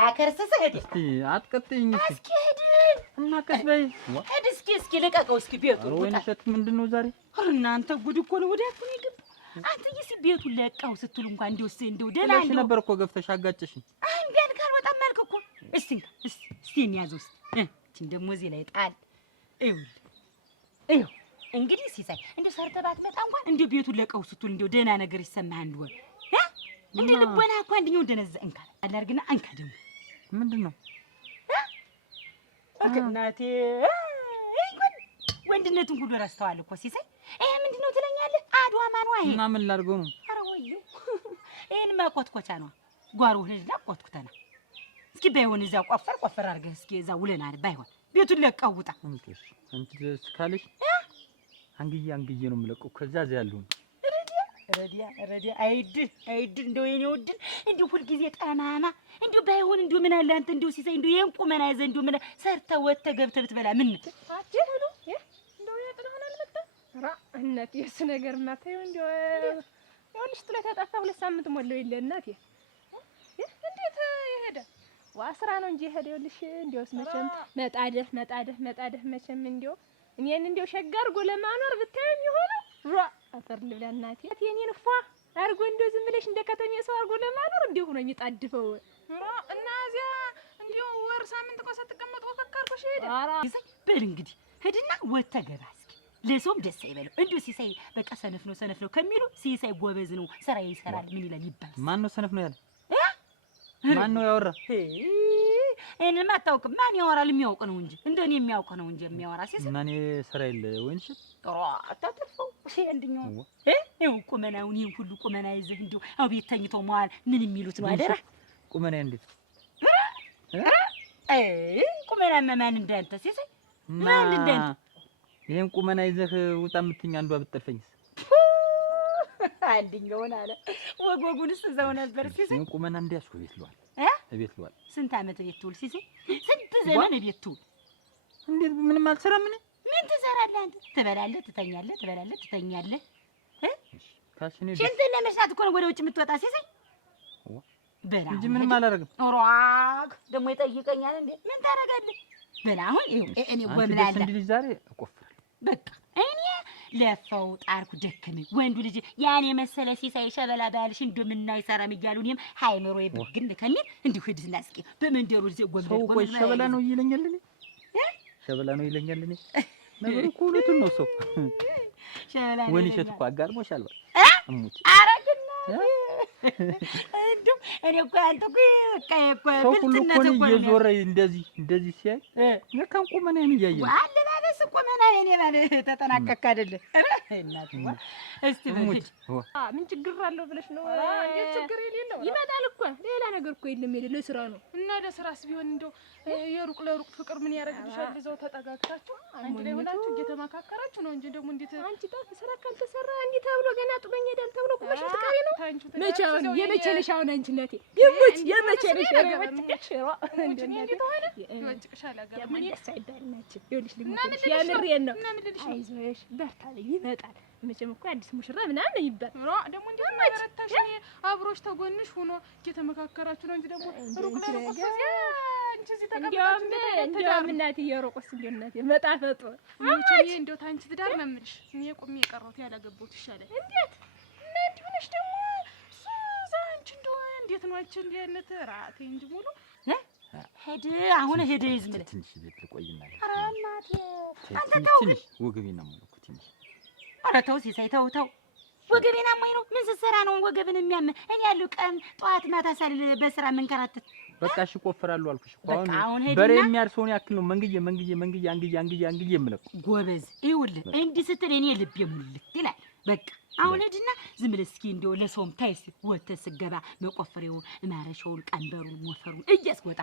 ያከርሰሰ ሄድ እስቲ አትቀጥይኝ እስኪ ሄድ እና ቀስ በይ ሄድ እስኪ ልቀቀው እስኪ ቤቱ ወይኔ እሸት ምንድነው ዛሬ እናንተ ጉድ እኮ ነው ወዲያ እኮ ይገብ አንተ ይስ ቤቱን ለቀው ስትሉ እንኳን እንደው ደህና እንደው ነበር እኮ ገፍተሽ አጋጨሽኝ አንዴን ካልወጣ መልክ እኮ እስቲ እንያዘው እስቲ ደሞ እዚህ ላይ ጣል እዩ እንግዲህ ሲሳይ እንደው ሰርተባት መጣ እንኳን እንደው ቤቱን ለቀው ስትሉ እንደው ደህና ነገር ይሰማህ እንደሆነ እንደ ልቦና እኮ አንደኛው እንደነዛ እንካ አላርግና አንካ ደግሞ ምንድነው እናቴ ወንድነቱን ሁሉ ረስተዋል እኮ ሲሳይ ይሄ ምንድነው ትለኛለህ አድዋ ማንዋ ይሄ እና ምን ላድርገው ነው ኧረ ወዩ ይሄን ማቆትኮቻ ነው ጓሮ ሄድና ቆትኩተና እስኪ ባይሆን እዛ ቆፈር አድርገህ እስኪ እዛ ውለናል ባይሆን ቤቱን ለቀው ውጣ አንቺ እስካለሽ አንግዬ ነው የምለቀው ከዛ እዛ ያለው ረዲያ አይድ እንደው የኔ ወድን እንደው ሁሉ ጊዜ ጠማማ እንደው ባይሆን እንደው ምን አለ አንተ እንደው ሲሳይ እንደው ይሄን ቁመና ይዘህ እንደው ምን ሰርተህ ወጥተህ ገብተህ ብትበላ ምን አትሁሉ እንደው ያጥራና አልመጣ ራ እናቴ እሱ ነገር ማታየው እንደው ይኸውልሽ ጥለት ያጠፋ 2 ሳምንት ሞላው የለ እናቴ እንዴት ይሄደ ዋስራ ነው እንጂ ይሄደ ይኸውልሽ እንደውስ መቼም መጣደህ መቼም እንደው እኔን እንደው ሸጋ አድርጎ ለማኖር ብታየኝ ይሆነ ራ አፈር ልብላ እናቴ የኔን ፏ አድርጎ እንደው ዝም ብለሽ እንደ ከተሜ ሰው አድርጎ ለማኖር እንደው ሆኖ የሚጣድፈው እና እዚያ እንደው ወር ሳምንት ቆይ ስትቀመጥ ወከካርኩሽ ሄደ በል እንግዲህ ሄድና ወጥተህ ገባ እስኪ ለሰውም ደስ አይበለው እንደው ሲሳይ በቃ ሰነፍ ነው ከሚሉ ሲሳይ ጎበዝ ነው ስራ ይሰራል ምን ይላል ይባል ማን ነው ሰነፍ ነው ያለ ማን ነው ያወራ እኔማ አታውቅም ማን ያወራል የሚያውቅ ነው እንጂ እንደኔ የሚያውቅ ነው እንጂ የሚያወራ ሲሳይ እና እኔ ስራ የለ ወይንሽ አታጥፈው እንደኛው ይኸው ቁመናውን ይሄን ሁሉ ቁመና ይዘህ እንደው አቤት ተኝተው መዋል ምን የሚሉት ነው አደራ ቁመና እንዴት ቁመና ማን እንዳንተ ሲሳይ ማን እንዳንተ ይሄን ቁመና ይዘህ ውጣ የምትኝ አንዷ ብትጠልፈኝስ አንድኛውን አለ ወጎጉንስ እዛው ነበር ሲሳይ ይሄን ቁመና እንዲያስኩ ቤት ልዋል ስንት ዓመት ቤት ትውል ሲሳይ ስንት ዘመን ቤት ትውል እንዴት ምንም አልሰራ ምን ትሰራለህ አንተ ትበላለህ ትተኛለህ ካሽኔ ሽንት ለመስራት እኮ ነው ወደ ውጭ የምትወጣ ሲሳይ በላ እንጂ ምንም አላደርግም ኦራክ ደግሞ ይጠይቀኛል እንዴ ምን ታደርጋለህ በላ አሁን እኔ ወምላላ አንቺ ልጅ ዛሬ እቆፍራለሁ በቃ እኔ ለፈው ጣርኩ ደከመኝ ወንዱ ልጅ ያኔ መሰለ ሲሳይ ሸበላ ባልሽ እንደምን አይሰራም እያሉ እኔም ሃይመሮ ይብግን ከሚል እንዲሁ ሂድና እስኪ በመንደሩ ልጅ ቆይ ሸበላ ነው ይለኛል እኔ ነገሩ እኮ እውነቱን ነው ሰው ሸበላ ወንሸት እኮ አጋርሞሻል በል እሙት አረግና እንደው እኔ እኮ አንተ እኮ ብልጥነት እኮ እየዞረ እንደዚህ ሲያይ ለካን ቁመናዬን እያየ አለባበስ ቁመና የኔ ማለት ተጠናቀቅ አይደለ እናትዋ እስቲ በልጅ ምን ችግር አለው ብለሽ ነው ችግር የሌለው ይመጣል እኮ ሌላ ነገር እኮ የለም የሌለው ስራ ነው እና ለስራስ ቢሆን እንደው የሩቅ ለሩቅ ፍቅር ምን ያደርግልሻል እዛው ተጠጋግታችሁ አንድ ላይ ሆናችሁ እየተመካከራችሁ ነው እንጂ ደግሞ እንዴት አንቺ ጋር ስራ ካልተሰራ እንዴ ተብሎ ገና ጥበኛ ዳል ተብሎ ቁመሽ ትቀሪ ነው መቼውን የመቸለሽ አሁን አንቺ እናቴ ይሙት የመቸለሽ ወጭቅሽራ እንደነዚህ ተሆነ ወጭቅሻላ ጋር ምን ያሳይዳልናችሁ ይኸውልሽ ልጅ ያምሬን ነው አይዞሽ በርታለኝ ይመጣል መቼም እኮ አዲስ ሙሽራ ምናምን ይባል ደግሞ እንዴት ማረታሽ አብሮሽ ተጎንሽ ሆኖ እየተመካከራችሁ ነው እንጂ ደግሞ ሩቅ ለሩቅ አንቺ እዚህ ተቀምጣችሁ እንደውም እናቴ የሩቅስ እንደው እናቴ መጣፈጡ አንቺ እንደው ታንቺ ትዳር ነው የምልሽ እኔ ቆሜ የቀረሁት ያላገባሁት ይሻላል እንዴት እናት ሆነሽ ደግሞ አንቺ እንደው እንዴት ነው አንቺ እንዲህ አይነት ራቴ እንጂ ሙሉ ሄድ አሁን ሄድ ዝም ብለህ ትንሽ ቤት ልቆይና ኧረ እናቴ አንተ ተው ትንሽ ወገቤን አሞኝ እኮ ትንሽ ኧረ ተው ሲሳይ ተው ወገቤን አሞኝ ነው ምን ስትሰራ ነው ወገብን የሚያምን እኔ ያለው ቀን ጠዋት ማታ ሳልል በስራ መንከራተት በቃ እሺ ቆፍራለሁ አልኩሽ እኮ አሁን በሬ የሚያርሰውን ያክል ነው መንግዬ አንግዬ የምለቁ ጎበዝ ይኸውልህ እንዲህ ስትል እኔ ልቤ ሙልት ይላል በቃ አሁን ሄድና ዝም ብለህ እስኪ እንደው ለሰውም ታይስ ወተህ ስገባ መቆፈሬውን ማረሻውን ቀንበሩን ሞፈሩን እያስወጣ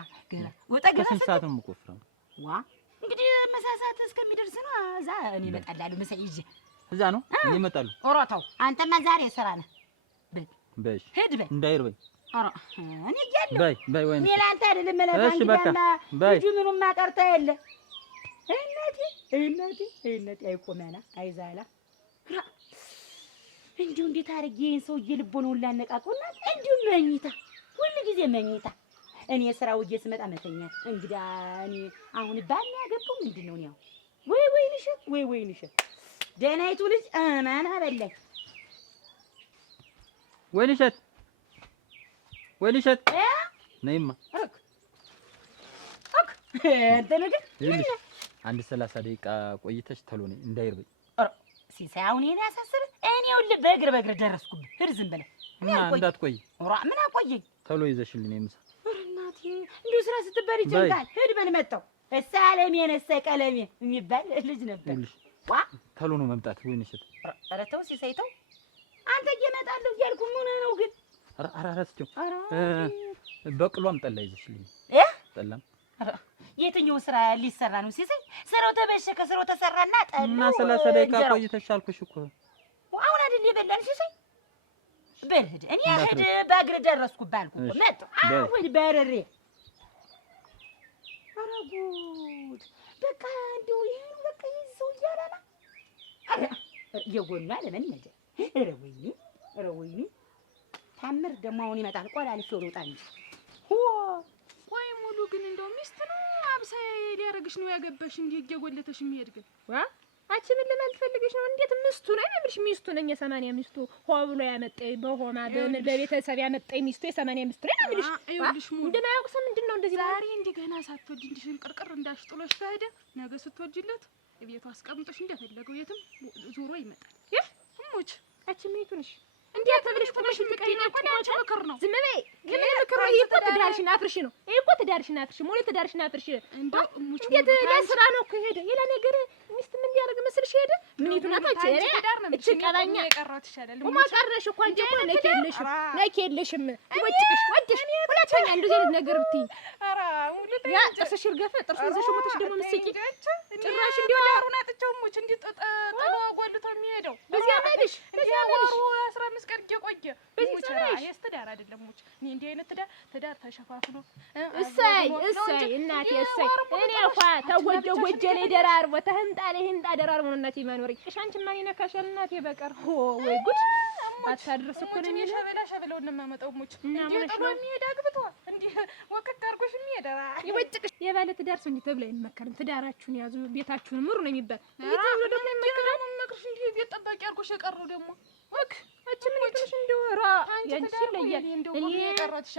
ወጣ ገና ስንት ሰዓት ነው የምቆፍረው ዋ እንግዲህ መሳሳት እስከሚደርስ ነው እዛ እኔ እመጣላለሁ ምሳ ይዤ እዛ ነው እኔ እመጣለሁ ኦሮታው አንተማ ዛሬ ስራ ነህ በይ ሄድ በይ እንዳይርበኝ ኧረ እኔ እያለሁ በይ ወይ እኔ ለአንተ አይደለም ለባንክ ያማ ልጁ ምኑም ማቀርታ የለ እናቴ አይቆመና አይዛላ እንዲሁ እንዴት አድርጌ ይሄን ሰውዬ ልቦናውን ላነቃቀውና እንዲሁ መኝታ ሁሉ ጊዜ መኝታ እኔ ስራው እየስመጣ መተኛት። እንግዳ እኔ አሁን ባል ያገባው ምንድን ነው? ያው ወይ ንሸት ደህናይቱ ልጅ አማን አበላኝ። ወይንሸት ነይማ አንተ ነገር አንድ 30 ደቂቃ ቆይተሽ ተሎ ነይ እንዳይርበኝ። ሲሳይ አሁን እኔ ያሳስብ እኔ ይኸውልህ በእግር ደረስኩብህ። ሂድ ዝም ብለህ እና እንዳትቆይ። ምን አቆየኝ? ተሎ ይዘሽልኝ ነይ ምሳ። እናቴ እንደው ስራ ስትባል ይጨንቃል። ሂድ በል መጣሁ። እሳለሜ ነሰ ቀለሜ የሚባል ልጅ ነበር። ተሎ ነው መምጣት። ወይንሸት ኧረ ተው ሲሳይ ተው። አንተ እየመጣለሁ እያልኩ ምን ነው ግን? ኧረ ረስቼው በቅሏም ጠላ ይዘሽልኝ። ጠላም የትኛው ስራ ሊሰራ ነው ሲሳይ? ስራው ተበሸከ ስራው ተሰራና ጠላ እና 30 ደቂቃ ቆይተሽ አልኩሽ እኮ። አሁን አይደል የበላን ሲሳይ? በል ሂድ። እኔ ሂድ በእግር ደረስኩብህ አልኩህ እኮ መጣሁ። አሁን በረሬ ኧረ ጉድ! በቃ እንደው ይሄን በቃ ይዘው እያላላ የጎኗ ለምን ነጀ? ኧረ ወይኔ ታምር ደግሞ አሁን ይመጣል። ቆላልፌው ልውጣ እንጂ ቆይ ሙሉ ግን እንደው ሚስት ነው አብሳይ ሊያረግሽ ነው ያገባሽ? እንዴ እየጎለተሽ የሚሄድ ግን አንቺ ምን ለማለት ፈልገሽ ነው? እንዴት ሚስቱ ነው አይነብልሽ? ሚስቱ ነኝ የ80 ሚስቱ ሆ ብሎ ያመጣኝ በሆማ በቤተሰብ ያመጣኝ ሚስቱ የ80 ሚስቱ ነው አይነብልሽ? ይኸውልሽ ሙሉ እንደማያውቅ ሰው ምንድነው እንደዚህ ዛሬ እንዲህ ገና ሳትወጂ እንዲሽን ቅርቅር እንዳሽጥሎሽ ከሄደ ነገ ስትወጂለት ቤቱ አስቀምጦሽ እንደፈለገው የትም ዞሮ ይመጣል። እሙች አንቺ ምን ነሽ? እንዴት ተብለሽ ቆመሽ ምቀይና ቆዳንቺ ምክር ነው። ዝም በይ። ለምን ምክር ነው? ይቆ ትዳርሽና አፍርሽ ነው። ይቆ ትዳርሽና አፍርሽ ሞለ ትዳርሽና አፍርሽ። እንዴት ለስራ ነው እኮ ሄደ። ሌላ ነገር ሚስት ምን ሊያደርግ መስልሽ ሄደ? ምን ይቱናታች እቺ ቀባኛ የቀራት ይሻላል። ማቀረሽ እኮ አንቺ እኮ ነኬልሽም ወጭቅሽ ወጭሽ ሁለተኛ እንደዚህ አይነት ነገር ብትይ ኧረ ያ ጥርስሽ ይርገፈ ጥርስ ይዘሽ ሞተሽ ደግሞ መስቂ ጭራሽ እንዲው ዳሩና ጥቸው ሙች እንዲጠጣ ተዋጓልቶ የሚሄደው በዚያ ማይልሽ በዚያ ማይልሽ 15 ቀን እየቆየ ሙችራ የስተዳር አይደለም ሙች እኔ እንዲህ አይነት ትዳር ተሸፋፍኖ እሰይ እናቴ እሰይ እኔ እንኳ ተወጀ ላይ ደራርቦ ተህንጣ ላይ ህንጣ ደራርቦ ነው እናቴ ማኖር እሻንቺ ማን ይነካሻል እናቴ በቀር ወይ ጉድ አታድርስ እኮ ነው ሸበለው እንደማመጣው ሙች እንዴ ጥሎ የሚሄድ አግብቶ እንዴ ወከክ አድርጎሽ የሚሄድ ይወጭቅሽ የባለ ትዳር ሰው እንዴ ተብላ ይመከርም ትዳራችሁን ያዙ ቤታችሁን ምሩ ነው የሚባል እንዴ ተብሎ ደግሞ ይመከራል መክርሽ እንዴ ቤት ጠባቂ አድርጎሽ የቀረው ደግሞ ወክ አንቺ ምን ይተሽ እንደወራ ያንቺ ለየ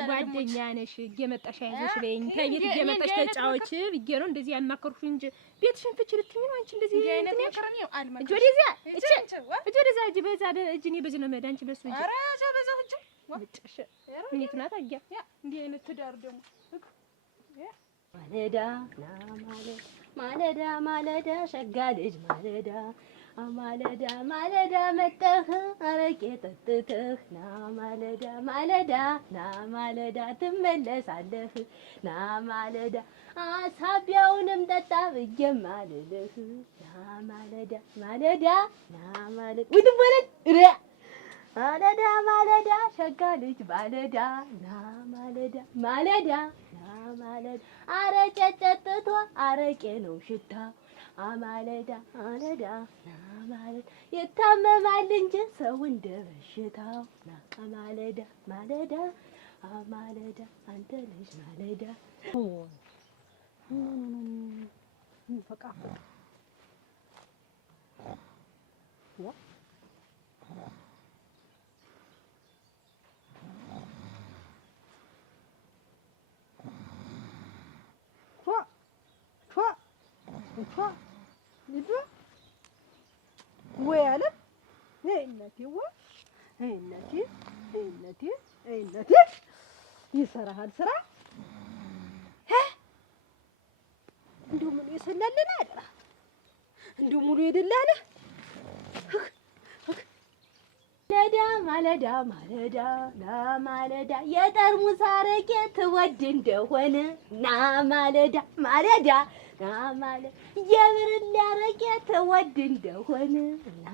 ጓደኛ ነሽ እየመጣሽ አይዞሽ በይኝ ከቤት እየመጣሽ ተጫዎች ብዬ ነው እንደዚህ ያማከርኩሽ እንጂ ቤትሽን ፍቺ ልትኝ ነው አንቺ እንደዚህ አይነት ነገር ነው አልመከረም እጅ ወደዚያ እጅ በዛ እጅ እኔ በዚህ ነው መዳንቺ በሱ እጅ ኧረ በዛ እጅ ወጭሽ ምን ይትናት አያ እንዴ አይነት ትዳር ደግሞ ማለዳ ማለዳ ሸጋ ልጅ ማለዳ መጣህ አረቄ ጠጥተህ ና ማለዳ ትመለሳለህ ና ማለዳ አሳቢያውንም ጠጣ ብዬም አልልህ ና ማለዳ ውድበለኝ ማለዳ ሸጋ ልጅ ማለዳ አረቄ ጠጥቶ አረቄ ነው ሽታ ማለዳ ይታመማል እንጂ ሰው እንደ በሽታው ማለዳ አንተ ልጅ ማለዳ ፈቃ ወይ አለ እናቴ ይሰራሃል ስራ እንደው ምን ይሰላልና አደራ እንደው ሙሉ ይደላል ማለዳ የጠርሙስ አረቄ ትወድ እንደሆነ ና ማለዳ የብርሌ አረቄ ትወድ እንደሆነ ና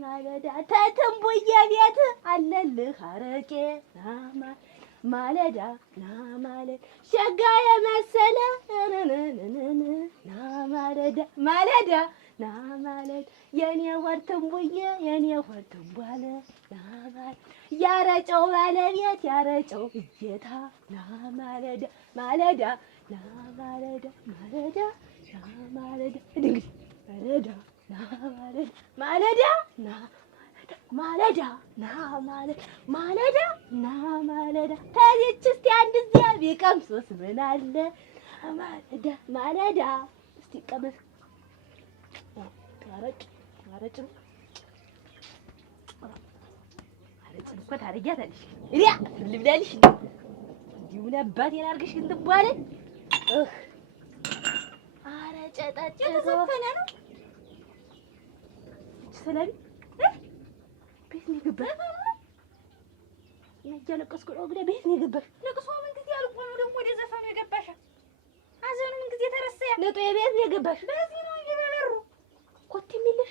ማለዳ ተትንቡዬ ቤት አለልህ አረቄ ማለዳ ሸጋ የመሰለ ና ማለዳ ናማለድ የኔ ወርትንቡዬ የኔ ወርትንቧለ ናማለድ ያረጨው ባለቤት ያረጨው እጀታ ናማለዳ ማለዳ ናማለዳ ማለዳ ናማለዳ ድንግል ማለዳ ናማለዳ ማለዳ ማለዳ ናማለዳ ማለዳ ናማለዳ ታዲያች እስቲ አንድ እዚያ ቢቀምሱስ ምን አለ ማለዳ ማለዳ እስቲ ቀመስ አረጭ አረጭ እኮ ታረጊያታለሽ እሪያ ልብላልሽ እንዲሁ ነባቴን አድርገሽ ልባለ አረጨ ጠጭ የተዘፈነ ነው ሰላም ቤት ነው የገባሽ እያለቀስኩ ነው እንግዲህ ቤት ነው የገባሽ ለቅሶ ምን ጊዜ አልቆሙ ደግሞ ወደ ዘፈኑ የገባሽ አዘኑ ምን ጊዜ ተረሳያ ለጦ የቤት ነው የገባሽ በዚህ ነው እየበሩ ኮት የሚልሽ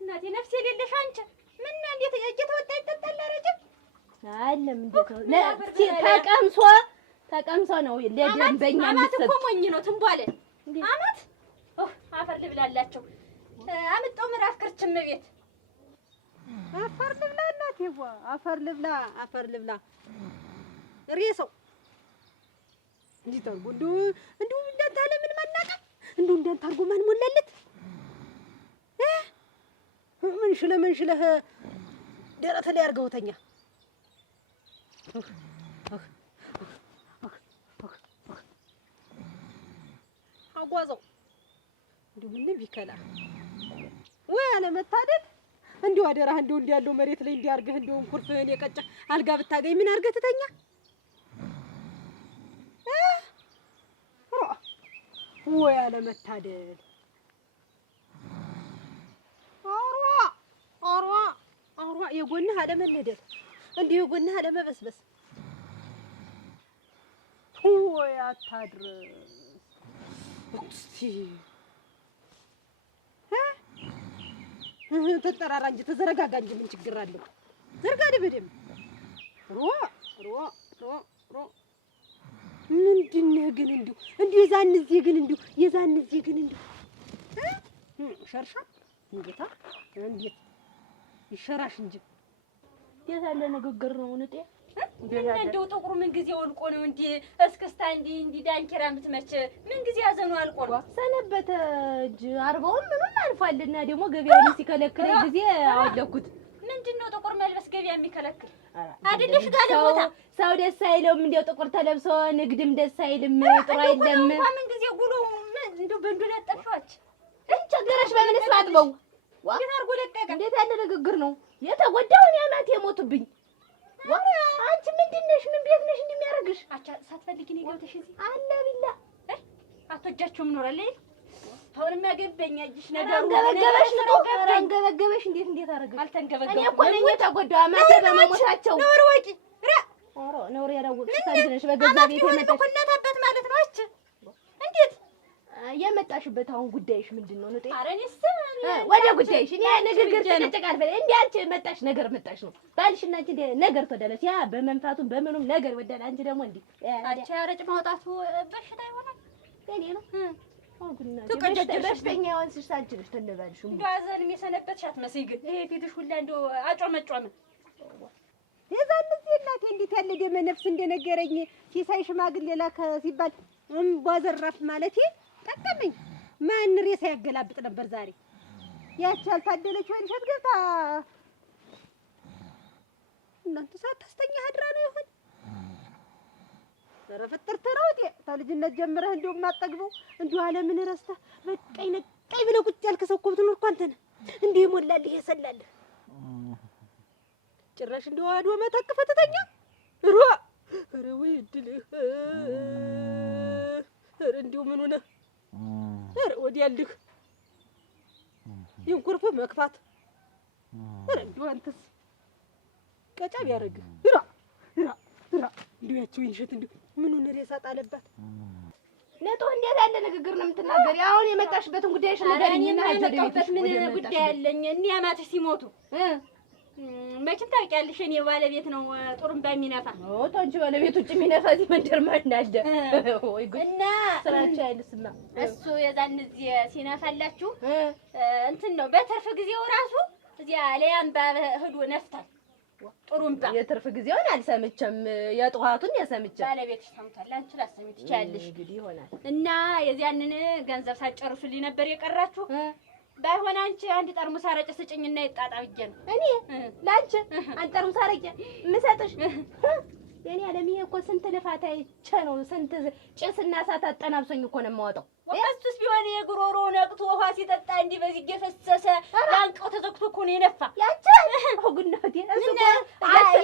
እናቴ ነፍስ የሌለሽ አንቺ ምን እንዴት እየተወጣ ይጠጣል አረጀ አለም እንዴት ተቀምሶ ነው ለደንበኛ አማት እኮ ሞኝ ነው ትንቧለ አማት አፈር ልብላላቸው አመጣው ምራፍ ክርችም ቤት አፈር ልብላ እናቴዋ አፈር ልብላ ሬሰው እንዲታርጉ እንዲሁ እንዳንተ ምን ማናቀ እንዲሁ እንዳንተ አርጎ ማን ሞላለት ምን ሽለህ ደረተ ላይ አርገውተኛ አጓዘው እንዲሁ ምን ቢከላ ወይ አለመታደል እንዲሁ አደራህ እንዲሁ እንዲያለው መሬት ላይ እንዲያርገህ እንዲሁ ኩርፍህን የቀጨ አልጋ ብታገኝ ምን አርገህ ትተኛ ወይ አለመታደል አሯ የጎንህ አለመነደል እንዲሁ የጎንህ አለመበስበስ ወይ አታድርስ እስቲ ተጠራራ እንጂ ተዘረጋጋ እንጂ ምን ችግር አለው? ዘርጋዲ በደምብ ሮ ምንድነው ግን እንዲሁ የዛን እዚህ ግን ሸርሻ እንዴታ እንዴት ይሸራሽ እንጂ የት ያለ ንግግር ነው ንጤ እንደው ጥቁሩ ምን ጊዜ ወልቆ ነው እንዴ እስክስታ እንዲ ዳንኪራ ምትመች ምን ጊዜ ያዘኑ አልቆ ነው ሰነበተ እጅ 40 ምንም አልፏልና ደግሞ ገበያውን ሲከለክል ጊዜ አወለኩት ምንድነው ጥቁር መልበስ ገበያ የሚከለክል አይደለሽ ጋር ቦታ ሰው ደስ አይለውም እንደው ጥቁር ተለብሶ ንግድም ደስ አይልም ጥሩ አይደለም ምን ጊዜ ጉሎ እንደው በእንዱ ለጠፋች እንቸገረሽ በምንስ ባጥበው እንዴት አርጎ ለቀቀ እንዴት ያለ ንግግር ነው የተጎዳውን ያናት የሞቱብኝ አንቺ ምንድነሽ ምን ቤት ነሽ እንደሚያርግሽ አቻ ሳትፈልጊ ነው ገብተሽ እዚህ አለ ቢላ አትወጃቸውም ኖራለ አሁንም ያገበኛ እጅሽ ነገር አንገበገበሽ እንዴት አረጋሽ አልተንገበገበ እኔ እኮ ነኝ የተጎዳው አማቴ በመሞታቸው ኖር ወቂ ኖር ያላወቅሽ ታንተነሽ በገዛ ቤት የመጣሽ እናት አባት ማለት ነው አች እንዴት የመጣሽበት አሁን ጉዳይሽ ምንድነው ነው? አረኒስ ወደ ጉዳይሽ እኔ ንግግር ተጨቃል በል እንዴ አንቺ መጣሽ ነው ባልሽና አንቺ ነገር ተደረስ ያ በመንፋቱም በምኑም ነገር ወደለ አንቺ ደግሞ እንዴ አንቺ ያረጭ ማውጣቱ በሽታ ይሆናል ለኔ ነው ተቀደደሽ በእኛውን ስልሳንችልሽ ተነበልሽ ጋዘን የሰነበትሽ አትመስይግ ይሄ ፊትሽ ሁላ እንደው አጮመጮመ የዛን ጊዜ እናቴ እንዴት ያለ ደመ ነፍስ እንደነገረኝ ሲሳይ ሽማግሌ ላከ ሲባል እምቧዘራፍ ማለቴ ጠቀመኝ ማን ሬሳ ያገላብጥ ነበር ዛሬ ያቺ አልታደለች ወይ ልሸት ገብታ እናንተ ሳታስተኛ አድራ ነው ይሆን ተረፈጥር ተራውቴ ታልጅነት ጀምረህ እንደው ማጠግበው እንደው ዓለምን ረስተህ በቀይ ነቀይ ብለህ ቁጭ ያልከሰው እኮ ብትኖር እኮ አንተ ነህ እንዴ ሞላልህ የሰላልህ ጭራሽ እንደው አዶ መተከፈተኛ ሮ ኧረ ወይ እድልህ ኧረ እንደው ምን ሆነ ኧረ ወዲያልህ ይንኩርፍ መክፋት ኧረ እንደው አንተስ ቀጫ ቢያደርግህ ራ እንደው ያቺው ይንሸት እንደው ምን ሆነ ሬሳ ጣለባት ነጦ እንዴት ያለ ንግግር ነው የምትናገሪ? አሁን የመጣሽበትን ጉዳይሽ ንገሪኝና ምን ጉዳይ ያለኝ እኔ አማትሽ ሲሞቱ መቼም ታውቂያለሽ እኔ ባለቤት ነው ጥሩምባ የሚነፋ። ታንቺ ባለቤት ውጭ የሚነፋ እዚህ መንደር ማን አለ? ወይ ጉድ! እና ስራቸው አይልስማ እሱ የዛን እዚህ ሲነፋላችሁ እንትን ነው በተርፍ ጊዜው ራሱ እዚያ ለያምባ ሄዶ ነፍታል ጥሩምባ። የትርፍ ጊዜውን አልሰምቼም፣ የጠዋቱን የሰምቼ። ባለቤትሽ ሰምቷል፣ አንቺ ላሰሚ ትችያለሽ እንግዲህ ይሆናል። እና የዚያንን ገንዘብ ሳትጨርሱልኝ ነበር የቀራችሁ። ባይሆን አንቺ አንድ ጠርሙስ አረቄ ስጭኝና ይጣጣ ብዬሽ ነው። እኔ ላንቺ አንድ ጠርሙስ አረቄ የምሰጥሽ? የኔ ዓለም ይሄ እኮ ስንት ልፋት አይቼ ነው፣ ስንት ጭስና እሳት አጠናብሶኝ እኮ ነው የማወጣው። እሱስ ቢሆን የጉሮሮ ነቅቶ ውሃ ሲጠጣ እንዲህ በዚህ እየፈሰሰ ላንቀው ተዘግቶ እኮ ነው የነፋ። ያቺ ጉናቴ እሱ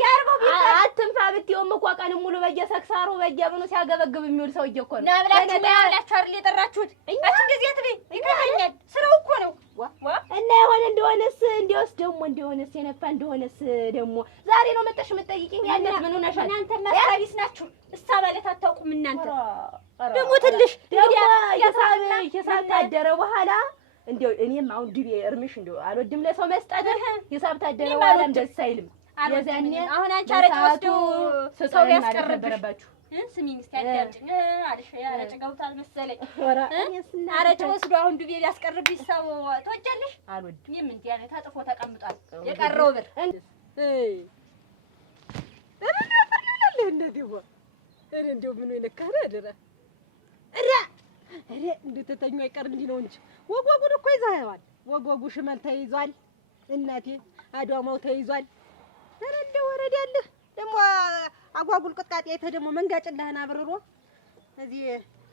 ያርገው አትንፋ ብትይውም እኮ ቀን ሙሉ በየሰክሳሩ በየምኑ ሲያገበግብ የሚውል ሰውዬ እኮ ነው። ናብላችሁ ያላችሁ አይደል የጠራችሁት? አችን ጊዜ አትበይ፣ ይከፋኛል። ስራው እኮ ነው። እና የሆነ እንደሆነስ እንዲወስ ደግሞ እንደሆነስ የነፋ እንደሆነስ ደግሞ ዛሬ ነው መጣሽ የምትጠይቂኝ? ያለት ምን ሆነሻል? እናንተ መሳቢስ ናችሁ። እሳ ማለት አታውቁም እናንተ ደግሞ ትልሽ ሂሳብ ታደረ በኋላ እንደው እኔም አሁን ድቤ እርምሽ እንደው አልወድም ለሰው መስጠት። ሂሳብ ታደረ በኋላ ደስ አይልም። የዛኔ አሁን አንቺ አረጭ ወስደው ሰው ያስቀርብባችሁ። ስሚኝ እስኪ አዳምጪኝ አለሽ። አረጭ ገብቷል መሰለኝ። አረጭ ወስዶ አሁን ድቤ ቢያስቀርብሽ ሰው ትወጃለሽ? አልወድም። እኔም እንዲህ አይነት ታጥፎ ተቀምጧል የቀረው ብር እንደው ምን ይነካረ አደረ እንደው ተተኙ አይቀር እንዲህ ነው እንጂ ወጓጉን እኮ ይዘኸዋል። ወጓጉ ሽመል ተይዟል እናቴ፣ አድዋማው ተይዟል። እንደው ወረድ ያለህ ደግሞ አጓጉል ቅጣጤ አይተህ ደግሞ መንጋጭልህን አብርሮ እዚህ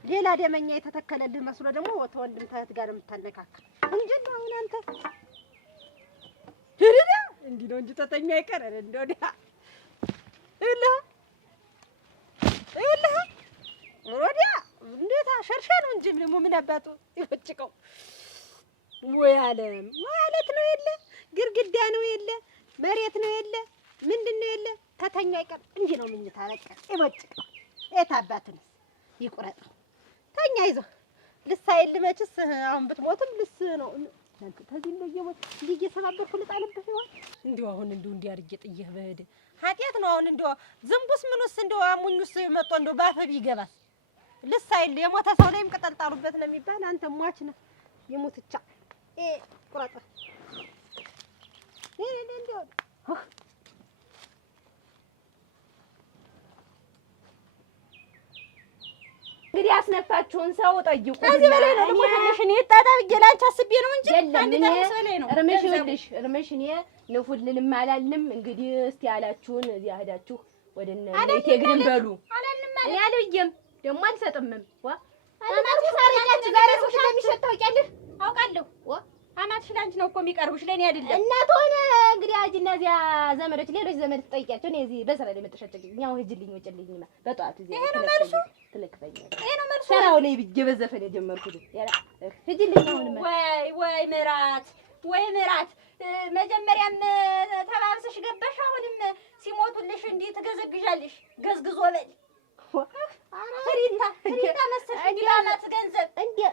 ሌላ ደመኛ የተተከለልህ መስሎ ደግሞ ተወንድም ተህት ጋር የምታነካክል እንጂ አሁን አንተ እንዲህ ነው እንጂ ተተኙ አይቀር እንደው ይኸውልህ ወዲያ እንዴት ሸርሻ ነው እንጂ ምን አባቱ ይወጭቀው ወይ ዓለም ማለት ነው። የለ ግርግዳ ነው፣ የለ መሬት ነው፣ የለ ምንድን ነው፣ የለ ተተኛ አይቀር እንዲህ ነው ምኝታ በቃ ይወጭቀው። የት አባቱንስ ይቁረጠው። ተኛ ይዞ ልሳይል መችስ አሁን ብትሞትም ልስ ነው አንተ ተዚህ ነው እየሞት እንዲህ እየሰባበርኩ ልጣልብህ ይሆን እንዲሁ አሁን እንዲሁ እንዲህ አድርጌ ጥዬህ በሄደ ኃጢአት ነው። አሁን እንዲሁ ዝንቡስ ምኑስ እንዲሁ አሙኙስ መጥቶ እንዲሁ ባፈብ ይገባል። ልሳይል የሞተ ሰው ላይም ቅጠል ጣሉበት ነው የሚባል። አንተ ሟች ነህ የሞትቻ ቁረጥ እንዲሁ እንግዲህ ያስነፋችሁን ሰው ጠይቁ። ከዚህ በላይ ነው ደግሞ ትንሽ እኔ ጣጣ ብዬሽ ላንቺ አስቤ ነው እንጂ አንድ ጠርሙስ በላይ ነው። እርምሽ ይኸውልሽ እርምሽ እኔ ንፉልንም አላልንም። እንግዲህ እስቲ ያላችሁን እዚያ ሄዳችሁ ወደ እነ ግድም በሉ። እኔ አልብዬም ደግሞ አልሰጥምም። ጠርሙስ አረቂያችሁ ዛሬ ሰው እንደሚሸጥ ታውቂያለሽ? አውቃለሁ። አማትሽ ላንቺ ነው እኮ የሚቀርቡሽ ለእኔ አይደለም። እናት ሆነ እንግዲህ አጅና እዚያ ዘመዶች ሌሎች ዘመድ ትጠይቂያቸው። እኔ እዚህ በስራ ላይ መጥሻቸው እኛው ሂጂልኝ ወጭልኝማ በጠዋት እዚህ ይሄ ነው መልሱ። ትልክፈኛለሽ። ይሄ ነው መልሱ። ስራው ላይ ብዬሽ በዘፈን የጀመርኩት ያላ ሂጂልኝ። አሁንማ ወይ ምራት ወይ ምራት መጀመሪያም ተባብሰሽ ገባሽ። አሁንም ሲሞቱልሽ እንዲህ ትገዘግዣለሽ። ገዝግዞ በል ፍሪታ መሰለሽ እንዲላላት ገንዘብ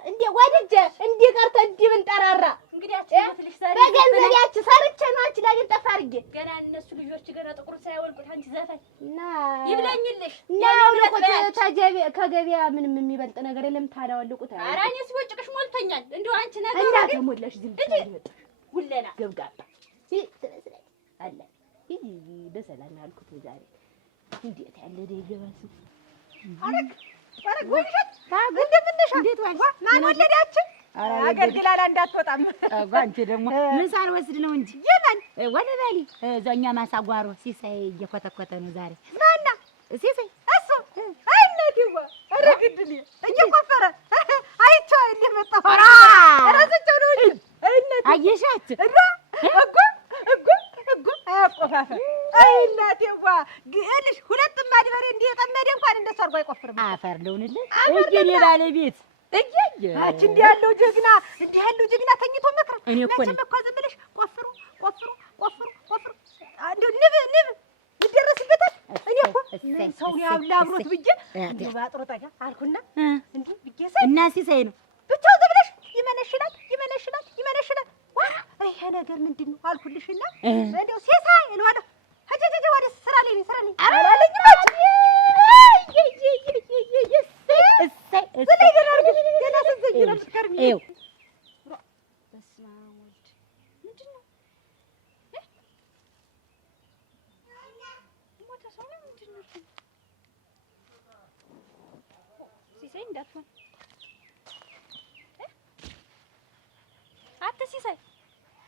እንዴ ወድጄ እንዲህ ቀርቶ እንዲህ ብንጠራራ እንግዲህ አትሞትልሽ ዛሬ በገንዘብ ያቺ ሰርቼ ነው አንቺ ላይ ጠፋ አድርጌ ገና እነሱ ልጆች ገና ጥቁር ሳይወልቁት አንቺ ዘፈን እና ይብላኝልሽ ከገበያ ምንም የሚበልጥ ነገር የለም። ታዳወልቁት አይደል? ኧረ እኔ ሲወጭቅሽ ሞልቶኛል። እንደው አንቺ ነገር እና ተሞላሽ ዝም ብለሽ ይወጣ ሁለና ገብጋባ ስለዚህ አለ ይሄ በሰላም ያልኩት ዛሬ እንዴት ያለ ደገባሱ አረግ ወይሽት እንደምንሽ እንዴት ዋልሽ? ማን ወለዳችን? አገልግላላ እንዳትወጣም አንቺ ደግሞ ምን ሳልወስድ ነው እንጂ የማን ወለበሊ እዛኛ ማሳጓሮ ሲሳይ እየኮተኮተ ነው ዛሬ። ማና ሲሳይ እሱ አይነዲዋ አረግድልኝ እየቆፈረ አይቻው እንደመጣው አራዘቻው ነው እንጂ አየሻት እጎ አያቆፋፈ አይናቴዋ ግልሽ ሁለት ማድበሬ እንዲህ የጠመደ እንኳን እንደሱ አድርጎ አይቆፍርም። አፈር ልሁንልህ እየኔ ባለቤት አንቺ እንዲህ ያለው ጀግና ተኝቶ መክረ እኔ እኮ ነኝ እኮ ዝም ብለሽ ቆፍሩ እንደው ንብ ይደረስበታል። እኔ እኮ ሰው ያብላብሮት ብዬ እንደው ባጥሮ ጠጋ አልኩና እንዴ ብዬሽ እና ሲሳይ ነው ብቻው ዝም ብለሽ ይመነሽላል ዋራ ይሄ ነገር ነገር ምንድን ነው አልኩልሽና እንደው ሲሳይ እለዋለሁ። ሀጀጀ ወደ ስራ ላይ አላለኝ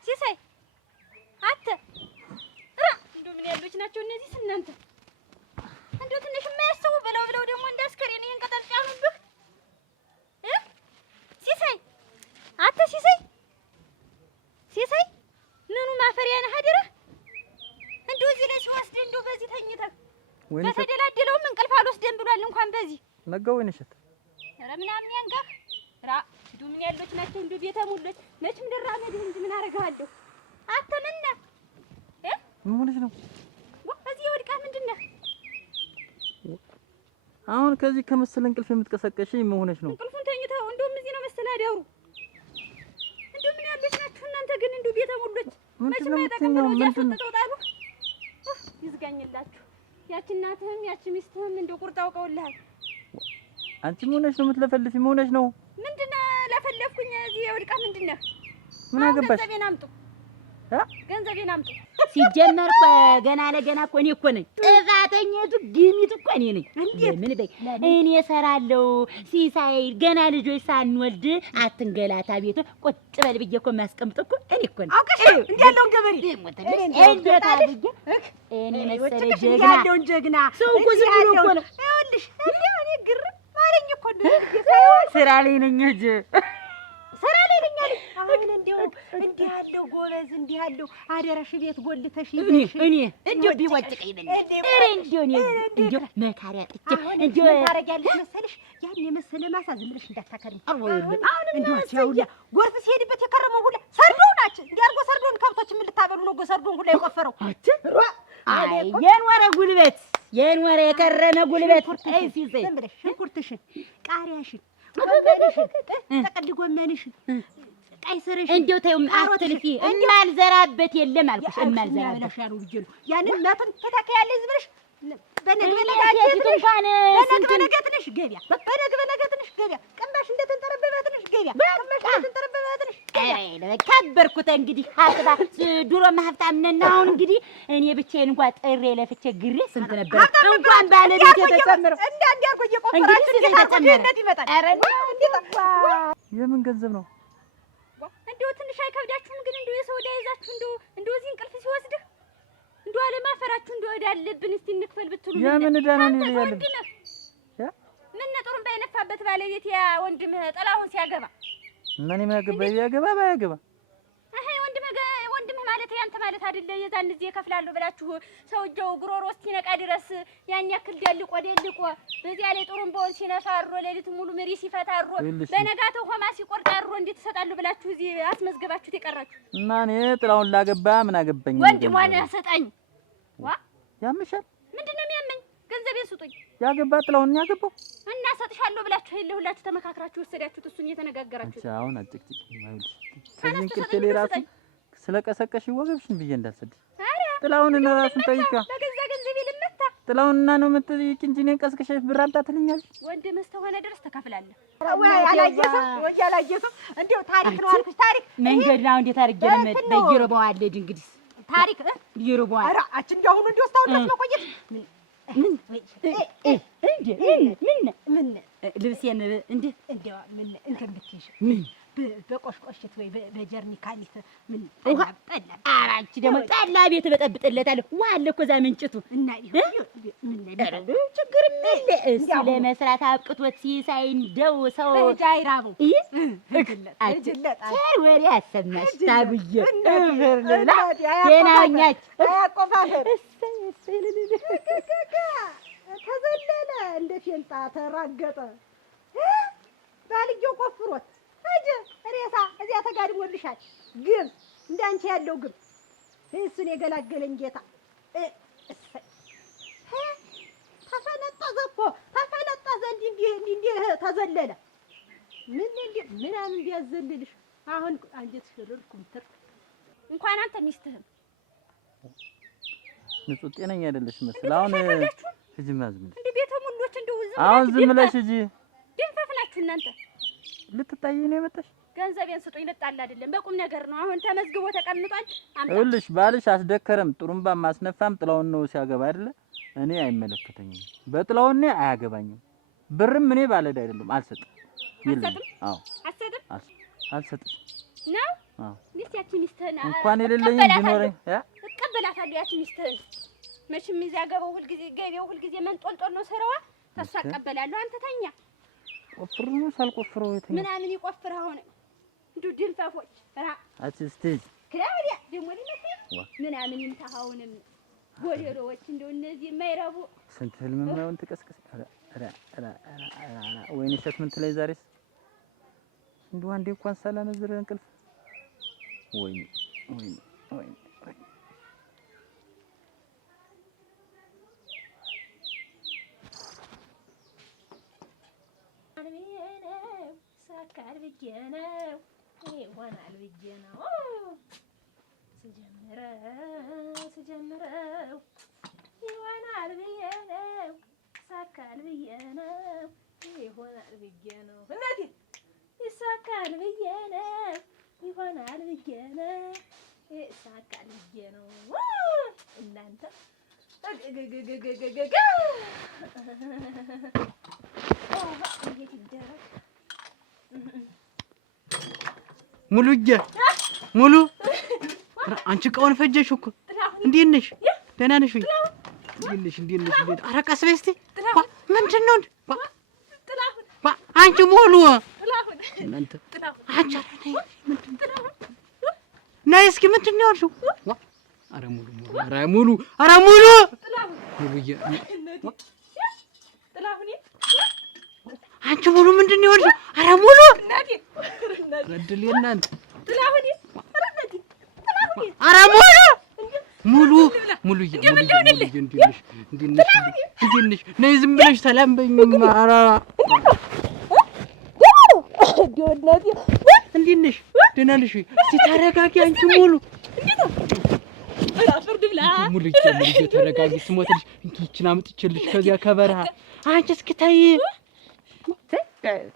ሲሳይ አተ እንደው ምን ያሉት ናቸው እነዚህ እናንተ እንደው ትንሽ የማያስቡ ብለው ደግሞ እንዳስከሬን ይሄን ቀጠል ጫኑብህ ሲሳይ አተ ሲሳይ ምኑ ማፈሪያ ነህ አደረህ እንደው እዚህ ላይ ሲወስድ እንደው በዚህ ተኝተህ በተደላደለውም እንቅልፍ አልወስደም ብሏል እንኳን በዚህ ነጋው ወይንሸት ኧረ ምናምን ያንጋህ እንደው ምን ያሉት ናቸው እንደው ቤተ ሙሉት መቼም ደራመድ እንጂ ምን አደርጋለሁ አተምና ምን ሆነሽ ነው እዚህ ወድቃ ምንድን ነህ አሁን ከዚህ ከመሰለ እንቅልፍ የምትቀሰቀሽ ምን ሆነሽ ነው እንቅልፉን ተኝተው እንደውም እዚህ ነው መሰለ አዳሩ እንደው ምን ያሉት ናችሁ እናንተ ግን እንደው ቤተ ሙሉት መቼም አይጠቅምም ያስወጥተውታሉ ይዝጋኝላችሁ ያቺ እናትህም ያቺ ሚስትህም እንደው ቁርጥ አውቀውልሃል አንቺ ምን ሆነሽ ነው የምትለፈልፊ ምን ሆነሽ ነው ምንድነው ለፈለፍኩኝ እዚህ ወድቃ ምንድነው ምን አገባሽ ገንዘቤን አምጡ ሲጀመር እኮ ገና ለገና እኮ እኔ እኮ ነኝ ጥፋተኛቱ ግሚት እኮ እኔ ነኝ ምን በይ እኔ እሰራለሁ ሲሳይ ገና ልጆች ሳንወልድ አትንገላታ ቤት ቁጭ በል ብዬ እኮ የማስቀምጥ እኮ እኔ እኮ ነኝ አውቀሽ እንዲያለውን ገበሬ እንዴት አድርጌ እኔ መሰለ ጀግና ሰው እኮ ዝም ብሎ እኮ ነው ይኸውልሽ እኔ ግር ማረኝ እኮ ስራ ላይ ነኝ እንጂ ስራ ላይ ነኝ አለኝ አሁን እንዲህ ያለው ጎበዝ እንዲህ ያለው አደረሽ ቤት ጎልተሽ ይዘሽ እኔ እንደው ቢወጭቀኝ ነኝ እንደው መካሪያ ጥቼ እንደው ታረጊያለሽ መሰለሽ ያን የመሰለ ማሳ ዝም ብለሽ እንዳታከርም አሁን እንደው ያውላ ጎርፍ ሲሄድበት የከረመው ሁላ ሰርዶው ናቸው እንዲያርጎ ሰርዶን ከብቶች ምን ልታበሉ ነው ጎሰርዶን ሁላ የቆፈረው አይ የኖረ ጉልበት የኖረ የከረመ ጉልበት አይ ሲዘይ ዝም ብለሽ ሽንኩርትሽን ቃሪያሽን ጎመንሽን ጥቅል ጎመንሽን ቀይ ስርሽ እንደው ተይው አትልፊ እማልዘራበት የለም አልኩሽ እማልዘራበት ያሉ ልጅ ነው ያንን ለትን ተታከያለሽ ዝም ብለሽ በነግበ ነገ ትንሽ ገቢያ በነግበ ትንሽ ገቢያ ቅንባሽ እንደተንጠረበበ ትንሽ ገቢያ ቅንባሽ እንደተንጠረበበ ትንሽ ገቢያ ከበርኩት እንግዲህ ሀብታ ድሮ ሀብታም ነን አሁን እንግዲህ እኔ ብቻዬን እንኳን ጥሬ ለፍቼ ግሬ ስንት ነበር እንኳን ባለቤት የተጨመረ እንዳንዲያርጎ እየቆፈራችሁ እንዴት ይመጣል ኧረ የምን ገንዘብ ነው እንደው ትንሽ አይከብዳችሁም ግን እንደው የሰው ዕዳ ይዛችሁ እንደው እዚህ እንቅልፍ ሲወስድህ እንደው አለማፈራችሁ እንደው ዕዳ አለብን እስቲ እንክፈል ብትሉ የምን ዕዳ ነው ያለብን ምን ጥሩም ባይነፋበት ባለቤት ያ ወንድምህ ጥላሁን ሲያገባ ማን ያገባ ባያገባ ወንድምህ ማለት ያንተ ማለት አይደለ የዛን ጊዜ እከፍላለሁ ብላችሁ ሰውየው ጉሮሮ እስኪነቃ ድረስ ያን ያክል ደልቆ በዚያ ላይ ጥሩምባውን ሲነፋ አድሮ ሌሊቱን ሙሉ ምሪ ሲፈታ አድሮ በነጋታው ሆማ ሲቆርጥ አድሮ እንዴት ትሰጣሉ ብላችሁ እዚህ አስመዝገባችሁት የቀራችሁ እና እኔ ጥላውን ላገባ ምን አገባኝ ወንድሟን ያሰጣኝ ያምሻል ምንድነው የሚያመኝ ገንዘቤን ስጡኝ ያገባ ጥላውን ያገባው እና ሰጥሻለሁ ብላችሁ ሁላችሁ ተመካክራችሁ ወሰዳችሁት እሱን እየተነጋገራችሁ አሁን አጭቅጭቅ ማይልሽ ከዚህ እንቅልፍ ራሱ ስለቀሰቀሽ ወገብሽን ብዬ እንዳልሰድሽ ጥላውን እና ራሱን ጠይቃ በገዛ ገንዘቤ ልመታ ጥላውንና ነው የምትጠይቂ እንጂ እኔን ቀስቅሸሽ ብር አምጣ ትልኛለሽ ወንድምህ እስከሆነ ድረስ ተከፍላለህ ወይ አላየሰው እንደው ታሪክ ነው አልኩሽ ታሪክ መንገድ ነው እንዴት አድርጌ ለመድ በየሮባው አለድ እንግዲህ ታሪክ ይሮባው ኧረ አች እንደው ሁሉ እንደው ስታውልስ መቆየት ምን ልብሴን እንዴ እንደው ምን እንትን ብትይሽ በቆሽቆሽት ወይ በጀርኒካሊት ምን ጠላ አራንቺ ደግሞ ጠላ ቤት በጠብጥለታለሁ ዋለ እኮ እዛ ምንጭቱ እና ምን ችግር ምን እሱ ለመስራት አብቅቶት ሲሳይ እንደው ሰው ጃይራቡ ሰር ወሬ አሰማሽ ታጉዬ እብርላ ጤናኛች አያቆፋፈር ተዘለለ እንደ ፌንጣ ተራገጠ ባልየው ቆፍሮት አጀ ሬሳ እዚያ ተጋድሞልሻል ግን እንዳንቺ ያለው ግን እሱን የገላገለኝ ጌታ ተፈነጠዘ እኮ ተፈነጠዘ እንዲህ ተዘለለ ምናምን ቢያዘልልሽ አሁን አንጀትሽ ርርኩም ትር እንኳን አንተ ሚስትህም ንጹህ ጤነኛ አይደለሽ መስል አሁን እዚህ ማዝም እንዴ ቤተ ሙሉዎች እንደው አሁን ዝም ብለሽ እጂ ድንፈፍ ናችሁ እናንተ። ልትጣይ ነው የመጣሽ? ገንዘቤን ስጡኝ ልጣል አይደለም በቁም ነገር ነው። አሁን ተመዝግቦ ተቀምጧል። ይኸውልሽ ባልሽ አስደከረም ጥሩምባ ማስነፋም ጥላውን ነው ሲያገባ አይደለ? እኔ አይመለከተኝም። በጥላውን ነው አያገባኝም። ብርም እኔ ባለዳ አይደለም አልሰጥም። አዎ አልሰጥም ነው። አዎ ሚስታችን ሚስትህን እንኳን የሌለኝ ቢኖረኝ እቀበላታለሁ። ያችን ሚስትህን መቼም እዚያ ገበው ሁልጊዜ ገበው ሁልጊዜ መንጦልጦል ነው ስራዋ። ተሷ እቀበላለሁ። አንተ ተኛ። ቆፍሩ ነው ሳልቆፍረው የተኛ ምናምን ይቆፍር አሁን እንዱ ድልፋፎች ራ አትስቴጅ ክራዲያ ደሞ ሊመስል ምናምን ይምታሃውንም ጎደሮዎች እንደው እነዚህ የማይረቡ ስንት ህልም ነው ተቀስቀስ ወይኔ ሸክምንት ላይ ዛሬስ እንደው አንዴ እንኳን ሳላነዝር እንቅልፍ ወይኔ ወይኔ ወይኔ ሳካር ብዬ ነው ይሆናል ብዬ ነው ስጀምረው ይሆናል ብዬ ነው ሳካል ብዬ ነው ይሆናል ብዬ ነው እናቴ ይሳካል ብዬ ነው ይሆናል ብዬ ነው ይሳካል ብዬ ነው እናንተ እንዴት ይደረግ ሙሉዬ ሙሉ አንቺ እቃውን ፈጀሽ እኮ እንዴት ነሽ? ደህና ነሽ ወይ? እንዴት ነሽ? ኧረ ቀስ በይ እስኪ ምንድን ነው አንቺ ሙሉ እናንተ አንቺ ነይ እስኪ ምንድን ነው ያልሽው? ኧረ ሙሉ ሙሉዬ አንቺ ሙሉ ምንድን ነው ያልሽው? ኧረ ሙሉ ረድል እናንተ ኧረ ሙሉዬ እንዴት ነሽ? ነይ ዝም ብለሽ ሰላም በይኝ። ኧረ እንዴት ነሽ? ደህና ነሽ ወይ? እስኪ ተረጋጊ አንቺ ሙሉ ሙሉዬ ተረጋጊ። ስሞትልሽ እንኪችን አምጥቼልሽ ከዚያ ከበረሃ አንቺ እስኪ ተይ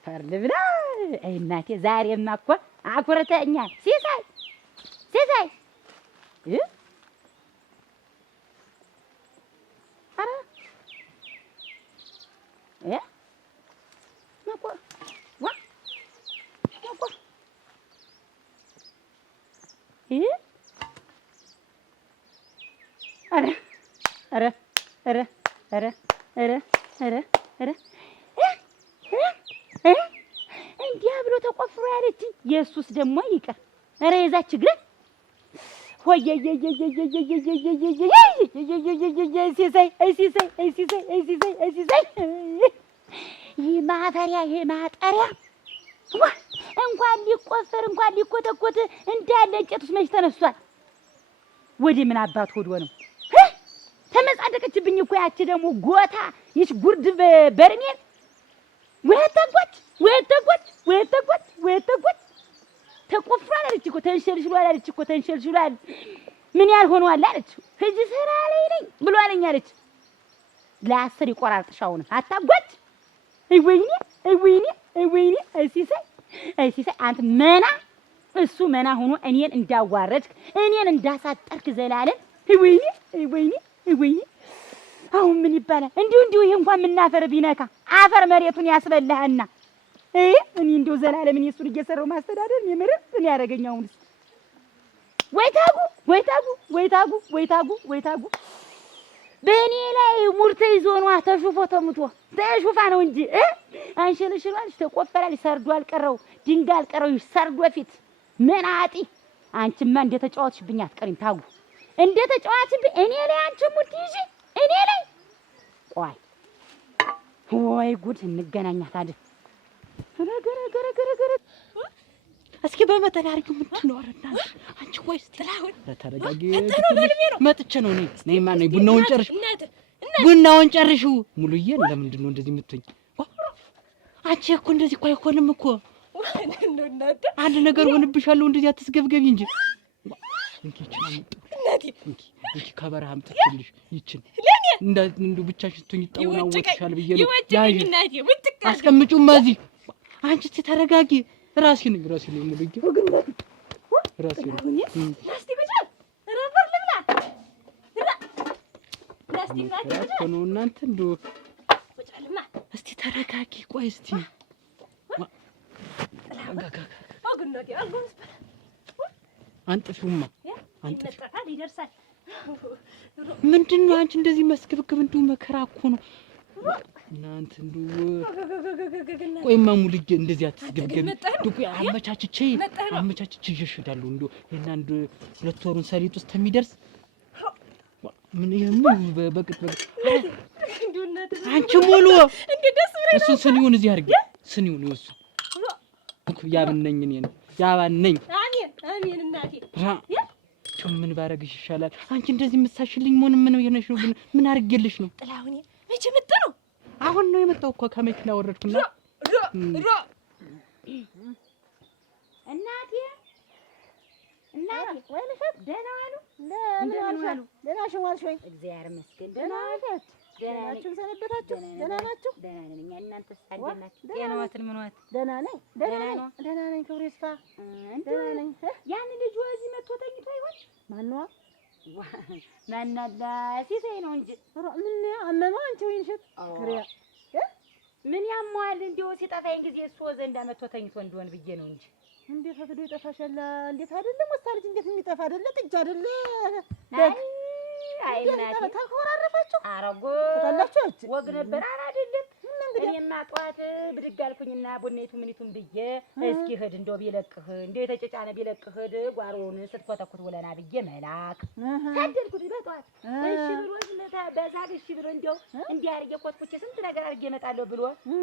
ፈርድ ብላ አይ እናቴ ዛሬማ እኮ አኩርተኛል። ሲሳይ ኧረ መቆ እንዲያ ብሎ ተቆፍሮ ያለችኝ የሱስ ደግሞ ይቀር። ኧረ የዛች ግን ይህ ማፈሪያ ይሄ ማጠሪያ እንኳን ሊቆፈር እንኳን ሊኮተኮት እንዳለ እንጨቱስ መች ተነስቷል። ወደ ምን አባት ሆዶ ነው ተመጻደቀችብኝ እኮ ያቺ ደግሞ ጎታ ይች ጉርድ በርሜል ወተጎች ተቆፍሯል አለች እኮ ተንሸልሽሏል አለች እኮ ተንሸልሽሏል። ምን ያህል ሆኗል አለች። ሂጂ ስራ ላይ ነኝ ብሏለኝ አለች። ለአስር ይቆራርጥሻውን አታጓች። ወይኔ ሲሳይ አንተ መና እሱ መና ሆኖ እኔን እንዳዋረድክ እኔን እንዳሳጠርክ ዘላለም ወይኔ አሁን ምን ይባላል? እንዲሁ ይሄ እንኳን ምናፈር ቢነካ አፈር መሬቱን ያስበላህና እኔ እንዲሁ ዘላለም እኔ እሱን እየሰራው ማስተዳደር እኔ ምርጥ እኔ ያደረገኝ አሁንስ ወይታጉ በእኔ ላይ ሙርተ ይዞ ነው ተሹፎ ተሙቶ ተሹፋ ነው እንጂ አንሸልሽሏል ተቆፈራል ሰርዶ አልቀረው ድንጋይ አልቀረው ሰርዶ ፊት መናጢ አንቺማ እንደ ተጫዋትሽብኝ አትቀሪም ታጉ እንደ ተጫዋትሽብኝ እኔ ላይ አንቺ ሙርት ይዤ እኔ ላይ ቆይ ወይ ጉድ እንገናኛት አይደል ገረ እስኪ በመጠን አድርጊው ምንድን ነው አረና አንቺ ወይስ ጥላሁን ተረጋጊ መጥቼ ነው ነይ ማን ቡናውን ጨርሽው ሙሉዬ ለምንድን ነው እንደዚህ የምትሆኝ አንቺ እኮ እንደዚህ እኮ አይሆንም እኮ አንድ ነገር ሆነብሻለሁ እንደዚህ አትስገብገቢ እንጂ እንኪ ከበረሃ አምጥቼልሽ ይችን እንደው ብቻሽን ትሁኝ ይጣውናወጥሻል ብዬ ነው። ያዥ አስቀምጪውማ እዚህ። አንቺ እስኪ ተረጋጊ። ራሴ ነኝ ሙሉዬ ራሴ ነኝ። ነው እናንተ እንደው እስቲ ተረጋጊ። ቆይ እስቲ አንጥፊውማ አንጥፊ። ምንድን ነው አንቺ እንደዚህ መስክብክብ? እንደው መከራ እኮ ነው እናንተ። እንደው ቆይማ ሙሉዬ እንደዚህ አትስገብገቢ። እንደው አመቻችቼ ይሸሽዳለሁ። እንደው እና አንድ 2 ወሩን ሰሊጥ ውስጥ የሚደርስ ምን በቅጥ አንቺ ሙሉ እሱን ስኒውን እዚህ አድርጊ። ስኒውን ይወሱ ያብነኝ እኔ ነው ያባነኝ። አሜን እናቴ። ምን ባረግሽ ይሻላል? አንቺ እንደዚህ የምትሳሽልኝ ምን የሆነሽ ነው? ምን አድርጌልሽ ነው? ጥላሁን መቼ መጣ ነው? አሁን ነው የመጣው እኮ ከመኪና ወረድኩና እናቴ ወይንሸት ደህና ዋሉ? ደህና ዋልሽ ወይ? እግዚአብሔር ይመስገን ደህና ዋልሽ? ደህና ናችሁ? ሰነበታችሁ? ደህና ናችሁ? ደህና ነን እኛ። እናንተስ እንዴት ናችሁ? ጤናዎትን ምንዋት? ደህና ነኝ ክብሩ ይስፋ ደህና ነኝ። ያን ልጅ ወዚህ መጥቶ ተኝቶ ይሆን? ማነው? ማናላ ሲሳይ ነው እንጂ ምን አመመው? አንቺ ወይንሸት ክሪያ ምን ያሟል? እንደው ሲጠፋኝ ጊዜ እሱ ዘንዳ መጥቶ ተኝቶ እንደሆን ብዬ ነው እንጂ እንዴት ፈቅዶ ይጠፋሻል? እንዴት አይደለም ወጣ ልጅ እንዴት የሚጠፋ አይደለ? ጥጃ አይደለ? አይ እናቴ ተኮራረፋችሁ? አረጎ ተጣላችሁ? ወግ ነበር አይደለም? እኔማ ጠዋት ብድግ አልኩኝና ቡኔቱ ምኒቱም ብዬ እስኪ ሂድ እንደው ቢለቅህ እንደው የተጨጫነ ቢለቅህ ጓሮውን ስትኮተኩት ውለና ብዬ መላክ ታደልኩት በጠዋት። እሺ ብሎ በዛ እሺ ብሎ እንደው እንዲህ አድርጌ ኮትኩቼ ስንት ነገር አድርጌ እመጣለሁ ብሎ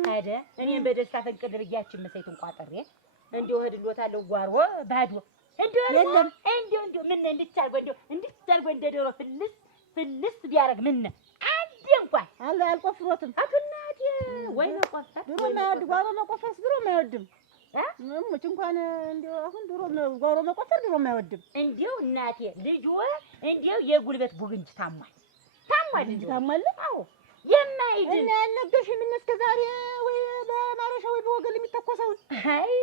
ሄደ። እኔም በደስታ ፈንቅል ድርጊያችን መሰይቱን ቋጥሬ እንደው ሄድሎታለሁ ጓሮ ባዶ እንደው ምን እንድታርጎ እንደ ዶሮ ፍልስ ቢያረግ ምን አንዴ እንኳን አልቆፍሮትም አክናቴ ወይ መቆፈር ድሮ ማይወድ ጓሮ መቆፈር ድሮ ማይወድም ሙች እንኳን እንደው አሁን ድሮ ጓሮ መቆፈር ድሮ ማይወድም። እንደው እናቴ ልጅ እንደው የጉልበት ቡግንጅ ታሟል ልጅ ታሟል። አዎ የማይድ እና ያነገሽ ምን እስከ ዛሬ ወይ በማረሻ ወይ በወገል የሚተኮሰው አይ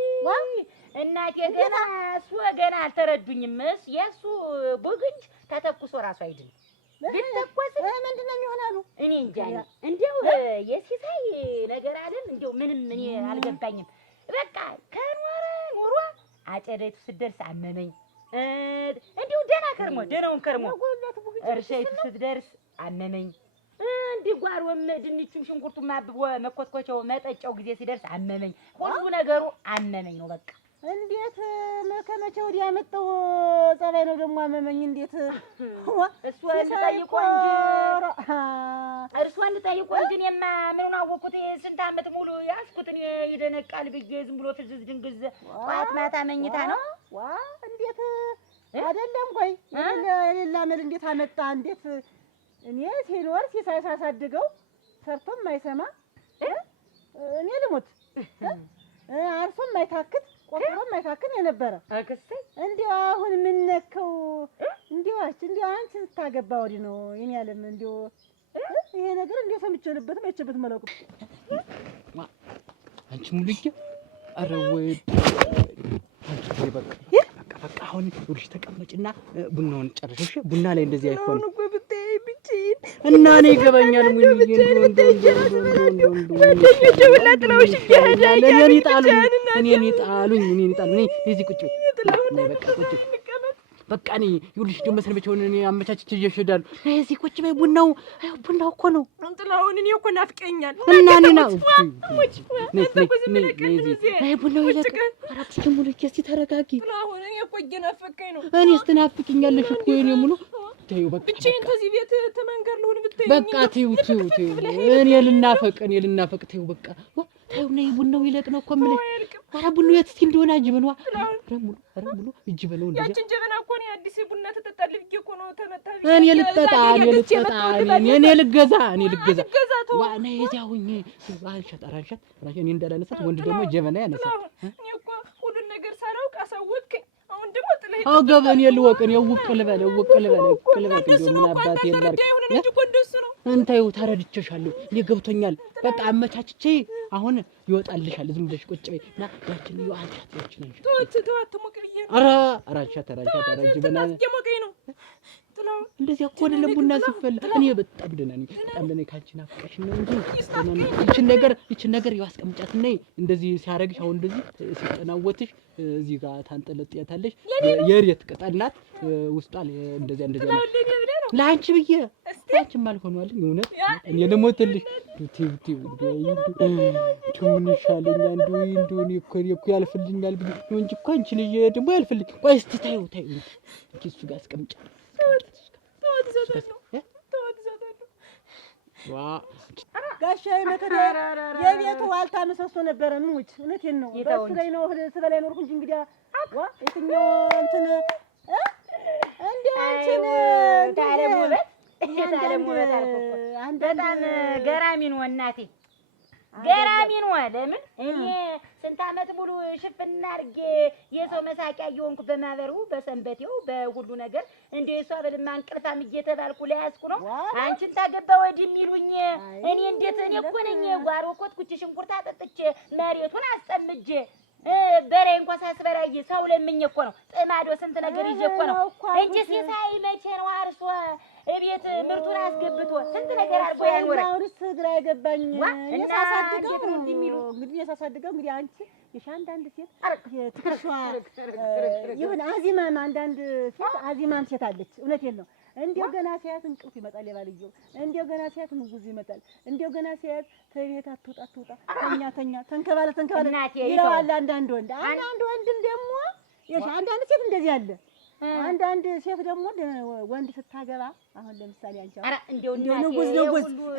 እናቴ ገና አልተረዱኝም። የሱ ቡግንጅ ተተኩሶ ራሱ አይድን ቢተኮስ ምንድን ነው የሚሆናሉ? እኔ እንጃ። እንደው የሲሳይ ነገር አይደል? እንደው ምንም እኔ አልገባኝም። በቃ ከኖረ ኑሮ አጨደቱ ስትደርስ አመመኝ። እንደው ደህናውን ከርሞ እርሻይቱ ስትደርስ አመመኝ። እንዲህ ጓሮም ድንቹም ሽንኩርቱም አብቦ መኮትኮቻው መጠጫው ጊዜ ሲደርስ አመመኝ። ሁሉ ነገሩ አመመኝ ነው በቃ። እንዴት ከመቼ ወዲያ ያመጣው ጸባይ ነው ደግሞ አመመኝ? እንዴት እሷን ልጠይቆ እንጂ እኔማ ምኑን አወኩት? ስንት ዓመት ሙሉ ያዝኩት እኔ ይደነቃል ብዬ ዝም ብሎ ፍዝዝ ድንግዝ ጠዋት ማታ መኝታ ነው። እንዴት አይደለም? ቆይ የሌላ መል እንዴት አመጣ? እንዴት እኔ ሲኖር ሲሳይ ሳሳድገው ሰርቶም ማይሰማ እኔ ልሞት አርሶም ማይታክት ቆጥሮም ማይታክን የነበረ አክስቴ እንዴው አሁን ምን ነከው? እንዴው አንቺ ስታገባ ወዲህ ነው የኔ ዓለም። እንዴው ይሄ ነገር እንዴው ሰምቼልበትም አይቼበትም አላውቅም። አንቺ ሙሉዬ ኧረ ወይ አንቺ በቃ አሁን ይኸውልሽ ተቀመጭና ቡናውን ጨርሰሽ ቡና ላይ እንደዚህ አይሆን እኮ ብታይ ብቻዬን እና እኔ ይገባኛል። ሙሉዬ ጓደኞቼ ሁላ ጥለውሽ ይሄዳል። እኔን ጣሉኝ። እዚህ ቁጭ በቃ እኔ ይኸውልሽ ደግሞ መሰንበቻውን እኔ አመቻችቼ ይሸዳሉ። እዚህ ቁጭ በይ። ቡናው እኮ ነው ጥላሁን። እኔ እኮ ናፍቀኛል እና እኔና ቡናው ይለቅ። አራትሽ ሙሉ እስኪ ተረጋጊ። ጥላሁን እኔ እኮ እየናፈቀኝ ነው። እኔስ ትናፍቂኛለሽ እኮ የኔ ሙሉ። ተይው በቃ ብቻዬን ከዚህ ቤት ተመንገር ልሆን ብታይ በቃ ተይው። እኔ ልናፈቅ ተይው በቃ ተይው። ነይ ቡናው ይለቅ ነው እኮ የምልሽ። ኧረ ቡናው የት እስኪ እንደሆነ እጅ በለዋ። ኧረ ሙሉ እጅ በለው እንደዚያ። ያችን ጀበና እኮ ነው አዲስ ቡና ትጠጣለህ ብዬሽ እኮ ነው ተመታ። እኔ ልገዛ ዋ ነይ እዚያ ሁኚ። አንሻት እኔ እንዳላነሳት ወንድ ደግሞ ጀበና ያነሳል። እኔ እኮ ሁሉን ነገር ሳላውቅ አሳወቅኝ። አሁን ደግሞ ጥለህ አገበን የልወቅን የውቅል በለ እንደው ምን አባቴ ይላርክ እንታዩ ተረድቼሻለሁ። እኔ ገብቶኛል። በቃ አመቻችቼ አሁን ይወጣልሻል። ዝም ብለሽ ቁጭ በይ እና ያችን ይዋልታት ያችን አንቺ ተወት ተሞቀየ አራሻት በና እንደዚህ እኮ አይደለም ቡና ሲፈላ። እኔ በጣም ደህና ነኝ። ካንቺ ናፍቀሽ ነው እንጂ ይችን ነገር ያስቀምጫት እና እንደዚህ ሲያረግሽ አሁን እንደዚህ ሲጠናወትሽ እዚህ ጋር ታንጠለጥያታለሽ። የሬት ቅጠል ናት ውስጧ እንደዚህ ለአንቺ ብዬ አንቺም አልሆነዋልኝ እውነት እኔ ልሞትልሽ ምን ይሻለኛል? እንደው እኔ እኮ ያልፍልኛል ብዬ ነው እንጂ እኮ አንቺ ልጅ ደግሞ ያልፍልኝ። ቆይ እስኪ ታዩ እሱ ጋር አስቀምጫት ጋሻዬ መከታ የቤቱ ዋልታ ምሰሶ ነበረ። ሙች እውነቴን ነው። በእሱ ላይ ነው ስበላይ ኖርኩ እንጂ እንግዲህ የትኛው እንትን እንደ አንቺን ታለም ውበት በጣም ገራሚ ነው እናቴ፣ ገራሚ ነው። ለምን እኔ ስንት ዓመት ሙሉ ሽፍና አድርጌ የሰው መሳቂያ እየሆንኩ በማህበሩ በሰንበቴው በሁሉ ነገር እንደ እሷ በልማ እንቅልፋም እየተባልኩ ለያዝኩ ነው። አንቺን ታገባ ወዲህ የሚሉኝ እኔ እንዴት እኔ እኮ ነኝ ጓሮ ኮትኩቼ ሽንኩርት አጠጥቼ መሬቱን አስጠምጄ በሬ እንኳን ሳስበራይ ሰው ለምኜ እኮ ነው። ጥማዶ ስንት ነገር ይዤ እኮ ነው እንጂ ሲሳይ መቼ ነው አርሶ እቤት ምርቱን አስገብቶ ስንት ነገር አድርጎ ያኖረ። አሁንስ ግራ የገባኝ የሳሳድገው እንግዲህ አንቺ የሻንዳንድ ሴት ትከሻዋ ይሁን አዚማም አንዳንድ ሴት አዚማም ሴት አለች። እውነቴን ነው። እንዲያው ገና ሲያት እንቅልፍ ይመጣል የባልየው፣ እንዲያው ገና ሲያት ንጉዝ ይመጣል፣ እንዲያው ገና ሲያት ከቤት አትወጣ ተኛ ተንከባለ ይለዋል አንዳንድ ወንድ። አንዳንድ ወንድም ደግሞ አንዳንድ ሴት እንደዚህ አለ። አንዳንድ ሴት ደግሞ ወንድ ስታገባ አሁን ለምሳሌ አንቺ እንደው ንጉዝ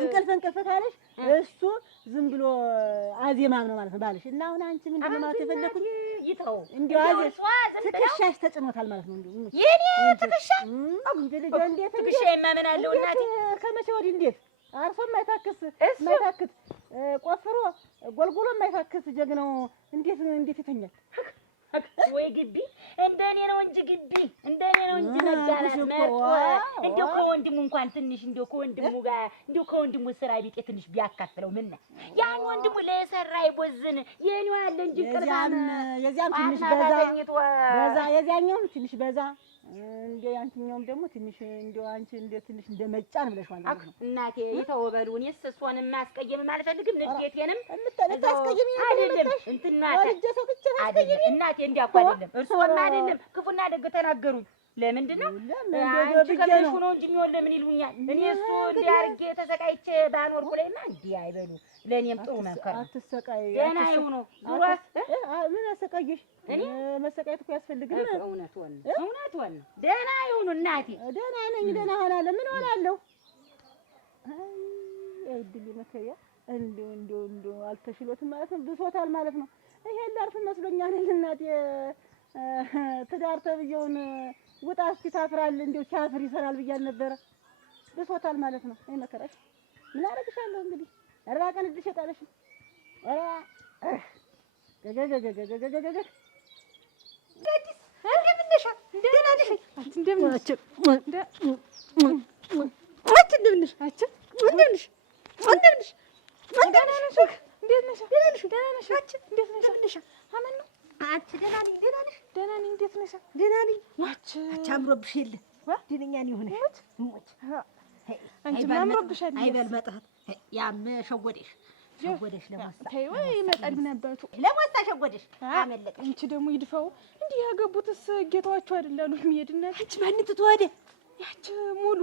እንቅልፍ ካለሽ እሱ ዝም ብሎ አዜማም ነው ማለት ነው ባልሽ። እና አሁን አንቺ ምንድን ነው ማለት የፈለኩኝ ይተው እንደው ትከሻሽ ተጭኖታል ማለት ነው። እንደው የኔ ትከሻ እንዴት ትከሻ የማመን አለው እናቴ ከመቼ ወዲህ እንዴት አርሶ የማይታክስ ቆፍሮ ጎልጎሎ የማይታክስ ጀግናው እንዴት ይተኛል? ወይ ግቢ እንደኔ ነው እንጂ ግቢ እንደኔ ነው እንጂ መጋላት መርጦ እንደው ከወንድሙ እንኳን ትንሽ እንደው ከወንድሙ ጋር እንደው ከወንድሙ ስራ ቢጤ ትንሽ ቢያካፍለው ምን ነው ያን ወንድሙ ለሰራ ይቦዝን የኔው ያለ እንጂ ቅርባም የዚያም ትንሽ በዛ የዚያኛውም ትንሽ በዛ እንደ ያንቺኛውም ደግሞ ትንሽ እንደው አንቺ እንደ ትንሽ እንደ መጫን ብለሽ ማለት ነው። እናቴ ይተወበሉ እኔስ እሷንም ማስቀየም አልፈልግም። ንዴቴንም ታስቀየሚ አይደለም እንትናታ አይደለም እናቴ እንዲያውቁ አይደለም እርሶም አይደለም ክፉና ደግ ተናገሩኝ። ለምንድን ነው አንቺ ከልጅ ነው እንጂ የሚሆን ለምን ይሉኛል? እኔ እሱ እንዲያርጌ ተሰቃይቼ ባኖርኩ ላይማ እንዲህ አይበሉ። ለእኔም ጥሩ መከራ አትሰቃይ ደህና ይሁኑ። ዙሯት ምን አሰቃየሽ? እኔ መሰቃየት እኮ ያስፈልግም። እውነት ሆነ ደህና ይሁኑ እናቴ። ደህና ነኝ፣ ደህና ሆናለሁ። ምን ሆናለሁ? አይ እድል መከያ እንደው አልተሽሎትም ማለት ነው። ብሶታል ማለት ነው። ይሄ ላርፍ መስሎኛል እናቴ። ትዳር ተብየውን ውጣ እስኪ ታፍራል እንደው ሲያፍር ይሰራል ብያል ነበረ። ብሶታል ማለት ነው። አይ መከራሽ ምን አደርግሻለሁ እንግዲህ 40 ቀን እድል ሸጣለሽ። አምሮብሽ የለ ደህና ነኝ ሆነሽ አንቺ አምሮብሻል። አይበል መጣት ያም ሸጎደሽ ለማስታ ይመጣል ምናባቱ ለማስታ ሸጎደሽ አመለጠ። አንቺ ደግሞ ይድፈው እንዲህ ያገቡትስ ጌታዋቸው አይደለም የሚሄድና አንቺ ማን ትተወደ ያች ሙሉ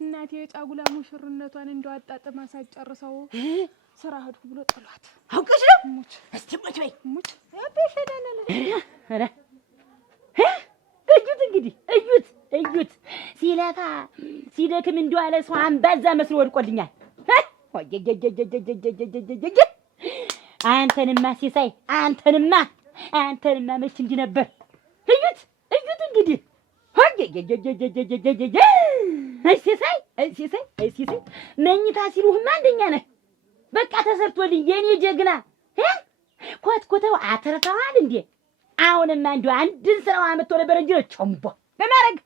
እናቴ የጫጉላ ሙሽርነቷን እንደው አጣጥማ ሳጨርሰው ስራ ሄድኩ ብሎ ጥሏት አውቀሽ ነው ሙች እስቲ ሞች በይ ሙች ያበሸዳናለ አረ እንግዲህ እዩት ሲለፋ ሲደክም እንደዋለ ሰው አንባዛ መስሎ ወድቆልኛል። አንተንማ ሲሳይ አንተንማ መች እንዲህ ነበር። እዩት እንግዲህ ሲሳይ መኝታ ሲሉህማ አንደኛ ነህ። በቃ ተሰርቶልኝ የኔ ጀግና ኮትኮተው አተርፈዋል እንዴ አሁንማ እንደው አንድን ስራው አመጥቶ ነበር እንጂ ጮምቦ በማረግ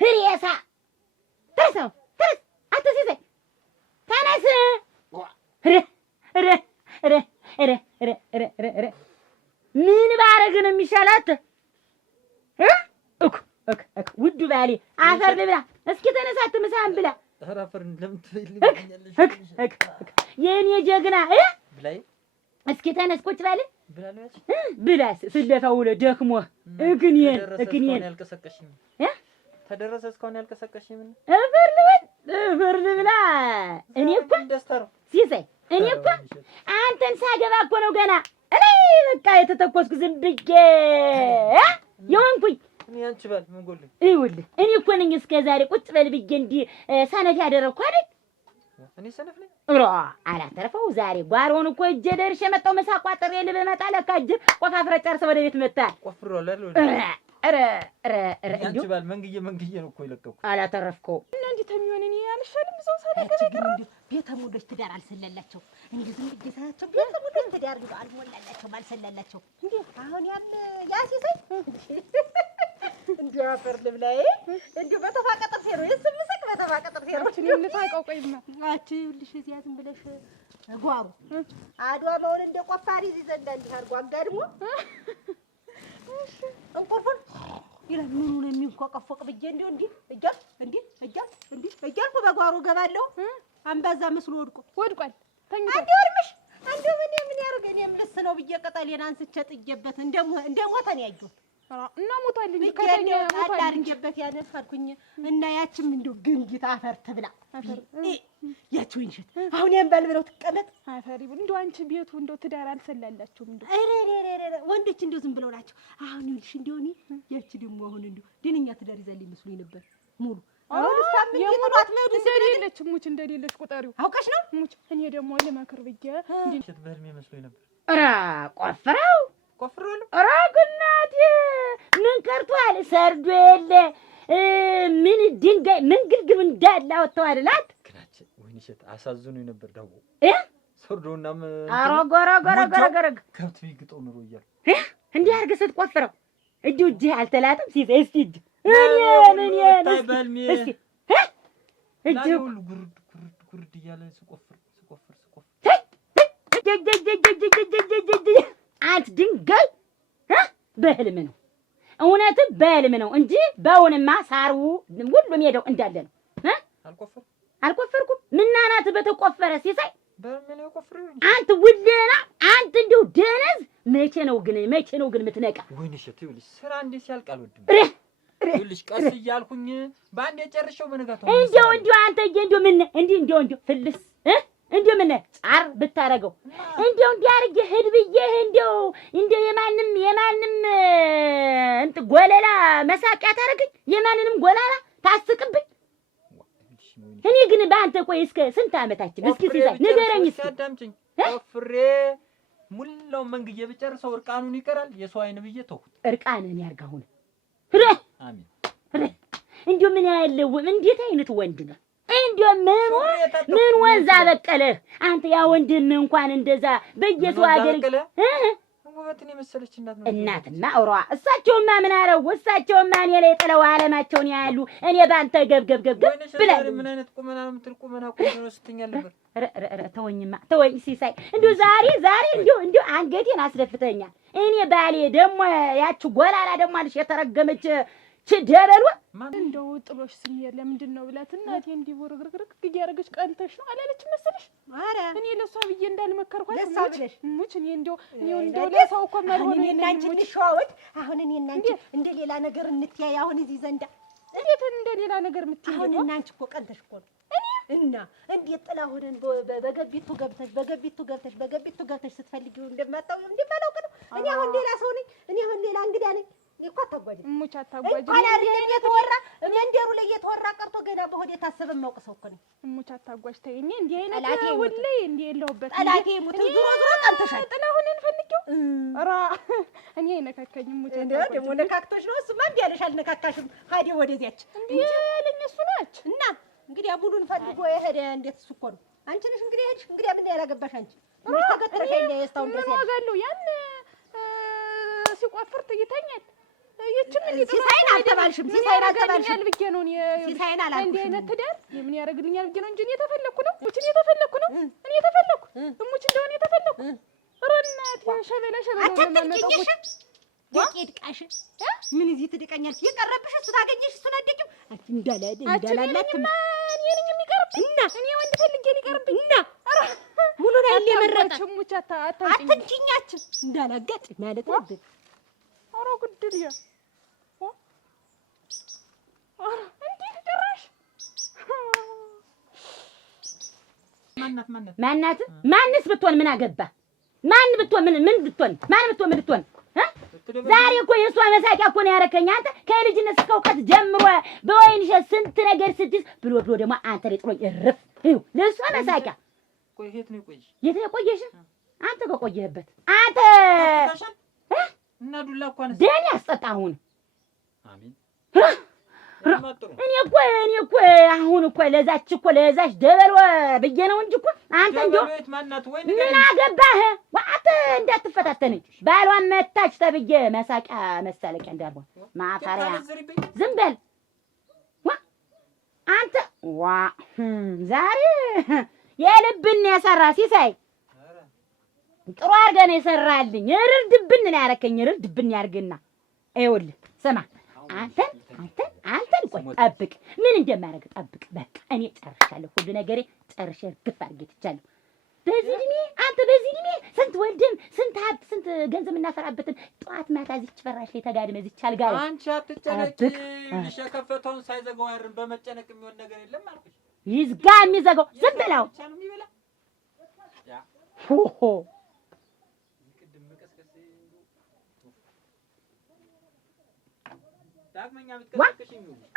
ህሪያሳ ተነሳው ተነስ አንተ ሲሳይ ተነስ ምን ባረግ ነው የሚሻላት ውዱ ባሌ አፈር ልብላ እስኪ ተነሳት ምሳህን ብላ አፈር ለምን ትልኛለሽ የኔ ጀግና ብላይ እስኪ ተነስ ቁጭ ባለ ብላለች ብላስ ስለፋው ደክሞ እግኔን ያልቀሰቀሽኝ ተደረሰ እስካሁን ያልቀሰቀሽኝ ምን እፈር ልብላ እኔ እኮ ደስታው ሲሳይ እኔ እኮ አንተን ሳገባ እኮ ነው ገና እኔ በቃ የተተኮስኩ ዝም ብዬ የሆንኩኝ እኔ አንቺ ባል ምን ጎል ይኸውልህ እኔ እኮ ነኝ እስከ ዛሬ ቁጭ በል ብዬ እንዲህ ሰነፍ ያደረግኩ አይደል እኔ ሰነፍ ነኝ አላተረፈው ዛሬ ጓሮውን እኮ እጄ ደርሼ መጣሁ ምሳ ቋጥሬ ልመጣ ለካ እጄ ቆፋፍረ ጨርሰህ ወደ ቤት መጣ ቆፍሯል አንቺ ባል መንግዬ ነው እኮ የለቀኩት አላተረፍከው እና እንዴት የሚሆን እኔ አልሻልም እዛው ሳደረገ ቤተ ሙሉች ትዳር አልሰለላቸው እንዴ ዝም ብዬ ሳያቸው ቤተ ሙሉች ትዳር እንደው አልሰለላቸው እንዴ አሁን ያ ሲሳይ እንዴ አፈር ልብላይ እንዴ በተፋቀጠር ሴሮ ይስምስክ በተፋቀጠር ሴሮ እቺ ልታውቀው ቆይማ አቺ ልሽ እዚያ ዝም ብለሽ ጓሩ አድዋ መሆን እንደ ቆፋሪ ዘንዳ እንዲህ አድርጎ አጋድሞ እንቆርፎን ይላል ምኑ ነው የሚንቆቀፎቅ ብዬ እንደው እንዲህ እያልኩ በጓሮ ገባለሁ አንባዛ መስሎ ወድቋል አንዴ ወርምሽ አንዴ ምን ያርገ እኔም ልስ ነው ብዬ ቅጠሌን አንስቼ ጥዬበት እንደ ሞተ ነው ያየሁት እና ሞታል እንጂ ከተኛ ሞታል አዳርጌበት ያነፋልኩኝ እና ያችም እንደው ግንጊት አፈር ትብላ ያቺው እንሽት አሁን ያንባል ብለው ትቀመጥ አፈሪ እንደው አንቺ ቤቱ እንደው ትዳር አልሰላላችሁም እንደው ወንዶች እንደው ዝም ብለው ናቸው አሁን ይልሽ እንደው እኔ ያቺ ደግሞ አሁን እንደው ደንኛ ትዳር ይዛልኝ መስሎኝ ነበር ሙሉ አሁን ሳምንት የሙላት ነው እንደሌለች ሙች እንደሌለች ቁጠሪው አውቀሽ ነው ሙች እኔ ደግሞ ለማከር ብዬ እንዴት በህልሜ መስሎኝ ነበር ቆፍረው ግናት ምን ቀርቷል ሰርዶ የለ ምን ድንጋይ ምን ግልግም እንዳለ አወጣው አይደላት ግናት ወይንሸት አሳዝኖኝ ነበር ዳው ሰርዶና አረገረገረገረገ ከብት ይግጠው ኑሮ እያል እንዲህ አድርገህ ስትቆፍረው እጅ አልተላጠም ሲዘይ እስቲ እኔ እስቲ እጅ ጉርድ እያለ ስቆፍር አንተ ድንጋይ በህልም ነው እውነትም በህልም ነው እንጂ በእውንማ ሳሩ ሁሉም ሄደው እንዳለ ነው አልቆፈርኩም ምናናት በተቆፈረ ሲሳይ በምን ቆፍረው አንተ ውለና አንተ እንደው ደነዝ መቼ ነው ግን የምትነቃ ወይንሸት ይኸውልሽ ስራ እንዴ ሲያልቅ አልወድም ይኸውልሽ ቀስ እያልኩኝ በአንድ የጨርሼው በነጋታው እንደው አንተ እንደው ምን እንደው ፍልስ እንደው ምን ጻር ብታረገው እንደው እንዲያርግ ህድብዬ እንደው የማንም እንት ጎለላ መሳቂያ ታረግኝ የማንንም ጎላላ ታስቅብኝ እኔ ግን በአንተ ቆይ እስከ ስንት አመታችን እስኪ ሲሳይ ንገረኝ እስኪ አዳምጪኝ ቆፍሬ ሙላው መንግዬ ብጨርሰው እርቃኑን ይቀራል የሰው አይን ብዬ ተውኩት እርቃንን ያርጋሁን አሜን እንደው ምን ያለው እንዴት አይነት ወንድ ነው እንደው ምን ወንዝ አበቀለህ አንተ ያ ወንድም እንኳን እንደዛ በየሰው አገር ውበትን የመሰለች እናትና አውራ እሳቸውማ ምን አረው እሳቸውማ እኔ ላይ ጥለው ዓለማቸውን ያሉ እኔ ባንተ ገብገብገብገብ ብለህ ምን አይነት ቁመና ነው የምትል ቁመና ነው ስትኛል ነበር ተወኝ ሲሳይ እንደው ዛሬ እንደው አንገቴን አስደፍተኛል እኔ ባሌ ደግሞ ያቺ ጎላላ ደግሞ አልሽ የተረገመች ደረሉ እንደው ጥሎሽ ስንሄድ ለምንድን ነው ብላት እናቴ እንዲህ ወርግርግርግ እያደረገች ቀንተሽ ነው አላለች መሰለሽ ኧረ እኔ ለሷ ብዬ እንዳልመከርኳት ሙች እኔ እንደው ለሰው እኮ መልሆነ እናንቺ ልሽዋወት አሁን እኔ እናንቺ እንደ ሌላ ነገር እንትያይ አሁን እዚህ ዘንዳ እንዴት እንደ ሌላ ነገር የምትይኝ አሁን እናንቺ እኮ ቀንተሽ እኮ ነው እና እንዴት ጥላ ሆነን በገቢቱ ገብተሽ ስትፈልጊው እንደማጣው እንደማላውቅ ነው እኔ አሁን ሌላ ሰው ነኝ እኔ አሁን ሌላ እንግዳ ነኝ እኮ አታጓጂ ሙች አታጓጂ እንኳን አይደለም የተወራ መንደሩ ላይ የተወራ ቀርቶ ገና በሆድ የታሰበ ማውቅ ሰው እኮ ነኝ ሙች አታጓጂ ተይ እኔ እንዲህ አይነት ሁሌ እንዲህ የለሁበት ጠላቴ ሙት ዙሮ ቀንተሻል ጥላሁንን ፈልጊው ኧረ እኔ ነካከኝም ሙች ደግሞ ነካክቶሽ ነው እሱማ እንዲህ ያለሽ አልነካካሽም ሀዲ ወደዚያች እንዲህ ለነሱ ናች እና እንግዲህ አቡሉን ፈልጎ የሄደ እንዴት እሱ እኮ ነው አንቺ ነሽ እንግዲህ ሄድሽ እንግዲህ ምን ያላገባሽ አንቺ ተገጥረሽ የለ የስታውን ድረስ ያለው ያን ሲቆፍር ይተኛል። ይችም እንዴ ሲሳይን አልተባልሽም። ሲሳይን አልተባልሽም ብዬ ነው እኔ ሲሳይን አላልኩሽም። እንዴ አይነት ትዳር ምን ያደርግልኛል ብዬ ነው እንጂ እኔ ተፈለኩ ነው እኔ ተፈለኩ ነው እኔ ተፈለኩ እሙች እንደሆነ የተፈለኩ ሮናት ሸበላ ሸበላ ነው አትጥቂሽ ደቂቃሽ ምን እዚህ ትድቀኛለሽ? የቀረብሽ እሱ ታገኘሽ እሱ ነድቂው አንቺ እንዳላላት እኔ ነኝ የሚቀርብኝ እና እኔ ወንድ ፈልጌ ሊቀርብኝ እና ሙሉ ላይ ለመረጣ ሙች አትንኪኛችን እንዳላጋጥ ማለት ነው። ኧረ ጉድል ያ እንዴት ጭራሽ ማናት ማንስ ብትሆን ምን አገባ? ማን ብትሆን ምን ብትሆን ማን ብትሆን ምን ብትሆን ዛሬ እኮ የእሷ መሳቂያ እኮ ነው ያደረከኝ። አንተ ከልጅነት እስከ እውቀት ጀምሮ በወይንሽ ስንት ነገር ስትይዝ ብሎ ደግሞ አንተ ላይ ጥሎኝ እርፍ ይኸው ለእሷ መሳቂያ። ቆይ የት ነው የቆየሽ? የት ነው የቆየሽ? አንተ ከቆየህበት አንተ እና ዱላ እኮ ነው ደን ያስጠጣሁን። አሜን። እኔ እኮ አሁን እኮ ለዛች ደበል ብዬ ነው እንጂ እኮ አንተ እንደው ምን አገባህ? ዋት እንዳትፈታተነኝ ባሏን መታች ተብዬ መሳቂያ መሳለቂያ እንዳልሆን ማፈሪያ ዝም በል አንተ ዛሬ የልብን የሰራ ሲሳይ ጥሩ አድርገህ ነው የሰራልኝ። እርድብን ነው ያረከኝ። እርድብን ያርግና ይኸውልህ ስማ አንተን ቆይ ጠብቅ፣ ምን እንደማደርግ ጠብቅ። በቃ እኔ ጨርሻለሁ፣ ሁሉ ነገሬ ጨርሼ እርግፍ አድርጌ ትቻለሁ። በዚህ እድሜ ስንት ወንድም ስንት ሀብት ስንት ገንዘብ እናፈራበትን ጠዋት ማታ እዚች ፈራሽ ላይ ተጋድመህ እዚች አልጋ ላይ አንቺ አትጨነቂ። ሸከፈተውን ሳይዘጋው አይደል በመጨነቅ የሚሆን ነገር የለም አልኩሽ። ይዝጋ የሚዘጋው ዝም ብለው ሆሆ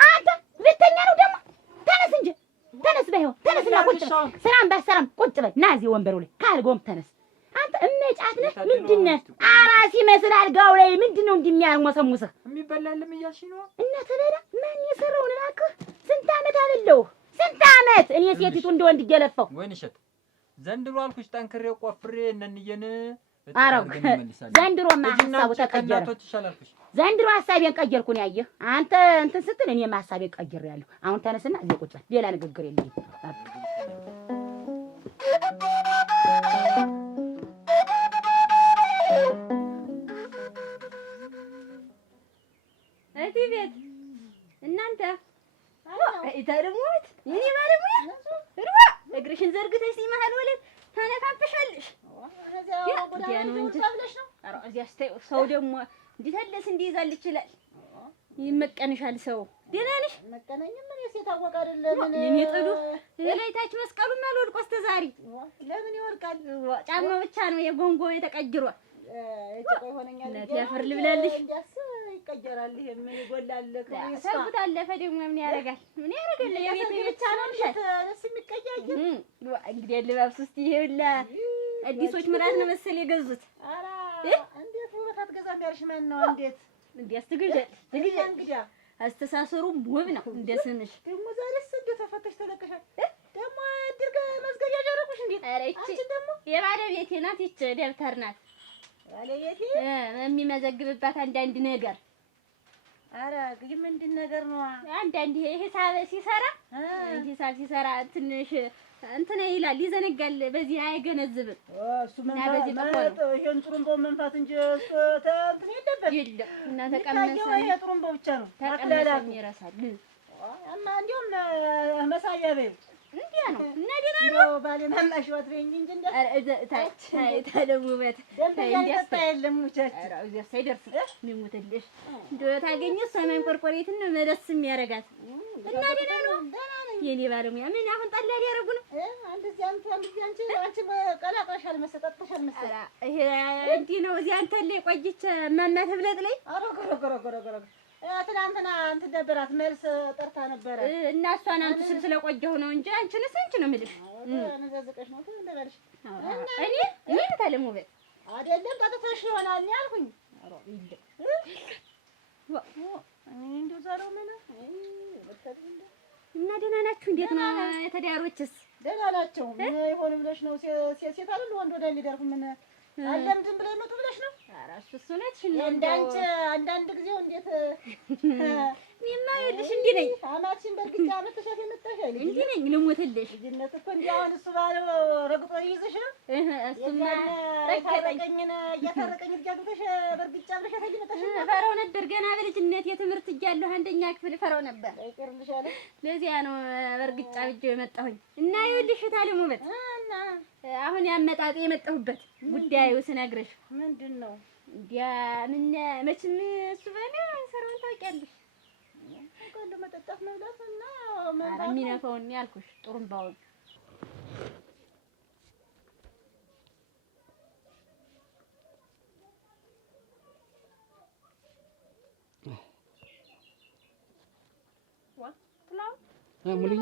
አንተ ሁለተኛ ነው ደግሞ። ተነስ እንጂ ተነስ፣ በይው ተነስና ቁጭ በል። ስራም ባሰራም ቁጭ በል። ና እዚህ ወንበሩ ላይ ካልጎም ተነስ። አንተ እመጫት ነህ ምንድን ነህ? አራስ ይመስል አልጋው ላይ ምንድን ነው እንደሚያርሞሰሙስህ? የሚበላልም እያልሽ ነው እና ተበላ። ማን የሰራውን እባክህ? ስንት ዓመት አበላሁ ስንት ዓመት እኔ ሴቲቱ እንደ ወንድ እየለፋሁ። ወይንሸት ዘንድሮ አልኩሽ ጠንክሬ ቆፍሬ እነንየን አረግ ዘንድሮማ ሀሳቡ ተቀየረ። ዘንድሮ ሀሳቤን ቀየርኩ ነው ያየህ አንተ እንትን ስትል እኔም ሀሳቤን ቀይሬያለሁ። አሁን ተነስና እዚህ ቁጭ በል። ሌላ ንግግር የለኝም። እዚህ ቤት እናንተ ታደሙት የኔ ባለሙያ ሩዋ እግርሽን ዘርግተሽ ሲመሃል ወለት ታነካፍሻለሽ። ሰው ደግሞ እንዲተለስ እንዲይዛል ይችላል። ይመቀንሻል ሰው። ደህና ነሽ? መቀነኝም ምን የታወቀ አይደለም። እኔ ጥዱ ለላይታች መስቀሉም አልወድቆ እስከ ዛሬ ለምን ይወልቃል? ጫማ ብቻ ነው የጎንጎ የተቀጅሯል። እጭቆ ይሆነኛል። ለፈር ልብላልሽ እንዲያስ ይቀጀራል። ይሄ ምን ይጎላል? ሰርጉት አለፈ ደግሞ ምን ያደርጋል? ምን ያደርጋል? የቤት ብቻ ነው ደስ የሚቀያየ እንግዲህ ልባብስ እስቲ ይሄላ አዲሶች ምራት ነው መሰል የገዙት። ኧረ እንዴት ውበት አትገዛም ያልሽ ማን ነው? እንዴት ትግዣለሽ? እንግዲህ አስተሳሰሩም ውብ ነው እንደ ስምሽ። ደግሞ ዛሬስ እንዴት ተፈተሽ ተለቀሻል? ደግሞ ድርገ መዝገብ ያደረጉሽ እንዴ? ኧረ ይቺ ደግሞ የባለቤቴ ናት። ይቺ ደብተር ናት ባለቤቴ የሚመዘግብባት አንዳንድ ነገር። ኧረ ግን ምንድን ነገር ነው? አንዳንድ ሂሳብ ሲሰራ ትንሽ እንትን ይላል ይዘነጋል። በዚህ አይገነዝብም። እሱ ይሄን ጥሩምባው መንፋት እንጂ እንትን የለበት የለም። እና ተቀመሰ ይሄ ጥሩምባው ብቻ ነው። ተቀመሰ ይረሳል። እና እንዲያውም መሳያ በይው እንዲያ ነው። እና ደህና ነው ባሌን አማሽዋት በይኝ እንጂ እንደ ታደሙበት ደንበኛ የለም ሙቻች። ኧረ እዚያ ሳይደርስ የሚሞትልሽ እንደው ታገኘ ሰማን ኮርፖሬት ነው መደስ የሚያረጋት። እና ደህና ነው የኔ ባለሙያ። ምን አሁን ጠላ ሊያረጉ ነው? እንደዚህ አንቺ ቀላቅለሻል መሰል ጠጥተሻል መሰል። ይሄ እንዲህ ነው። እዚህ አንተ ላይ ቆይቼ እማማ ትብለጥ ላይ ኧረ ጎረጎረጎረጎረ ትናንትና እንትን ነበራት መልስ ጠርታ ነበረ እና እሷን አንቺ ስል ስለቆየሁ ነው እንጂ አንቺንስ አንቺ ነው የምልሽ። ነዘዝቀሽ ነው እንደበልሽ እኔ ታለሙበት አይደለም ጠጥተሽ ይሆናል ያልኩኝ። ኧረ ይል እንደው ዛሬው ምን እና ደህና ናችሁ? እንዴት ነው የተዳሮችስ? ደህና ናቸው። ምን ይሆን ብለሽ ነው? ሴት አይደል ወንድ ወደ ሊደርኩ ምን አለምድም ብለህ መጡ ብለሽ ነው? ኧረ እሱስ እውነትሽን ነው። እንዳንቺ አንዳንድ ጊዜው እንዴት እኔማ ይኸውልሽ እንዲህ ነኝ። አማትሽን በእርግጫ አመተሻት የመጣሽ አይደል? እንዲህ ነኝ ልሞትልሽ። ልጅነት እኮ እንዲህ አሁን እሱ ባለው ረግጦ ይይዝሽ ነው። እሱማ ረገጠኝን እያታረቀኝ እያግብተሽ በእርግጫ ብለሽ ተይመጣሽ ፈራው ነበር ገና በልጅነት የትምህርት እያለሁ አንደኛ ክፍል ፈራው ነበር። ይቀርልሻል። ለዚያ ነው በእርግጫ ብዬ የመጣሁኝ እና ይኸውልሽ ታለም ውበት እና አሁን ያመጣጤ የመጣሁበት ጉዳዩ ስነግርሽ ምንድን ነው? እንዲያ ምን መቼም እሱ በእኔ ሰራውን ታውቂያለሽ። ቆንጆ መጠጣት መብላት እና ኧረ የሚነፋውን ያልኩሽ ጥሩምባውን ሙሉዬ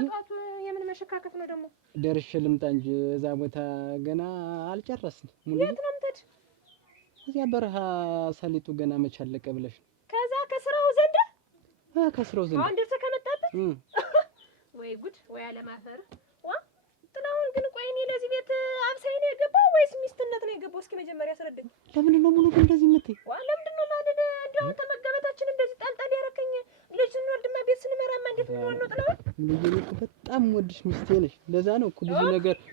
የምን መሸካከፍ ነው ደግሞ? ደርሼ ልምጣ እንጂ እዛ ቦታ ገና አልጨረስን። ሙሉዬ የት ነው የምትሄድ? እዚያ በረሃ ሰሊጡ ገና መች አለቀ ብለሽ ነው? ከዛ ከስራው ዘንድ ከስራው ዘንድ አሁን ደርሰህ ከመጣበት ወይ ጉድ ወይ አለማፈር። ጥላሁን ግን ቆይ እኔ ለዚህ ቤት አብሳይ ነው የገባው ወይስ ሚስትነት ነው የገባው? እስኪ መጀመሪያ አስረዳኝ። ለምንድን ነው ሙሉ ግን እንደዚህ የምትይ? ለምንድን ነው ማለት እንደው አንተ መገበታችን እንደዚህ ጣልጣል ያረከኝ? ልጅ ስንወልድማ ቤት ስንመራማ እንዴት ነው ነው ጥላሁን? ሙሉዬ እኮ በጣም ወድሽ ሚስቴ ነሽ። ለዛ ነው እኮ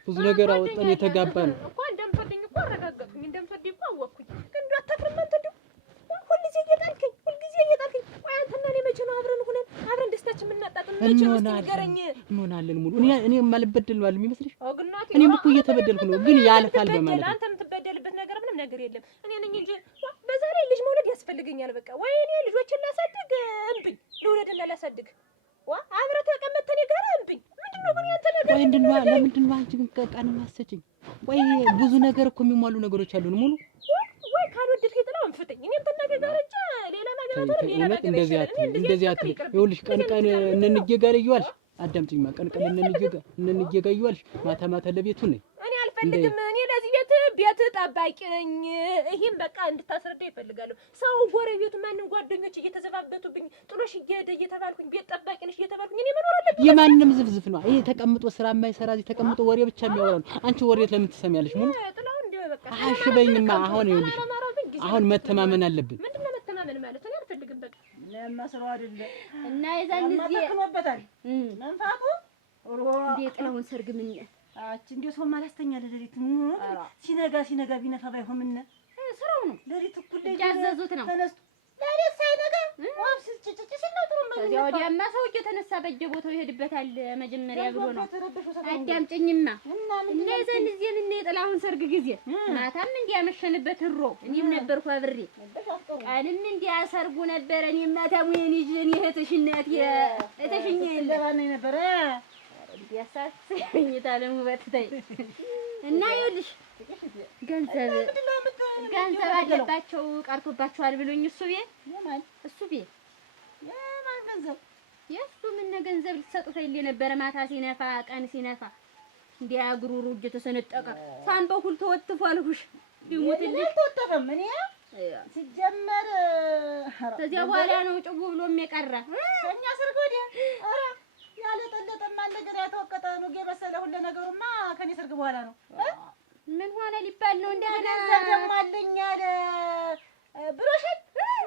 ብዙ ነገር አወጣን የተጋባ ነው እኮ እንደምትወደኝ እኮ አረጋገጥኩኝ። እንደምትወደኝ እኮ አወቅኩኝ። ግን እንደው አታፍርም አንተ? እንደው ሁልጊዜ እየጣልከኝ ቆይ አንተና እኔ መቼ ነው አብረን ደስታችን የምናጣጥም? መቼ ነው እስኪ ንገረኝ። እንሆናለን ሙሉ እኔ የማልበደል ነው የሚመስልሽ? እኔም እኮ እየተበደልኩ ነው፣ ግን ያልፋል በማለት ነው። አንተ የምትበደልበት ነገር ምንም ነገር የለም። እኔ ነኝ እንጂ በዛ ላይ ልጅ መውለድ ያስፈልገኛል። በቃ ወይ እኔ ልጆችን ላሳድግ እምብኝ፣ ልውለድና ላሳድግ አብረህ ተቀመጥ እኔ ጋር እምብኝ። ምንድነው ግን ያንተ ነገር? ወይ ለምንድን ነው አንቺ ግን ቀቃን ማሰጭኝ? ወይ ብዙ ነገር እኮ የሚሟሉ ነገሮች አሉን ሙሉ። ወይ ካልወደድከኝ ጥላውን ፍተኝ። እኔም ተናገር እንጂ ሌላ ነገር አትሆንም። ሌላ ነገር እንደዚህ አትበይ። ይኸውልሽ ቀን እንንጌ ጋር እየዋልሽ አዳምጪኝማ። ቀን እንንጌ ጋር እየዋልሽ ማታ ለቤቱ ነኝ። እኔ አልፈልግም። እኔ ለዚህ ቤት ጠባቂ ነኝ። ይሄን በቃ እንድታስረዳ ይፈልጋለሁ። ሰው ጎረቤቱ ማንም ጓደኞች እየተዘባበቱብኝ ጥሎሽ እየሄደ እየተባልኩኝ ቤት ጠባቂ ነሽ እየተባልኩኝ እኔ መኖር አለብኝ። የማንንም ዝፍዝፍ ነው ይሄ። ተቀምጦ ስራ የማይሰራ እዚህ ተቀምጦ ወሬ ብቻ የሚያወራ ነው። አንቺ ወሬ ለምን ትሰሚያለሽ? ሙሉ አሽበኝማ። አሁን ይኸውልሽ አሁን መተማመን አለብን። ምንድን ነው መተማመን ማለት? እኔ አልፈልግም በቃ ለማስራው አይደለ እና የዛን ጊዜ ተከኖበታል መንፋቱ እንዴ ጥላሁን ሰርግ ምን እንዴ ሰው ማላስተኛ ለሌሊት ሲነጋ ቢነፋ ባይሆን ምን ስራው ነው። ለሊት እኩል ያዘዙት ነው። ተነስቶ ለሊት ሳይነጋ ወፍስ ጭጭጭ ሲል ነው ጥሩ ነው። ከዚያ ወዲያማ ሰው እየተነሳ በየቦታው ይሄድበታል። መጀመሪያ ብሎ ነው። አዳምጪኝማ እና የዛን ጊዜ ምን የጥላሁን ሰርግ ጊዜ ማታም እንዲያመሸንበት ሮ እኔም ነበርኩ አብሬ። ቀንም እንዲያሰርጉ ነበር። እኔም ማታም የኔ ልጅ እህትሽ እናት እህትሽኝ ለባና ነበር እንዲያሳስኝ ታለም ውበት ታይ እና ይኸውልሽ ገንዘብ አለባቸው ቀርቶባቸዋል ብሎኝ እሱ ቤት የማን ገንዘብ? የእሱ ምን ገንዘብ ሊሰጡት አይል የነበረ ማታ ሲነፋ ቀን ሲነፋ እንዲያ ጉሩሩ እየተሰነጠቀ ሳምባው ሁሉ ተወጥፎ አልኩሽ። ይሞትልሽ አልተወጠፈም። እኔ ሲጀመር ከዚያ በኋላ ነው ጭው ብሎ የሚቀራ ከእኛ ሰርግ ወዲያ ኧረ ያለጠለጠማ ነገር ያተወቀጠ ነው የበሰለ ሁሉ ነገሩማ ከኔ ሰርግ በኋላ ነው። ምን ሆነ ሊባል ነው እንደገና ደግሞ አለኝ ያለ ብሎሻል።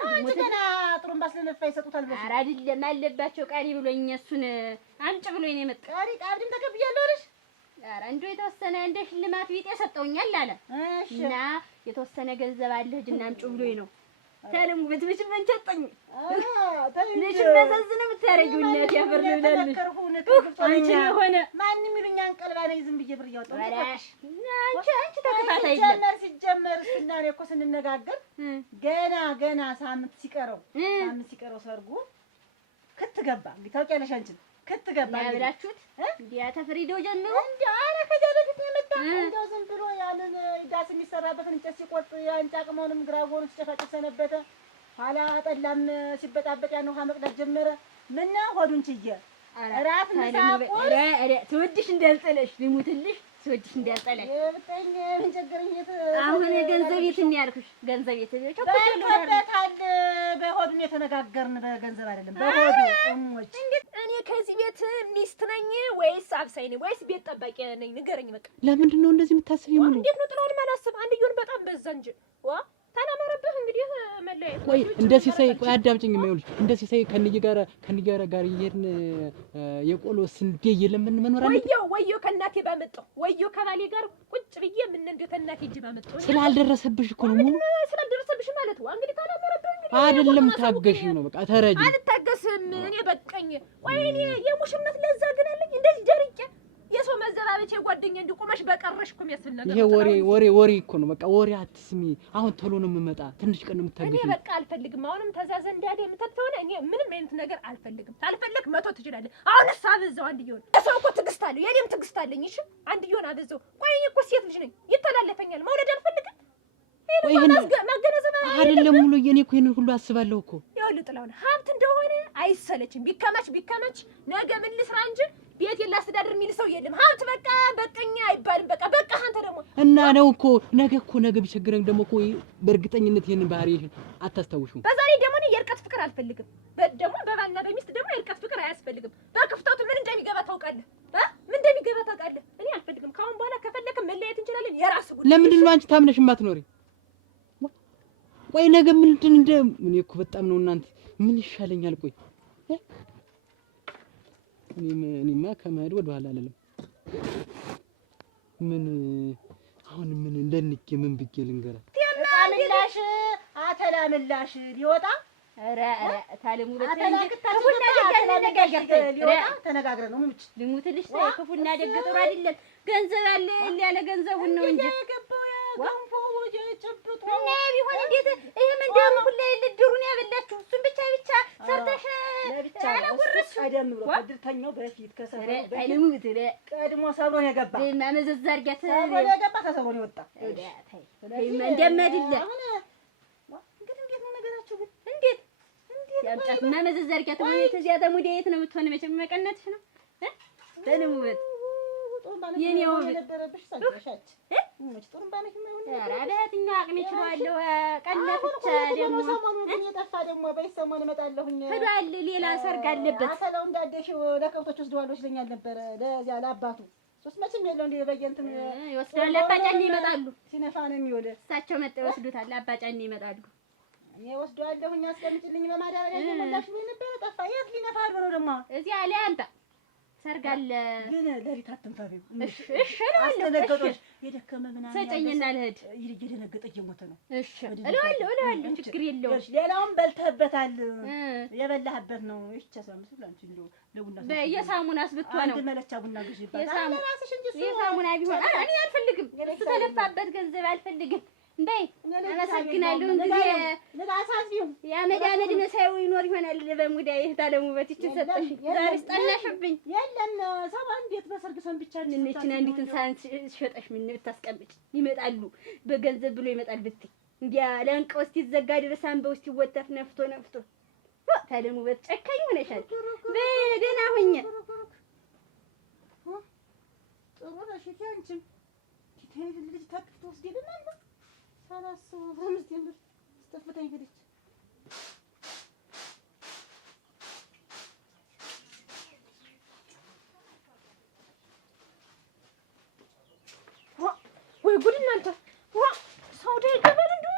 አንቺ ገና ጥሩምባ ስለነፋ ይሰጡታል ብለሽ? ኧረ አይደለም አለባቸው ቃሪ ብሎኝ እሱን አምጪ ብሎኝ ነው የመጣው። ቃሪም ተቀብያለሁ አለሽ? ኧረ እንደው የተወሰነ እንደ ሽልማት ቢጤ ሰጠውኛል አለ እና የተወሰነ ገንዘብ አለ ሂጂና አምጪ ብሎኝ ነው። ታለም ውበት ብቻ መንጨጠኝ ልጅ መዘዝን የምታረጊው እናት ያፈር ልብላለሽ። አንቺ የሆነ ማንም ይሉኛን ቀልባ ነኝ ዝም ብዬ ብር እያወጣሁ አንቺ ተከታታይ ሲጀመር እሱና እኔ እኮ ስንነጋገር ገና ሳምንት ሲቀረው ሰርጉ ክትገባ እንግዲህ ታውቂያለሽ አንቺን ክትገባ ያብላችሁት እንዲያ ተፍሪዶ ጀምሮ እንዴ አረ ከዚያ በፊት ነው የመጣ እንደው ዝም ብሎ ያንን ዳስ የሚሰራበትን እንጨት ሲቆርጥ ያን ጫቅመውንም ግራጎሩ ሲጨፋጭፍ ሰነበተ። ኋላ ጠላም ሲበጣበጥ ያን ውሃ መቅዳት ጀመረ። ምን ሆዱን ችዬ እራት ምሳቆ ትወድሽ እንዳልጠለሽ ልሙትልሽ ስወድሽ እንዳያጠላሽ የብጠኝ ምን ቸገረኝ። አሁን ገንዘብ የት ነው ያልኩሽ? ገንዘብ የት ነው? ተቆጥቶበታል። በሆዱን የተነጋገርን በገንዘብ አይደለም በሆዱ እሞች። እኔ ከዚህ ቤት ሚስት ነኝ ወይስ አብሳይ ነኝ ወይስ ቤት ጠባቂ ነኝ? ንገረኝ በቃ። ለምንድን ነው እንደዚህ የምታስቢው? ሙሉ እንዴት ነው ጥላውን ማላስብ? አንድየውን በጣም በዛ እንጂ ዋ ታላመረብህ እንግዲህ መለያየት። ቆይ እንደ ሲሳይ ቆይ አዳምጪኝ። የማይውልሽ እንደ ሲሳይ ከንዬ ጋር እየሄድን የቆሎ ስንዴ እየለምን መኖር አለ። ወየው ከእናቴ ባመጣው ወየው ከባሌ ጋር ቁጭ ብዬ ምን እንደው ከእናቴ እጅ ባመጣው ስላልደረሰብሽ እኮ ነው። ሙሉ ስላልደረሰብሽ ማለት ዋ እንግዲህ ታላመረብህ እንግዲህ አይደለም ታገሽኝ ነው በቃ ተረጂ። አልታገስም እኔ በቃኝ። ወይ እኔ የሙሽነት ለዛ ግን አለኝ እንደዚህ ደርቄ የሰው መዘባበቼ ጓደኛ እንዲቆመሽ በቀረሽ እኮ የሚያስፈልግ ይሄ ወሬ እኮ ነው በቃ። ወሬ አትስሚ። አሁን ቶሎ ነው የምመጣ። ትንሽ ቀን ነው የምታገሽ። እኔ በቃ አልፈልግም። አሁንም ተዛዘ እንዳለ የምትተው እኔ ምንም አይነት ነገር አልፈልግም። ታልፈልግ መቶ ትችላለህ። አሁንስ አበዛው። አንድየውን ሰው እኮ ትዕግስት አለው። የኔም ትዕግስት አለኝ። እሺ አንድየውን አበዛው። ቆይ እኔ እኮ ሴት ልጅ ነኝ። ይተላለፈኛል። መውለድ አልፈልግም። ማገናዘብ አይደለም ሙሉ የኔ እኮ ይሄንን ሁሉ አስባለሁ እኮ። ይኸውልህ ጥላውን ሀብት እንደሆነ አይሰለችም። ቢከማች ነገ ምን ልስራ እንጂ ቤት የላስተዳድር የሚል ሰው የለም። ሀብት በቃ በቀኛ አይባልም። በቃ አንተ ደግሞ እና ነው እኮ ነገ ቢቸግረኝ ደግሞ እኮ በእርግጠኝነት ይሄንን ባህሪሽን አታስታውሽም። በዛ ላይ ደግሞ እኔ የርቀት ፍቅር አልፈልግም። ደግሞ በባልና በሚስት ደግሞ የርቀት ፍቅር አያስፈልግም። በክፍተቱ ምን እንደሚገባ ታውቃለህ? እኔ አልፈልግም። ካሁን በኋላ ከፈለክ መለያየት እንችላለን። የራስ ጉዳይ። ለምንድን ነው አንቺ ታምነሽ የማትኖሪ? ቆይ ነገ ምንድን እኔ እኮ በጣም ነው እናንተ ምን ይሻለኛል? ቆይ እኔማ ከመሄድ ወደ ኋላ አልልም። አሁን እንደንቄ ምን ብዬ ልንገራት? አተላምላሽ ሊወጣ ታለሙ ተነጋግረን ነው ምንጭ ልሙትልሽ። ክፉና ደግ ጥሩ አይደለም። ገንዘብ አለ ያለ ገንዘቡን ነው እንጂ ገንፎ ጨብጦ እና ቢሆን እንዴት ይሄ ምንድነው? ሁሌ ልድሩን ያበላችሁ እሱን ብቻ ሰርተሽ ለብቻ አላወረሽ ቀደም ብሎ ድርተኛው በፊት ከሰፈሩ ታለሙት ቀድሞ ሰብሮን የገባ ማመዘዝ አድርጊያት ሰብሮን የገባ ከሰብሮን ይወጣ እንደማድለ እንግዲህ እንዴት ነው ነገራችሁ? ግን እንዴት ያምጣት ማመዘዝ አድርጊያት ወይ ተዚያ ተሙዴ የት ነው የምትሆነ? መቼም መቀነትሽ ነው ታለሙት የኔው የነበረብሽ ሰንደሻች እሞች ጥሩምባ ነሽ የማይሆን ኧረ በየትኛው አቅሜ እችላለሁ። ቀለፍቻ ደግሞ ሰሞኑን የጠፋ ደግሞ በሰሞን እመጣለሁኝ ሄዷል። ሌላ ሰርግ አለበት። አተላው እንዳደሽው ለከብቶች ወስደዋለሁ ይለኛል ነበረ ለዚያ ለአባቱ ሶስት መቼም የለው እንደ በየንትን ይወስዳል። አባጫኔ ይመጣሉ። ሲነፋ ነው የሚውል። እሳቸው መጥተው ይወስዱታል። አባጫኔ ይመጣሉ። እኔ ወስደዋለሁኝ አስቀምጪልኝ በማዳበሪያ የሞላሽ ወይ ነበረ ጠፋ። የት ሊነፋ ነው ደግሞ እዚህ አለ አንተ ሰርግ አለ ግን ለሊት አትንፈሪው። እሺ እለዋለሁ። የደከመ ምናምን ሰጠኝና ልሂድ። እየደነገጠ እየሞተ ነው። እሺ እለዋለሁ። ችግር የለውም። ሌላውን በልተህበታል። የበላህበት ነው። እሺ ሳምስ ብላንቺ እንደው ለቡና የሳሙናስ ብትሆን ነው። አንድ መለቻ ቡና ግዢ ይባላል። ራስሽ እንጂ የሳሙና ቢሆን እኔ አልፈልግም። እሱ ተለፋበት ገንዘብ አልፈልግም። በይ አመሰግናለሁ። እንግዲህ ለታሳዚው ያመዳመድ መሳዩ ይኖር ይሆናል። በሙዳይ ታለሙበት ይችን ሰጠሽ ዛሬ ስጠላሽብኝ። የለም ሰባ እንዴት በሰርግ ሰን ብቻ እነችን አንዲትን ሳንስ ሸጠሽ ምን ብታስቀምጭ ይመጣሉ። በገንዘብ ብሎ ይመጣል ብትይ እንዲያ ለንቀው እስቲ ዘጋ ድረስ አንበው እስቲ ወጣፍ ነፍቶ ታለሙበት ጨካኝ ሆነሻል። በደህና ሁኚ። ጥሩ ነሽ አንቺም ትሄድ ልጅ ታክቶ ወስደልናል ሳላስበው በምስቴን ብር ስተፍተኝ ሄደች። ወይ ጉድ እናንተ! ሰው ደ ይገባል እንደው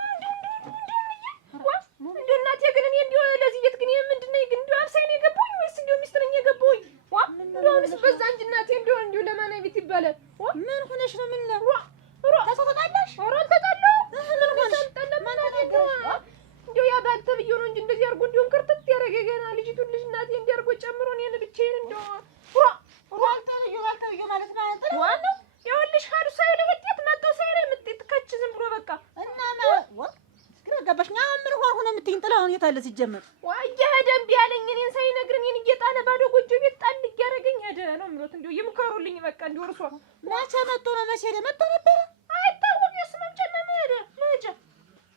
እናቴ ግን እኔ እንደው ለዚህ ቤት ግን ምንድን ነው ግን እንደው አብሳይ ነው የገባሁኝ ወይስ እንደው ሚስት ነኝ የገባሁኝ? እንደው አሁንስ በዛ እንጂ እናቴ እንደው ለማን ቤት ይባላል? ምን ሆነሽ ነው? ምን ነው ተሰጣጣሽ? ኧረ አልተጣላሁ። ምን ሆነሽ? እንደው ያ ባል ተብዬው ነው እንጂ እንደዚህ አድርጎ እንደው ክርትት ያደረገ ገና ልጅቱን ልጅ እናቴ እንዲህ አድርጎ ጨምሮ እኔን ብቻዬን እንደው ባልተብዬው ማለት ነው ዋና ይኸውልሽ ሀዱ ሳይል ህዴት መጥቶ ሳይል የምትሄድ ከች ዝም ብሎ በቃ እና ግን ገባሽ? ምን ሆነ የምትይኝ ጥላውን የት አለ ሲጀመር? እየሄደ እምቢ አለኝ። እኔን ሳይነግረኝ እኔን እየጣለ ባዶ ጎጆ ቤት ጣል እያደረገኝ ሄደ ነው የምሎት። እንደው ይምከሩልኝ በቃ እንደው እርሷ መቼ መጥቶ ነው? መቼ ሄደ? መጥቶ ነበረ አይታወቅ የእሱ መምጫና መሄጃ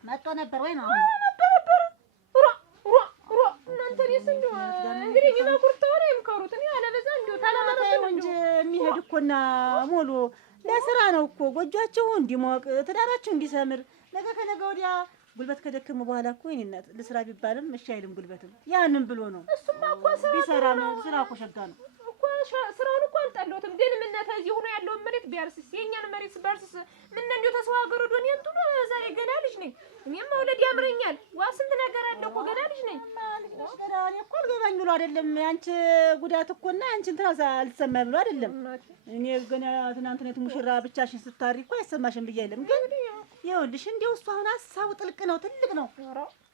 መጥቶ ነበር ወይ ነው? አሁን ነበር እናንተ እኔስ እንደው እንግዲህ የሚመክሩት ተሆነ ይምከሩት። እኔ አለበዛ እንደው ታላማታ ነው እንጂ የሚሄድ እኮና ሙሉ ለሰ ነው እኮ ጎጆአቸው እንዲሞቅ ትዳራቸው እንዲሰምር ነገ ከነገ ወዲያ ጉልበት ከደከመ በኋላ እኮ የእኔ እናት ልስራ ቢባልም እሺ አይልም ጉልበትም ያንን ብሎ ነው እሱማ እኮ ቢሰራ ነው ስራ እኮ ሸጋ ነው እኮ ስራውን እኮ አልጠላሁትም ግን ምን ተዚህ ሆኖ ያለውን መሬት ቢያርስስ የኛን መሬት ባርስስ ምን እንደው ተሰው ሀገር ወዶን እንቱ ዛሬ ገና ልጅ ነኝ እኔም መውለድ ያምረኛል ዋ ስንት ነገር አለ እኮ ገና ልጅ ነኝ ገና እኔ እኮ አልገባኝ ብሎ አይደለም ያንቺ ጉዳት እኮና ያንቺን ትራስ አልሰማኝ ብሎ አይደለም እኔ ገና ትናንት ነው ሙሽራ ብቻሽን ስታሪ እኮ አይሰማሽም ብዬ አይደለም ግን ይኸውልሽ እንደው እሱ አሁን ሀሳቡ ጥልቅ ነው ትልቅ ነው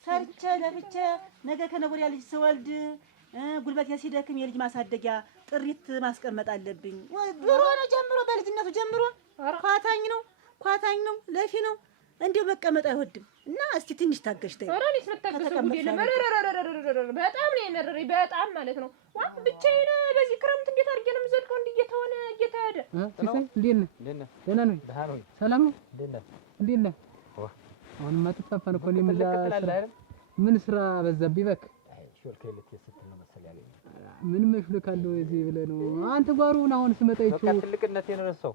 ሰርቼ ለፍቼ ነገ ከነገ ወዲያ ልጅ ስወልድ ጉልበት ሲደክም የልጅ ማሳደጊያ ጥሪት ማስቀመጥ አለብኝ ድሮ ነው ጀምሮ በልጅነቱ ጀምሮ ኳታኝ ነው ለፊ ነው እንዴው መቀመጥ አይወድም እና እስቲ ትንሽ ታገሽ ተይ አራኒስ መታገሰው ጉዴለ በጣም ነው የመረረኝ በጣም ማለት ነው ዋ ብቻዬን በዚህ ክረምት እንዴት አድርጌ ነው የምዘልቀው እንዲየተሆነ እየተሄደ ሲሳይ እንዴት ነህ ደህና ነህ ሰላም ነው እንዴት ነህ አሁንማ ተጣፋን እኮ እኔም እዛ ምን ስራ በዛብኝ በክ ሾልከለት የስትል ነው መሰል ያለኝ ምን መሽልካለሁ እዚህ ብለህ ነው አንተ ጓሩን አሁን ስመጣ ይቹ በቃ ትልቅነቴን ረሳው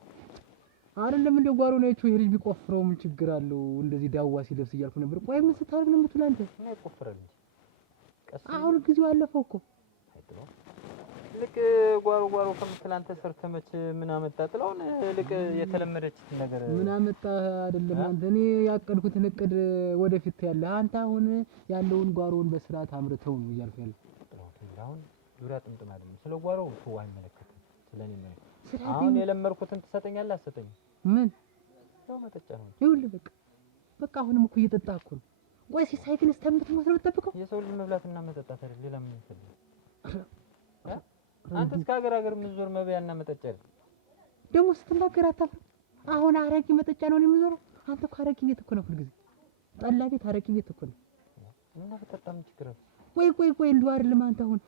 አይደለም እንደ ጓሩ ነው ይቹ ይሄ ልጅ ቢቆፍረው ምን ችግር አለው እንደዚህ ዳዋ ሲለብስ እያልኩ ነበር ቆይ ምን ስታርግ ነው የምትውል አንተ እና ይቆፍራል ቀስ አሁን ጊዜው አለፈው እኮ አይጥለው ልክ ጓሩ ከምትል አንተ ሰርተመች ምን አመጣ ጥላውን ልክ የተለመደች ነገር ምን አመጣ አይደለም አንተ እኔ ያቀድኩትን እቅድ ወደፊት ያለ አንተ አሁን ያለውን ጓሮውን በስርዓት አምርተው ነው እያልኩ ያለው አሁን ዙሪያ ጥምጥም አይደለም ስለ ጓሮው ተው አይመለከትም ስለኔ ነው አሁን የለመርኩትን ትሰጠኛለህ አትሰጠኝም ምን ነው መጠጫ ነው ይኸውልህ በቃ አሁንም እኮ እየጠጣህ እኮ ነው ቆይ ሲሳይ ግን እስከምትሞት ነው የምትጠብቀው የሰው ልጅ መብላትና መጠጣት አይደል ሌላ ምን ይፈልጋል አንተ እስከ ሀገር ምን ዞር መብያና መጠጫ አይደል ደግሞ ስትናገር አታፍርም አሁን አረቂ መጠጫ ነው የምዞረው አንተ እኮ አረቂ ቤት እኮ ነው ሁሉ ጊዜ ጠላ ቤት አረቂ ቤት እኮ ነው እና በጠጣም ችግር አለ ቆይ እንደው አይደለም አንተ አሁን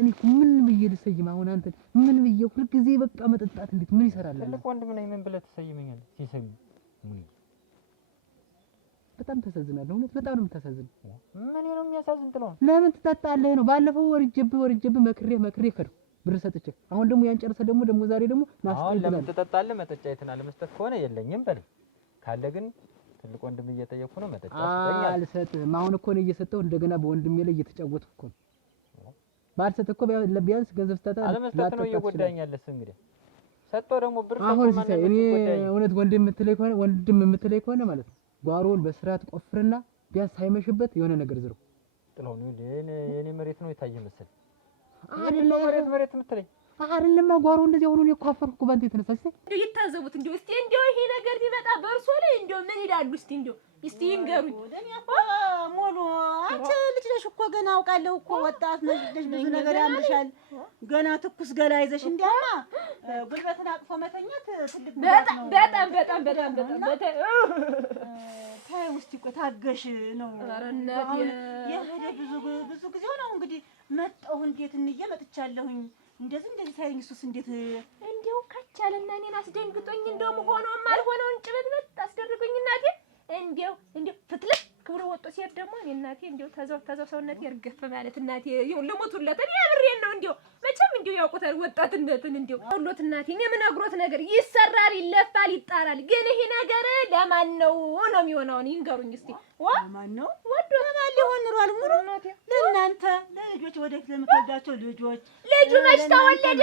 እኔ ምን ብዬ ልሰይም አሁን አንተ ምን ብዬ ሁሉ ጊዜ በቃ መጠጣት እንዴት ምን ይሰራል ትልቅ ወንድም ነኝ ምን ብለህ ትሰይመኛለህ ሲሰኝ ምን በጣም ተሳዝናለሁ እውነት በጣም ነው የምታሳዝነው ምን ነው የሚያሳዝን ጥለው ለምን ትጠጣለህ ነው ባለፈው ወርጀብ መክሬ ከዱ ብር ሰጥቼ አሁን ደግሞ ያን ጨርሰህ ደግሞ ዛሬ ደግሞ አሁን ለምን ትጠጣለህ መጠጫ የትና ለመስጠት ከሆነ የለኝም በል ካለ ግን ትልቅ ወንድም እየጠየቅኩ ነው መጠጫ ሰጠኝ አልሰጥም አሁን እኮ ነው እየሰጠው እንደገና በወንድሜ ላይ እየተጫወትኩ እኮ ባልሰጥ እኮ ቢያንስ ገንዘብ ስታጣ አለመስጠት ነው እየጎዳኛለህ እንግዲህ ሰጥቶ ደግሞ ብር ሰጥቶ አሁን ሲሳይ እኔ እውነት ወንድም የምትለኝ ከሆነ ማለት ነው ጓሮውን በስርዓት ቆፍርና ቢያንስ ሳይመሽበት የሆነ ነገር ዝረው ጥለው ነው የኔ መሬት ነው የታየ መሰል አይደለም መሬት የምትለኝ አይደለም ጓሮ እንደዚህ አሁን ነው የኳፈርኩ ባንተ የተነሳ ሲሳይ እንደው ይታዘቡት እንደው እስቲ እንደው ይሄ ነገር ቢመጣ በእርሶ ላይ እንደው ምን ይላሉ እስቲ ይንገሩኝ እኔ እኮ ሞሉ አንቺ ልጅ ነሽ እኮ ገና አውቃለሁ እኮ ወጣት ነሽ ብዙ ነገር ያምርሻል ገና ትኩስ ገላ ይዘሽ እንዲያማ ጉልበትን አቅፎ መተኛት ትልቅ በጣም ታይ ውስጥ እኮ ታገሽ ነው ኧረ እናቴ የሄደ ብዙ ጊዜ ነው እንግዲህ መጣሁ እንዴት እንዬ መጥቻለሁኝ እንደዚህ ሳይኝ እሱስ እንዴት እንደው ካቻለና እኔን አስደንግጦኝ እንደውም ሆኖም አልሆነውን ጭበትበት አስደርጎኝ እናቴ እንደው ፍትለት ክብሩ ወጦ ሲሄድ ደግሞ እኔ እናቴ እንደው ተዛው ሰውነቴ እርገፍ ማለት እናቴ ይሁን ልሞቱለት እኔ አብሬን ነው እንደው መቼም እንደው ያውቁታል ወጣትነትን እንደው ሁሉት እናቴ እኔ ምን አግሮት ነገር ይሰራል ይለፋል ይጣራል ግን ይሄ ነገር ለማን ነው የሚሆነው ይንገሩኝ እስቲ ለማን ነው ወዶ ለማን ሊሆን ኑሯል ሙሉ ለእናንተ ለልጆች ወደፊት ለምትወልዳቸው ልጆች ልጁ መች ተወለደ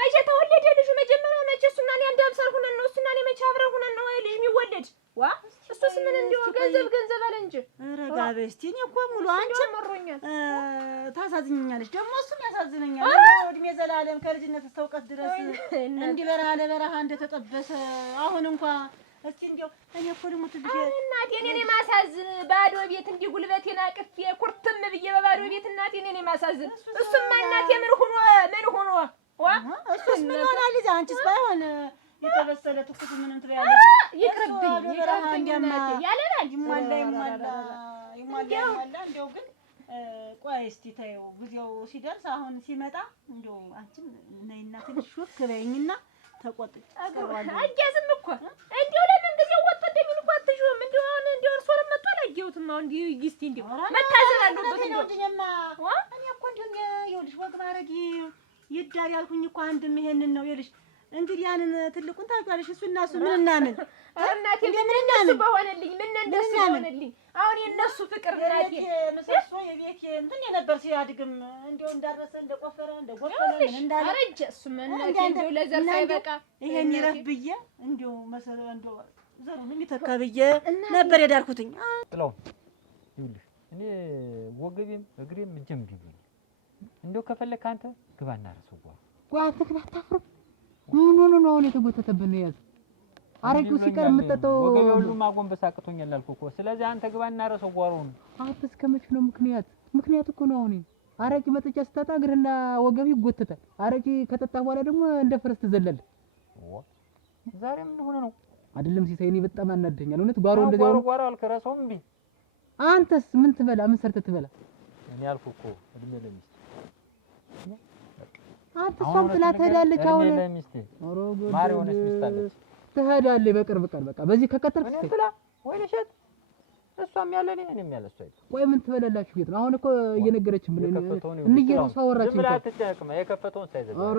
መቼ ተወለደ ልጁ መጀመሪያ መቼ እሱና እኔ አንድ አብሳል ሆነን ነው እሱና እኔ መቼ አብረን ሆነን ነው ልጅ የሚወለድ እሱስ ምን እንደው ገንዘብ አለ እንጂ ረጋ በይ እስቲ እኔ እኮ ሙሉ አንቺ መሮኛል ታሳዝኛለሽ ደግሞ እሱም ያሳዝነኛል እድሜ ዘላለም ከልጅነት እስከ እውቀት ድረስ እንዲህ ለበረሃ እንደተጠበሰ አሁን እንኳን እስቲ እንደው እኔ እኮ ደግሞ ትልሽ እናቴ እኔ ማሳዝን ባዶ ቤት እንዲህ ጉልበቴን አቅፌ ኩርትም ብዬ በባዶ ቤት እናቴ እኔ ማሳዝን እሱማ እናቴ ምን ሆኖ እሱስ ምን ሆናል ልጅ አንቺስ ባይሆን የተበሰለ ትኩስ ምንም ትበያለሽ ይቅርብኝ እናቴ ያለናል ይሟላ እንደው ግን ቆይ እስቲ ተይው ጊዜው ሲደርስ አሁን ሲመጣ እንደው አንቺም ነይና ትንሽ ሹክ በይኝና ተቆጥጭ አያዝም እኮ እንደው ለምን ጊዜው ወጣ እንደሚል እኮ አትሹም እንደው አሁን እንደው እርሶ ለመጣ አላየሁትም አሁን እስቲ እንደው መታዘብ አለበት እንደው እኔ እኮ እንደው ይኸውልሽ ወግ ማድረግ ይዳር ያልኩኝ እኮ አንድም ይሄንን ነው ይኸውልሽ እንግዲህ ያንን ትልቁን ታውቂዋለሽ። እሱና እሱ ምንና ምን እናቴ ምንና ምን በሆነልኝ ምን እንደሱ በሆነልኝ አሁን የነሱ ፍቅር እናቴ ምሰሶ የቤት እንትን የነበር ሲያድግም እንደው እንዳረሰ እንደቆፈረ እንደጎፈረ ምን እንዳለ አረጀ እሱ እናቴ እንደው ለዘር ሳይበቃ ይሄን ይረፍ ብዬ እንደው መሰለ እንደው ዘሩን የሚተካ ብዬ ነበር የዳርኩትኝ። ጥላው ይኸውልሽ እኔ ወገቤም እግሬም እጄም ቢብኝ እንደው ከፈለክ አንተ ግባና ረሰው ጓት ተክላታፍሩ ምን ነው አሁን የተጎተተብን ነው ያዝ አረጁ ሲቀር የምጠጣው ወገቤ ሁሉ ማጎንበስ አቅቶኛል አልኩ እኮ። ስለዚህ አንተ ግባና ረሰው ጓሮውን አንተ እስከመቼ ነው ምክንያት እኮ ነው አሁን አረቂ መጠጫ ስታጣ እግርና ወገብ ይጎተታል። አረቂ ከጠጣ በኋላ ደግሞ እንደ ፈረስ ትዘላለህ። ዛሬ ምን ሆነ ነው አይደለም ሲሳይ፣ እኔ በጣም አናደኛል እውነት። ጓሮ እንደዚህ ጓሮ አልከረሰውም እንዴ? አንተስ ምን ትበላ ምን ሰርተህ ትበላ? እኔ አልኩ እኮ እድሜ ለሚስት አንተ እሷም ጥላ ትሄዳለች። አሁን ለሚስት ማር ሆነች ሚስት አለች ትሄዳለች በቅርብ ቀን። በቃ በዚህ ከቀጠልክ እኔ ጥላ ወይ ልሸት እሷም ያለ እኔም ያለ እሷ አይደል? ቆይ ምን ትበላላችሁ? ቤት ነው አሁን እኮ እየነገረች ምን እንየራሱ አወራች። ዝም ብላ አትጨነቅም። የከፈተውን ሳይዘጋ ኧረ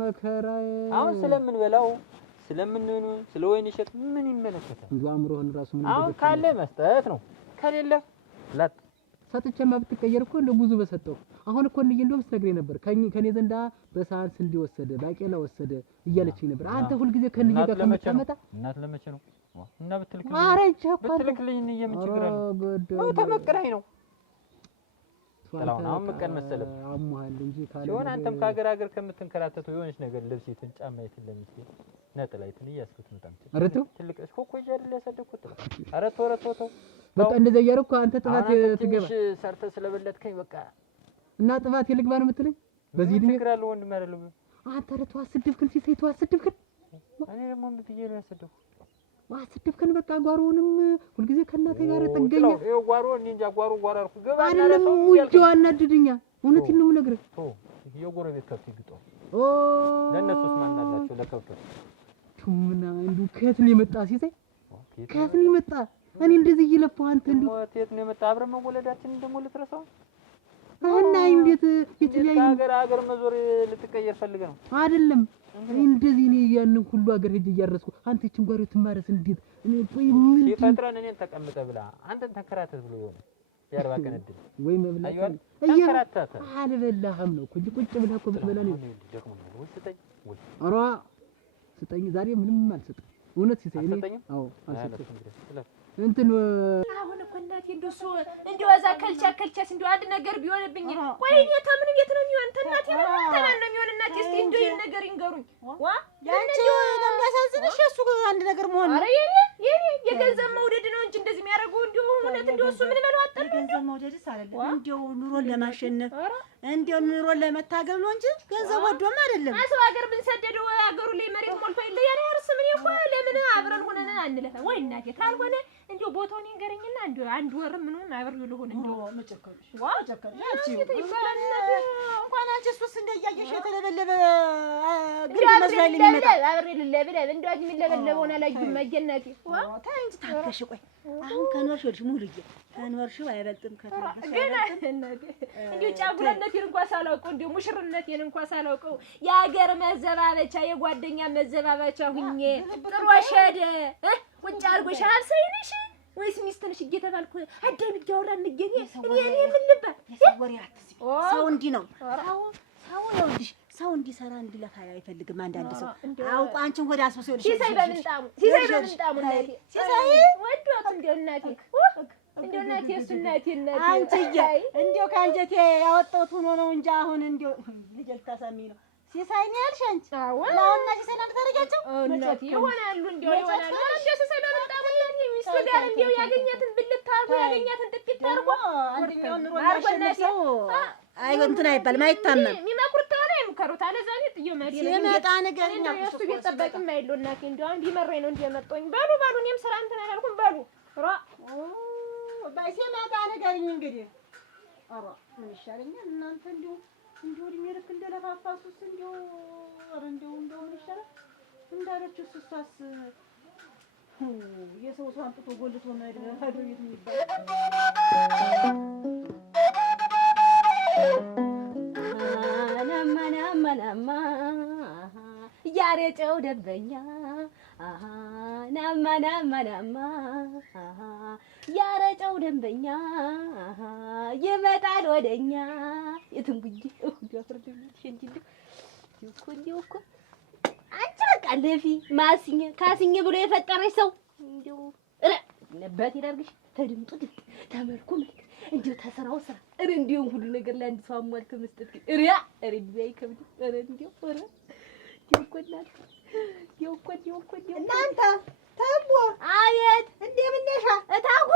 መከራዬ። አሁን ስለምንበላው ስለምንኑ ስለ ወይን እሸት ምን ይመለከታል? እንዴ አእምሮህን ራሱ ምን አሁን ካለ መስጠት ነው፣ ከሌለ ላት ሰጥቼማ ብትቀየር እኮ እንደ ብዙ በሰጠው። አሁን እኮ እንዴ እንደውም ስትነግረኝ ነበር ከኔ ዘንዳ በሳህን ስንዴ ወሰደ ባቄላ ወሰደ እያለችኝ ነበር። አንተ ሁልጊዜ ከእንዬ ጋር ከምትመጣ እናት ለመቼ ነው እና ብትልክ አረንቻ እኮ ብትልክልኝ የምን ችግር አለ? ነው ተመቅራይ ነው አሁን መቀን መሰለህ አሟል እንጂ ካለ ሲሆን አንተም ከሀገር ሀገር ከምትንከራተቱ የሆነች ነገር ልብሲትን ጫማይትን ለሚስት ነጥላይትን እያስኩት መጣም አረቱ ትልቅ እኮ ይያል ያሰደኩት አረቱ በቃ እንደዛ እያደረኩ አንተ ጥፋት ትገባ ሰርተህ ስለበለጥከኝ በቃ እና ጥፋት ልግባ ነው የምትለኝ? በዚህ እድሜ ችግር አለ ወንድም አይደለም አንተ ረቱ አስድብክን ሲሳይ ተው አስድብክን። እኔ ደግሞ ምን ብዬ ነው ያሰደኩ? አስድብክን በቃ ጓሮውንም ሁልጊዜ ከእናቴ ጋር ጥገኛ ይኸው ጓሮ እንጃ ጓሮ አልኩ ገባ አይደለም ውጪው አናድድኛ። እውነቴን ነው የምነግርህ። የጎረቤት ከብት ይግጠው ኦ ለእነሱስ ማን አላቸው ለከብቶች ቱምና እንዱ ከየት ነው የመጣ ሲሳይ? ከየት ነው የመጣ? እኔ እንደዚህ እየለፋሁ አንተ እንዱ ከየት ነው የመጣ? አብረን መወለዳችንን ደግሞ ልትረሳው እና እንዴት የተለያየ ሀገር መዞር ልትቀየር ፈልገህ ነው? አይደለም እንደዚህ እኔ ያንን ሁሉ ሀገር ሄጄ እያረስኩ አንተ እቺን ጓሮ ትማረስ እንዴት? እኔ ቆይ ምን ሲፈጥረን እኔን ተቀምጠህ ብላ አንተን ተንከራተት ብሎ ይሆናል ያርባ ቀን እድል ወይ መብላት አይዋል ተንከራተተ አልበላህም ነው እኮ እንጂ ቁጭ ብለህ እኮ ብትበላ ነው ደግሞ ወይ ስጠኝ ወይ ኧረ ስጠኝ ዛሬ ምንም አልሰጠም። እውነት ሲሳይ እኔ አዎ አልሰጠም እንትን አሁን እኮ እናቴ እንደሱ እንደው እዛ ከልቻስ እንደው አንድ ነገር ቢሆንብኝ ቆይ እኔ ታምን ቤት ነው የሚሆን እናቴ ተማን ነው የሚሆን እናቴ እስቲ እንደው ይሄን ነገር ይንገሩኝ። ዋ ያንቺ ለሚያሳዝንሽ እሱ አንድ ነገር መሆን አረ የኔ የገንዘብ መውደድ ነው እንጂ እንደዚህ የሚያደርገው እንደው እውነት እንደው እሱ ምን በለው አጠር ገንዘብ መውደድስ አይደለም እንደው ኑሮን ለማሸነፍ እንደው ኑሮን ለመታገል ነው እንጂ ገንዘብ ወዶም አይደለም። አሰው ሀገር ብንሰደደው ሀገሩ ላይ መሬት ሞልቶ የለ ያኔ እርስ ምን ይቆይ ለምን አብረን ሆነን አንለፈ ወይ እናቴ ካልሆነ እንደው ቦታውን ይንገረኝና እንደው አንድ ወር ምኑን አብሬው ልሆን እንደው መጨከልሽ እንኳን አንቺ እሱስ እንደያየሽ የተለበለበ ግን መስራይ ለሚመጣ አብሬ ልለብለ እንደው አጅ የሚለበለበውን አላየሁም ማጀናቴ ታይ እንጂ ታከሽ ቆይ አሁን ከኖርሽ ወልሽ ሙሉዬ ከኖርሽው አይበልጥም ከተረፈሽ እንደው ጫጉላነቴን እንኳን ሳላውቀው እንደው ሙሽርነቴን እንኳን ሳላውቀው የሀገር መዘባበቻ የጓደኛ መዘባበቻ ሁኜ ጥሮሽ ሄደ ቁጭ አድርጎሽ አልሰይንሽ ወይስ ሚስት ነሽ እየተባልኩ አዳም ይጋወራ እንገኝ እኔ ምን ልባል ወሬ አትስቢ። ሰው እንዲህ ነው ሰው ይኸውልሽ ሰው እንዲሰራ እንዲለፋ አይፈልግም። አንዳንድ ሰው አውቆ አንቺን ወደ አስፈሰው ይልሽ ሲሳይ በምንጣሙ እናቴ ሲሳይ ወዶት እንደው እናቴ እሱ እናቴ አንቺዬ እንደው ከአንጀቴ ያወጣሁት ሆኖ ነው እንጂ አሁን እንደው ልጅ ልታሰሚ ነው። ሲሳይ ነው ያልሽ አንቺ? አዎ ለአና ሲሳይ ነው ታረጋቸው እናቴ ይሆናሉ እንደው ይሆናሉ እንደው ሲሳይ በምንጣሙ እናቴ ሚስቱ ጋር እንደው ያገኛትን ብልት አርጎ ያገኛትን ጥቂት አርጎ አንደኛው ኑሮ ያሸነፈው አይ እንትን አይባልም አይታመም። የሚመክሩት ታዲያ አይምከሩት አለዛኔ ጥዩ መሪ ነው ሲመጣ ነገርኛ እሱ ቤት ጠበቅም አይደል እናቴ እንደው አንድ ይመረኝ ነው እንደመጣኝ በሉ እኔም ስራ እንትን አላልኩም በሉ ራ ሲመጣ ነገርኝ እንግዲህ ኧረ ምን ይሻለኛል እናንተ እንደው እድሜ ልክ እንደለፋፋሱስ እንደው ኧረ እንደው ምን ይሻላል እንዳለች እሷስ የሰው ሰው አምጥቶ ጎልቶ መሄድ ሀገር ቤት የሚባል ያ ያረጨው ደንበኛ ናማ ናማ ናማ ያረጨው ደንበኛ ይመጣል ወደኛ የትንጉጂ እንዲያው እኮ አንቺ በቃ ለፊ ማስኝ ካስኝ ብሎ የፈጠረሽ ሰው እንዲያው ነባት ይዳርግሽ ተድምጡ ተመልኩ መልክ እንዲያው ተሰራው ስራ እንዲያው ሁሉ ነገር ለአንድ ሰው አሟልቶ መስጠት እሪያ ቢያይ ከብድ እንዲያው እናንተ ተቦ አቤት እንደምን ነሽ እታጉ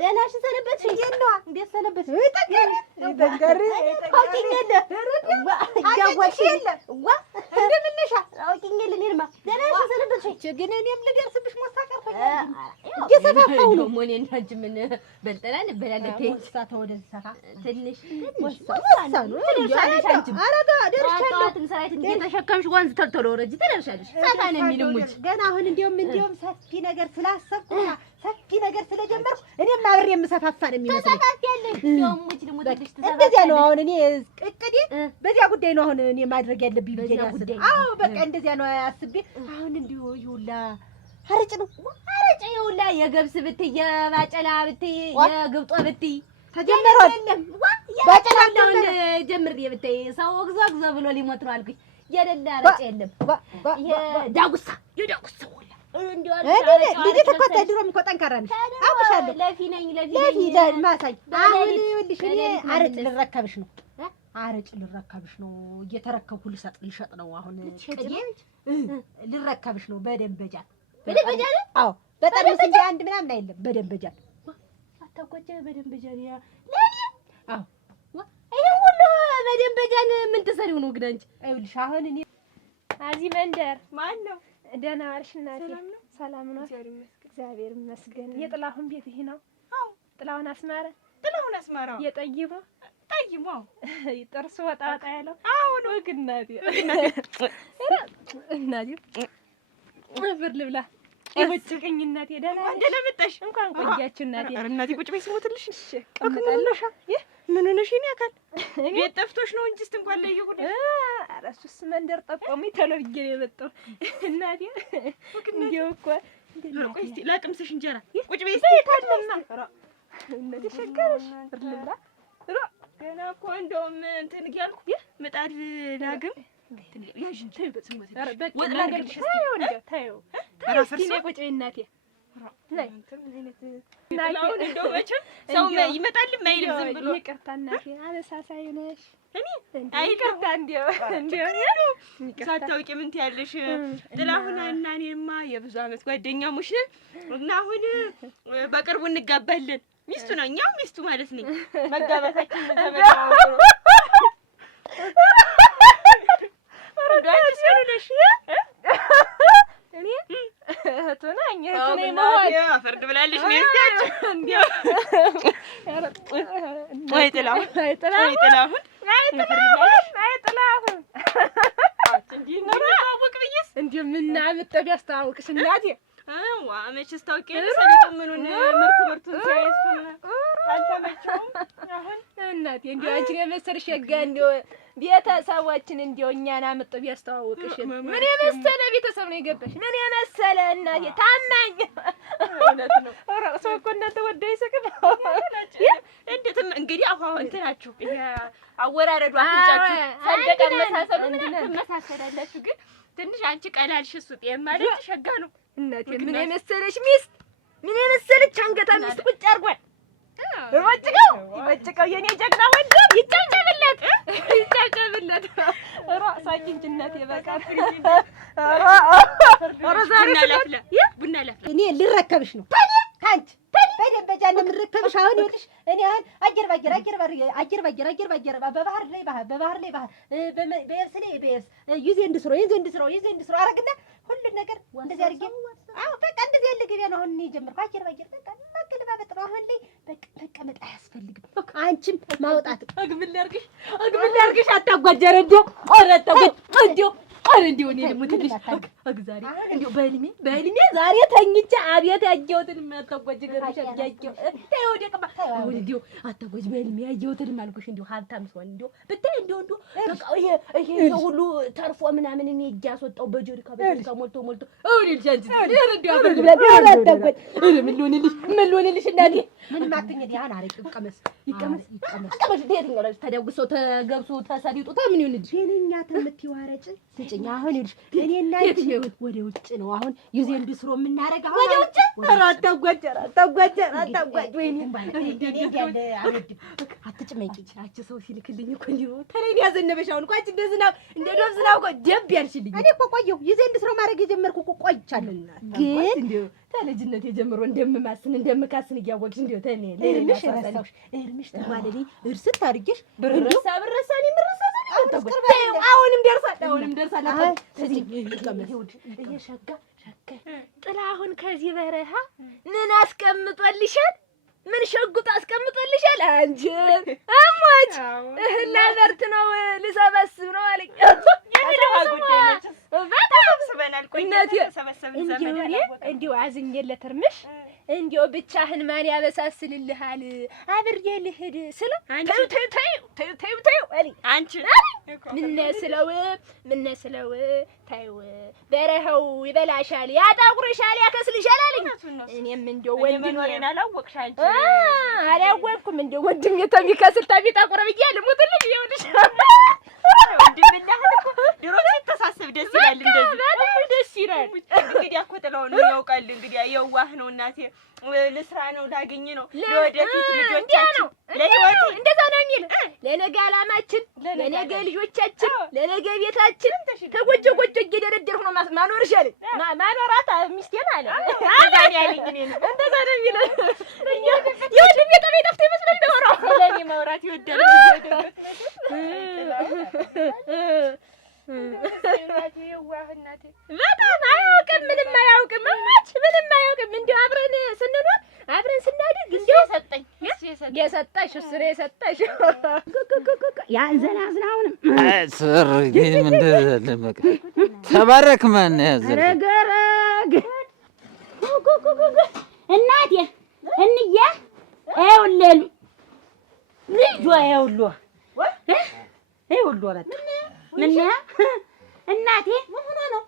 ደህና ነሽ ሰነበትሽ እንዴት ነው እንዴት ሰነበትሽ ይጠገሪ አውቂኝለ አጃጓሽለ ዋ እንደምን ነሽ አውቂኝለ እኔማ ደህና ነሽ ሰነበትሽ ግን እኔም ልደርስብሽ ሞሳቀር እየሰፋፋው ነው ሞኔ እንጂ ምን በልጠናል በላልከ ወሳታ ወደ ሰፋ ትንሽ ወሳታ ነው ትደርሻለሽ አንቺ አረጋ ደርሻለሁ ትንሳይት እየተሸከምሽ ወንዝ ተልተሎ ወረጂ ትደርሻለሽ ሰፋ ነው የሚልሙት ገና አሁን እንዲያውም ሰፊ ነገር ስላሰብኩና ሰፊ ነገር ስለጀመርኩ እኔም አብሬ የምሰፋፋ ነው የሚመስለው ሰፋፋያለሽ እንደውም ልሙትልሽ ተሰፋፋ እንደዚያ ነው አሁን እኔ እቅዴ በዚያ ጉዳይ ነው አሁን እኔ ማድረግ ያለብኝ በዚያ ጉዳይ አዎ በቃ እንደዚያ ነው አስቤ አሁን እንዲሁ ይውላ አረጭ ነው አረጭ ይውላ የገብስ ብትይ የባጨላ ብትይ የግብጦ ብትይ ተጀመረው ባጨላ ነው ጀምር ብትይ ሰው ግዛግዛ ብሎ ሊሞት ነው አልኩኝ የደላ አረጭ የለም የዳጉሳ ወላ ልጅ ተቆጣ ድሮም እኮ ጠንካራ ነሽ አውቅሻለሁ ለፊ ነኝ ለፊ ማሳይ አሁን ይኸውልሽ እኔ አረጭ ልረከብሽ ነው እየተረከብኩ ልሸጥ ነው አሁን ልረከብሽ ነው በደንበጃል አዎ በጣም እንጂ አንድ ምናምን አይደለም በደንበጃል አታቆጨ በደንበጃል ያ ለኔ አዎ ይሄ ሁሉ በደንበጃን ምን ተሰሪው ነው ግን አንቺ ይኸውልሽ አሁን እኔ አዚ መንደር ማን ነው ደህና ዋልሽ እናቴ ሰላም ነው እግዚአብሔር ይመስገን የጥላሁን ቤት ይሄ ነው አዎ ጥላሁን አስማራ የጠይሙ ጥርሱ ወጣ ያለው አዎ ነው ግን እናቴ ፍር ልብላ ይወጭቀኝ እናቴ ደህና መጣሽ እንኳን ቆያችሁ እናቴ ኧረ እናቴ ቁጭ በይ ስሞትልሽ እሺ ቀመጣለሽ ምን ሆነሽ ነው ያካል ቤት ጠፍቶሽ ነው እንጂ እስቲ እንኳን ለየሁ ኧረ እሱስ መንደር ጠቆሚ ተለብዬ ነው የመጣው እናቴ እንዴው እኮ ቆይ እስቲ ላቅምስሽ እንጀራ ቁጭ በይ እስቲ ታለና ኧረ እናቴ ሸገረሽ ፍር ልብላ ገና እኮ እንደውም እንትን እያልኩ ምጣድ ዳግም ያዥ ተይ በስሞት ኧረ በቃ ላገልሽ ታዩ እስቲ ነይ ቁጭ በይ እናቴ ላይ እናቴ እንደው መቼም ሰው ይመጣል ማይልም ዝም ብሎ ይቅርታ እናቴ አነሳሳይ ነሽ እኔ ይቅርታ እንደው ሳታውቂ ምን ትያለሽ ጥላሁን እና እኔማ የብዙ አመት ጓደኛሞች ነን እና አሁን በቅርቡ እንጋባለን ሚስቱ ነው እኛው ሚስቱ ማለት ነኝ መጋባታችን ተበላው አረጋሽ እኔ እህቱናኝ ፈርድ ብላለሽ ነው ያስታች እንዴው ወይ ጥላሁን እንዴ ነው ታውቅ ብዬሽ እንዴ ምን አመጣ ቢያስተዋውቅሽ እናቴ ዋ መቼስ ታውቂያለሽ ሰለጥምኑን ምርቱን ሳይስ አልተመቸውም አሁን እናቴ እንዴ አንቺ የመሰልሽ ሸጋ እንዴ ቤተሰቦችን እንዴ እኛን አመጣ ቢያስተዋውቅሽ ምን የመሰለ ቤተሰብ ነው የገባሽ ምን የመሰለ እናቴ ታማኝ እውነት ነው ኧረ ሰው እኮ እናንተ ወደ ይስቅም እንዴት እንግዲህ አሁን እንትናችሁ ይሄ አወራረዱ አፍንጫችሁ ሰንደቀ መሳሰሉ ምን ተመሳሰላላችሁ ግን ትንሽ አንቺ ቀላልሽ እሱ ጤም ማለት ሸጋ ነው እናቴ ምን የመሰለሽ ሚስት ምን የመሰለች አንገታ ሚስት ቁጭ አርጓል ይወጭቀው የኔ ጀግና ወንድም ይጨብጨብለት ኧረ ሳቂ እንጂ እናቴ በቃ ኧረ ዛሬ ቡና ለፍለ እኔ ልረከብሽ ነው ታንቺ በደንበጃ ነው የምረከብሽ አሁን ይኸውልሽ እኔ አሁን አየር ባየር በባህር ላይ በየብስ ላይ በየብስ ይዜ እንድስሮ አረግና ሁሉን ነገር እንደዚህ አድርጌ አዎ በቃ እንደዚህ ያለ ገበያ ነው አሁን እኔ ጀመርኩ አየር በቃ ማገለባበጥ ነው አሁን ላይ በቃ መቀመጥ አያስፈልግም አንቺም ማውጣት አግብል ያርግሽ አታጓጀረ እንዴ ኧረ ተው እንዴ አረ እንደው እኔ ደግሞ ትንሽ አግዛሪ እንደው በህልሜ ዛሬ ተኝቼ አቤት ያየሁትን ማታጓጅ ገርሽ ያየው ተይው ደቅማ አሁን እንደው አታጓጅ በህልሜ ያየሁትን አልኩሽ እንደው ሀብታም ሰው እንደው ብታይ እንደው በቃ ይሄ ሁሉ ተርፎ ምናምን እኔ እጅ ያስወጣው በጀሪካ ሞልቶ አሁን ልጅ እንደው አታጓጅ ምን ልሆንልሽ እናቴ ምን ማትኝ ዲያን አረቂ ይቀመስ የትኛው ላይ ተደጉሰው ተገብሶ ተሰዲጡ ምን ይሁንልሽ የኔኛ ተምትይው አረጭ ስጭኝ አሁን ይልሽ እኔና ወደ ውጭ ነው አሁን ይዜ እንድስሮ የምናረጋ ወደ ውጭ አታጓጅ ወይኔ ያለ አውድ አትጭመቂ አቺ ሰው ሲልክልኝ እኮ ነው ተለኝ ያዘነበሽ አሁን እኮ አንቺ እንደ ዶብ ዝናብ እኮ ደብ ያልሽልኝ እኔ እኮ ቆየሁ ይዜ እንድስሮ ማረግ የጀመርኩ እኮ ቆይቻለሁ ግን እንደው ተልጅነት የጀመሮ እንደምካስን እያወቅሽ እንደው ተኔ እርምሽ ተማለሊ እርስት አድርጌሽ ብረሳኒ አሁንም ደርሳል እየሸጋ ጥላ አሁን ከዚህ በረሃ ምን አስቀምጦልሻል? ምን ሸጉጥ አስቀምጦልሻል? አንቺ አሞች እህና በርት ነው ልሰበስብ ነው አለኝ። እንዲሁ አዝኜለት እርምሽ እንዲሁ ብቻህን ማን ያበሳስልልሃል? አብሬ ልሂድ ስለው ተይው አለኝ። አንቺ ምን ስለው ተይው በረሃው ይበላሻል፣ ያጣቁርሻል፣ ያከስልሻል አለኝ። እኔም እንደው ወንድሜ አላወቅሽ አንቺ አላወቅኩም እንደው ወንድሜ ተሚከስል ተሚጣቁር ብዬ ልሙትልኝ ይኸውልሽ ወንድምና እኮ ድሮ ተሳስብ ደስ ይላል። እንደዚህ በጣም ደስ ይላል። እንግዲህ እኮ ጥላውን ያውቃል። እንግዲህ የዋህ ነው እናቴ ለስራ ነው ላገኝ ነው ለወደፊት ልጆቻችን ለህይወት እንደዛ ነው የሚል ለነገ አላማችን ለነገ ልጆቻችን ለነገ ቤታችን ተጎጆ እየደረደርኩ ነው ማኖር ይሻል ማኖራት ሚስቴ ማለት አዛኝ ያለኝ እኔ እንደዛ ነው የሚል ይወድም የጠበይ ጠፍቶ ይመስላል ደውራው ለኔ ማውራት ይወዳል በጣም አያውቅም፣ ምንም አያውቅም። ምንም አያውቅም። እንደው አብረን ስንኖር አብረን ስናድግ እንደው የሰጠሽ እሱ ነው የሰጠሽ ያንዘናዝናውንም አስርግ ምንድነው ተባረክ ማን ያዘረ ረገረግ እናቴ እንዬ አይውለሉ ልጇ አይውሉ አላት ምን እናቴ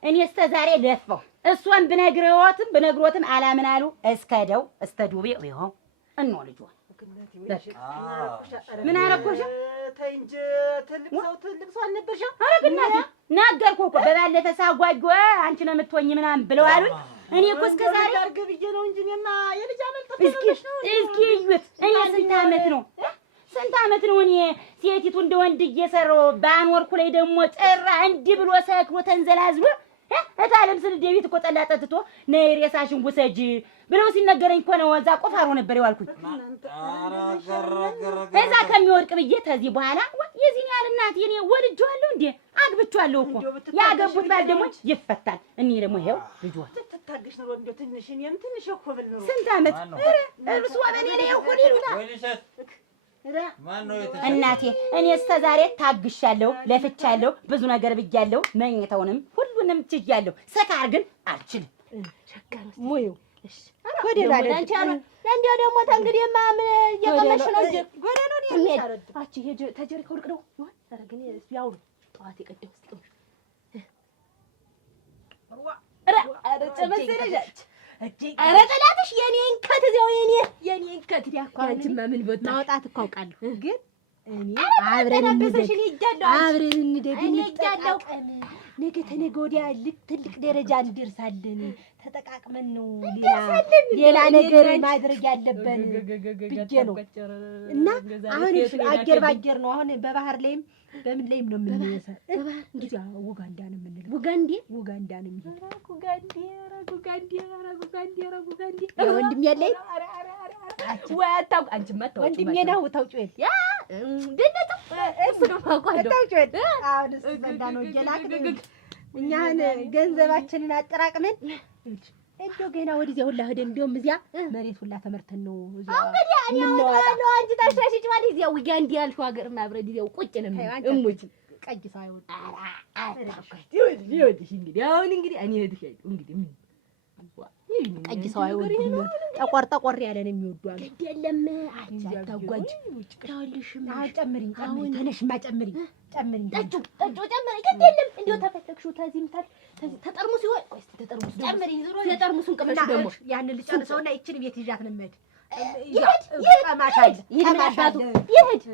እኔ እስከ ዛሬ ለፈው እሷን ብነግሮትም አላምን አሉ እስከደው እስተዱቤ ይኸው እኖ ልጇ ምን አረኩሽ? ተይ እንጂ ትልቅ ሰው አልነበርሽም? አረግናት ነገርኩህ እኮ በባለፈ ሳጓጓ አንቺ ነው የምትሆኝ ምናምን ብለው አሉኝ። እኔ እኮ እስከ ዛሬ አርግብዬ ነው እንጂ እኔማ የልጅ አመልጠፍ እስኪ እዩት እኔ ስንት ዓመት ነው እኔ ሴቲቱ እንደ ወንድ እየሰራሁ ባንወርኩ ላይ ደግሞ ጭራ እንዲህ ብሎ ሰክሮ ተንዘላዝሎ እታለም ስል ዴቪት እኮ ጠላ ጠጥቶ ነይ ሬሳሽን ውሰጂ ብለው ሲነገረኝ እኮ ነው እዛ ቆፋሮ ነበር የዋልኩኝ። እዛ ከሚወድቅ ብዬ ተዚህ በኋላ የዚህን ያህል እናቴ እኔ ወልጄዋለሁ እንዴ አግብቼዋለሁ እኮ ያገቡት ባል ደግሞ ይፈታል። እኔ ደግሞ ይኸው ልጇ ትታገሽ ነው እንደው ትንሽ እኔም ትንሽ እኮብል ነው ስንት ዓመት እርሱ ወበኔ ነው ይሁን ይሉና እናቴ እኔ እስከ ዛሬ ታግሻለሁ፣ ለፍቻለሁ፣ ብዙ ነገር ብያለሁ፣ መኝታውንም ሁሉንም ትያለሁ። ሰካር ግን አልችልም። ሙዩ ወደ ላይ አንቺ አሉ እንዴው ደግሞ ተንግዲህ ማም እየቀመሽ ነው እንጂ ጎዳናውን የሚያረድ አቺ ሄጀ ተጀሪካ ወልቅ ነው ይሆን አረግኝ ያው ጧት የቀደው እስኪ አረ ጨመሰለሽ አረ ጠላትሽ የኔን ከትዚያው የኔን ከትዲያ እኮ አንቺማ ምን ወጣ ማውጣት እኮ አውቃለሁ ግን እኔ አብረን እንደግ እንጣጣው ነገ ተነገ ወዲያ ትልቅ ደረጃ እንደርሳለን። ተጠቃቅመን ነው ሌላ ነገር ማድረግ ያለብን ብዬ ነው እና አሁን አገር ባገር ነው አሁን በባህር ላይም በምን ላይም ነው የምንሰራ እንግዲህ ኡጋንዳ ነው የምንለው ኡጋንዳ ነው የሚሄድ ኡጋንዳ ወንድም ያለኝ ወጣው አንቺማ ወንድሜ ነው ታውጪው ያ ደነቱ እሱ ነው ታውጪው አሁን እሱ ዘንዳ ነው እየላክን እኛን ገንዘባችንን አጠራቅመን እንደው ገና ወዲያ ሁላ ሄደን እንደውም እዚያ መሬት ሁላ ተመርተን ነው እዚያ እንግዲህ እኔ ነው አንቺ ታሻሽጭ ማለት እዚያ ኡጋንዳ ያልሽው ሀገር ማብረድ እዚያው ቁጭ ነው እሙች ቀይ ሰው አይወድ ይወድሽ እንግዲህ አሁን እንግዲህ እኔ እህትሽ እንግዲህ ምን ቀይ ሰው አይወድም። ጠቆር ያለ ነው የሚወዱ አለ። ግድ የለም አታጓጅ ታውልሽም ጨምሪኝ አሁን ተነሽማ ጨምሪኝ ጠጡ ጨምሪኝ ግድ የለም እንደው ተፈለግሽው ተዚህም ተጠርሙስ ይሆን ቆይ እስቲ ተጠርሙስ ጨምሪኝ ዞሮ የጠርሙሱን ቅመሽ ደግሞ ያንን ልጨርሰውና ይችን ቤት ይዣት ነው የምሄድ።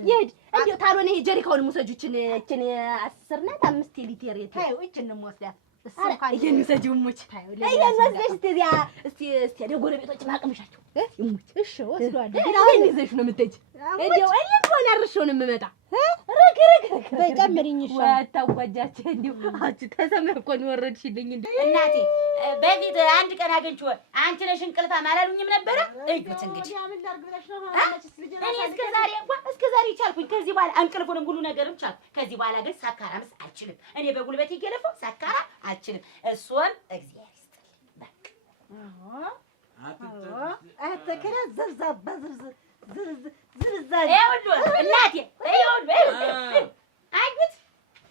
ይሄድ እንደው ታልሆነ ይሄ ጀሪካውን ሙሰጁችን እችን 10 ናት 5 ሊትር የታዩ እችን ነው የምወስዳት። ይሄን ሰጂው ሙች ይሄን ወስደሽ እስቲ ለጎረቤቶች ማቅምሻቸው ይሙች። እሺ ወስዷለሁ። ይሄን ይዘሽ ነው የምትሄጂ? እንደው እኔ እንኳን አርሼው ነው የምመጣ። ረግረግ በጨምሪኝ። እሺ አታጓጃቸው። እንደው አንቺ ተሰመህ እኮ ነው ወረድሽልኝ። እናቴ በፊት አንድ ቀን አገኝቼው አንቺ ነሽ እንቅልፋም አላሉኝም ነበረ? እዩት እንግዲህ እኔ እስከ ዛሬ ቻልኩኝ። ከዚህ በኋላ እንቅልፉንም ሁሉ ነገርም ቻልኩ። ከዚህ በኋላ ግን ሳካራምስ አልችልም። እኔ በጉልበት ይገለፈው ሳካራ አልችልም። እሷን እግዚአብሔር ይስጥልኝ። በቃ አትከራ ዘብዛባ ዝብዝብ እናቴ አዩት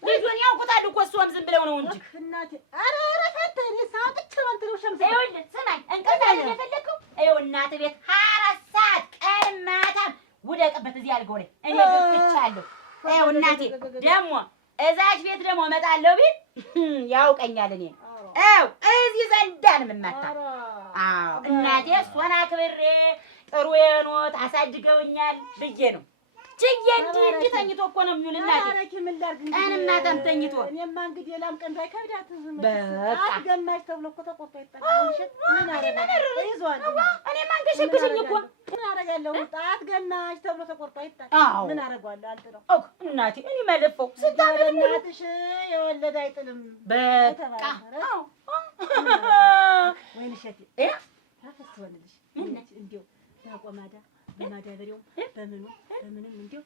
ልጁን ያውቁታል እኮ እሷም ዝም ብለው ነው እንጂ እናቴ። ኧረ ፈንተ ሳጥች ወንት ነው ሸምሰ ይኸውልህ ስማኝ፣ እንቅልፍ አይደል የፈለግከው? ይኸው እናት ቤት 24 ሰዓት ቀን ማታም ውደቅበት እዚህ አልገው ላይ እኔ ብትቻለሁ። ይኸው እናቴ ደግሞ እዛች ቤት ደግሞ እመጣለሁ ቢል ያውቀኛል። እኔ ይኸው እዚህ ዘንዳን የምመታ አዎ እናቴ እሷን አክብሬ ጥሩ የኖት አሳድገውኛል ብዬ ነው ችዬ እንዲህ ተኝቶ እኮ ነው የሚውል እናቴ። ቀንም ማታም ተኝቶ እኔማ እንግዲህ ላም ቀን ባይከብዳት በቃ አትገማሽ ተብሎ እኮ ተቆጣ ይጣላል። ምን አደረገ ይዟል። እኔማ አንገሸገሸኝ እኮ ምን አደርጋለሁ? አትገማሽ ተብሎ ተቆጣ ይጣላል። ምን አደርጋለሁ? አልጥለው እናቴ እኔ መለፈው ስታበል እናትሽ የወለደ አይጥልም። በቃ ወይን ሸቲ ታፈስወልልሽ እንዴው ያቆማዳ በማዳበሪያው በምንም እንዴው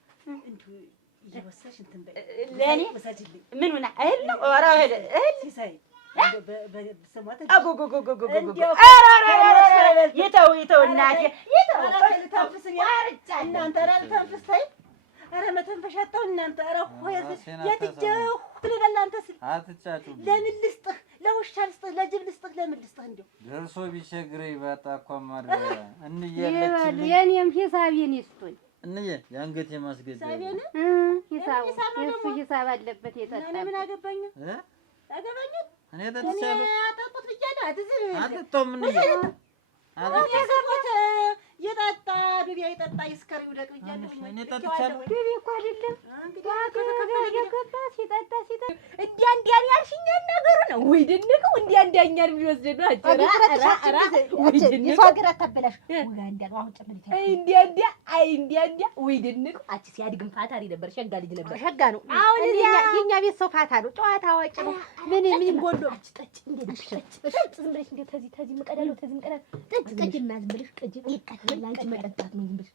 እየወሰድሽ እንትን በይ ለኔ ወሰጅልኝ። ምን ሆነ እህል ነው? ኧረ እህል ሲሳይ በስሟት ይተው እናቴ ተንፍስኝ እናንተ ኧረ ተንፍስ ተይ። ኧረ መተንፈሻ አጣሁ እናንተ። ኧረ የትጀው ትልበላ አንተ ስል አትጫጩ። ለምን ልስጥህ? ለውሻ ልስጥህ? ለጅብ ልስጥህ? ለምን ልስጥህ? እንዴው ደርሶ ቢቸግረኝ ባጣ እኮ ማድረግ እንየለች የኔም ሂሳቤን ይስጡኝ። እንየ የአንገቴ ማስገጃ ሳቤን ሂሳብ የእሱ ሂሳብ አለበት። የጠጣ ምን አገባኝ አገባኝ እኔ ተጥቻለሁ። አጠጡት ብያለሁ። አትዝር አጠጣው ምን ያገባኝ የጠጣ ዱቢያ የጠጣ ይስከር ይውደቅ ብያለሁ። እኔ ተጥቻለሁ። ዱቢ እኮ አይደለም ያገባ ሲጠጣ እንዲያ ያልሽኝ ነገሩ ነው ወይ ድንቁ እንዲያኛል ቢወስድ ነው አጀራ ወይ ድንቁ የሰው ሀገር አታበላሽ። ወጋንዳ ነው አሁን ጨምሪት እንዲያ ወይ ድንቁ አቺ ሲያድግም ፋታሪ ነበር። ሸጋ ልጅ ነበር። ሸጋ ነው። አሁን የኛ ቤት ሰው ፋታ ነው። ጨዋታ አዋጭ ነው። ምን ጎሎ አቺ ጠጭ እንዴት ዝም ብለሽ እንዴት ተዚህ መቀዳለው ተዚህ መቀዳለው ጠጭ ማዝ ብለሽ ቀጅ ላንቺ መጠጣት ነው ዝም ብለሽ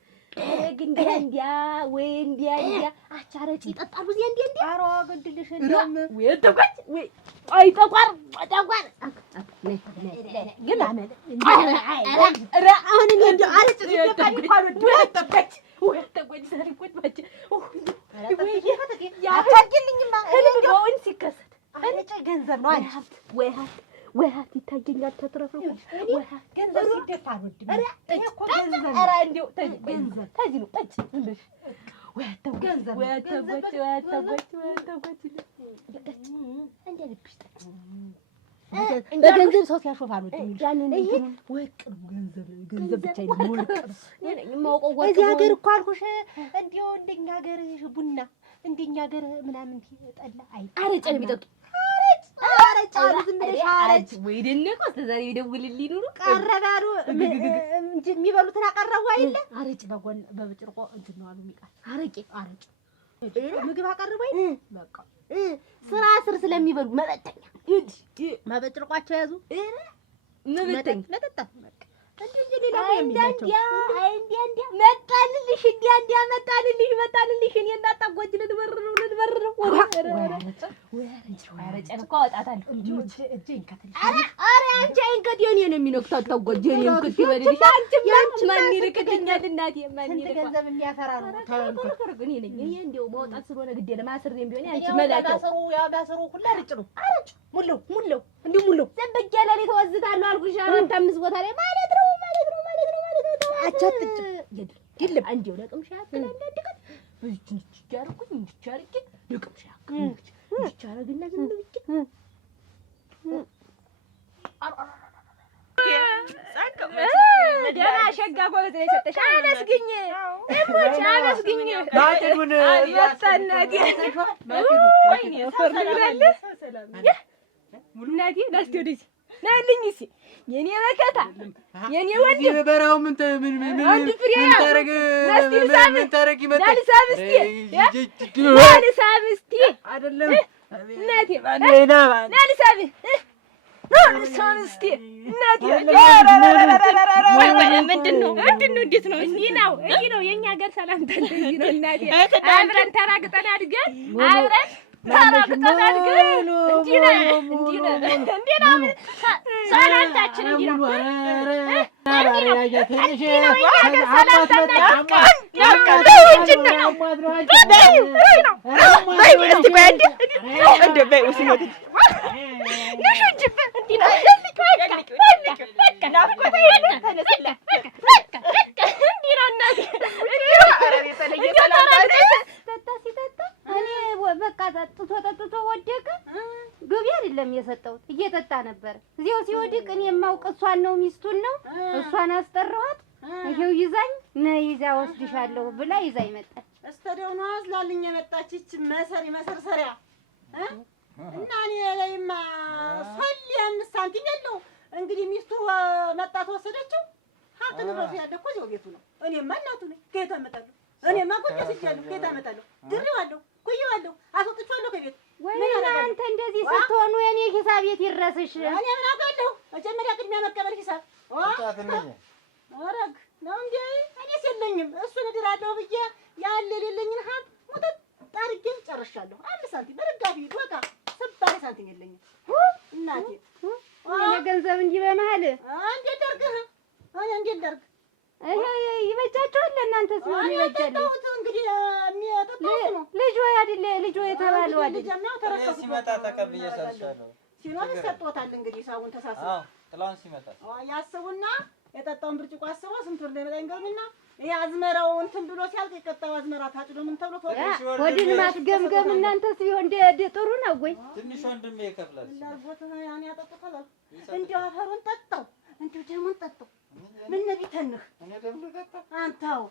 ግን እንዲያ ወይ እንዲያ አቻረጭ ይጠጣሉ እዚህ እንዲያ አሮ ገድልሽ እንደም ወይ ተቆጭ ወይ አይ ተቋር ግን አመለ አሁን እኔ እንደው አረጭ ይገባል እንኳን ወይ ተቆጭ ሳሪቆጭ ባጭ ያታግልኝማ እንደው ሲከሰት አረጭ ገንዘብ ነው አንቺ ወይ ሀብት ይታየኛል። ተትረፍርኩ ወይ ገንዘብ ሲደፋ ወድም እኮ ገንዘብ ኧረ እንደው ገንዘብ ታጂ ነው ጠጭ ዝም ብለሽ ወይ ገንዘብ ወይ አታጎጭ እንደ ልብሽ ጠጭ በገንዘብ ሰው ሲያሾፍ አልወድም። ያንን ወርቅ ነው ገንዘብ ብቻ ነው ወርቅ የማውቀው ወርቅ እዚህ ሀገር እኮ አልኩሽ። እንደው እንደኛ ሀገር ቡና እንደኛ ሀገር ምናምን ጠላ አይ አረጭ ነው የሚጠጡ አረጭ ዝም ብለሽ አረጭ ወይ ደነቀ ስለዛሬ ይደውልልኝ ኑሩ ቀረባሩ እንጂ የሚበሉትን አቀረቡ አይደለ አረጭ በጎን በብጭርቆ እንትን ነው አሉ የሚቃል አረጭ ምግብ አቀረቡ አይደል በቃ ስራ ስር ስለሚበሉ መጠጠኛ ይድ ማበጭርቋቸው ያዙ መጠጠኛ መጠጣ መጣልልሽ እኔ እንዳጣጎጅ ልንበር ነው ጨን እኮ አወጣታለሁ። ኧረ አንቺ አይንከት የኔ ነው የሚነክት አታጎጅ የኔ እንክት ይበልልሽ። አንቺ ማን ይልክልኛል እናቴ ማን ይልክ ገንዘብ የሚያፈራ ነው። እኔ ነኝ እኔ እንደው ማውጣት ስለሆነ ግድ የለም አስሬም ቢሆን አንቺ መላጣ ያባሰሩ ሁላ ርጭ ነው አረጭ ሙሉ እንዲሁ ሙሉ ዘበቅ ያለ ላይ ተወዝታለሁ አልኩሽ። 4-5 ቦታ ላይ ማለት ነው አቻጥጭ የለም አንዴው ለቅምሻ ያክል አንድ ቀን እጅ አርኩኝ እንድቻ አርቄ ለቅምሻ ያክል እንድቻ አረግና ዝም ብዬ ደህና ሸጋ ጎበዝ ነው የሰጠሽ። አመስግኝ ባጭዱን ያጣናት ወይኔ እናቴ ላስቲ ወዲህ ናልኝ እሺ የኔ መከታ የኔ ወንድ በበራው ምን ታረግ ይመጣ ናልሳብስቲ አይደለም እናቴ ናልሳብ ሳንስቲ እናቴ ምንድነው እንዴት ነው እንዲህ ነው የኛ ሀገር ሰላምታ እንደዚህ ነው እናቴ አብረን ተራግጠን አድገን አብረን ተራግጠን አድገን እንዲህ ነው ሰላምታችን እንዲህ ነው ጠጥቶ ወደቀ። ገቢ አይደለም የሰጠሁት እየጠጣ ነበር። እዚያው ሲወድቅ እኔ የማውቅ እሷን ነው ሚስቱን ነው እሷን አስጠራኋት። ይሄው ይዛኝ ነይ ይዛ ወስድሻለሁ ብላ ይዛኝ መጣች። እስተደው ነው አዝላልኝ የመጣች እቺ መሰርሰሪያ እና እኔ ላይማ ሶል 5 ሳንቲም የለው። እንግዲህ ሚስቱ መጣ ተወሰደችው። ሀብት ንብረቱ ያለ እኮ እዚያው ቤቱ ነው። እኔማ እናቱ ነኝ ከየት አመጣለሁ? እኔማ ቁጭ ሲያለሁ ከየት አመጣለሁ? ድሬዋለሁ ኩየዋለሁ አስወጥቻለሁ ከቤት። ወይ እናንተ እንደዚህ ስትሆኑ የኔ ሂሳብ የት ይረስሽ? እኔ ምን አውቃለሁ? መጀመሪያ ቅድሚያ መቀበል ሂሳብ አረግ ነው እንዴ? እኔስ የለኝም እሱን እድራለሁ ብዬ ያለ የሌለኝን ሀብት ሙጥጥ አድርጌ ጨርሻለሁ። 5 ሳንቲም በርጋፊ ወጣ ስባሪ ሳንቲም የለኝም እናቴ። እኔ ገንዘብ እንዲህ በመሀል እንዴት ደርግህ እኔ እንዴት ደርግ ይበጃቸዋል። ለእናንተ ሲሆን ይበጃል። እንግዲህ የሚያጠጣው ነው ልጅ ወይ አይደለ ልጅ ወይ ተባለው አይደል? ሲመጣ ተቀብዬ ሰጥቻለሁ። ሲኖር ይሰጥዎታል። እንግዲህ ሰውን ተሳስበው ጥላውን ሲመጣ ያስቡና የጠጣውን ብርጭቆ አስበው ስንት ብር እንደሚመጣ ይንገሩኝና ይሄ አዝመራው እንትን ብሎ ሲያልቅ የቀጣው አዝመራ ታጭዶ ምን ተብሎ ወዲን ማስገምገም እናንተስ ቢሆን ጥሩ ነው ወይ? ትንሽ ወንድሜ ይከፍላል። ለቦታ ያን ያጠጡታል። እንደው አፈሩን ጠጣው እንደው ደሙን ጠጣው። ምን ነቢተንህ እኔ ደግሞ ልጠጣ አንተው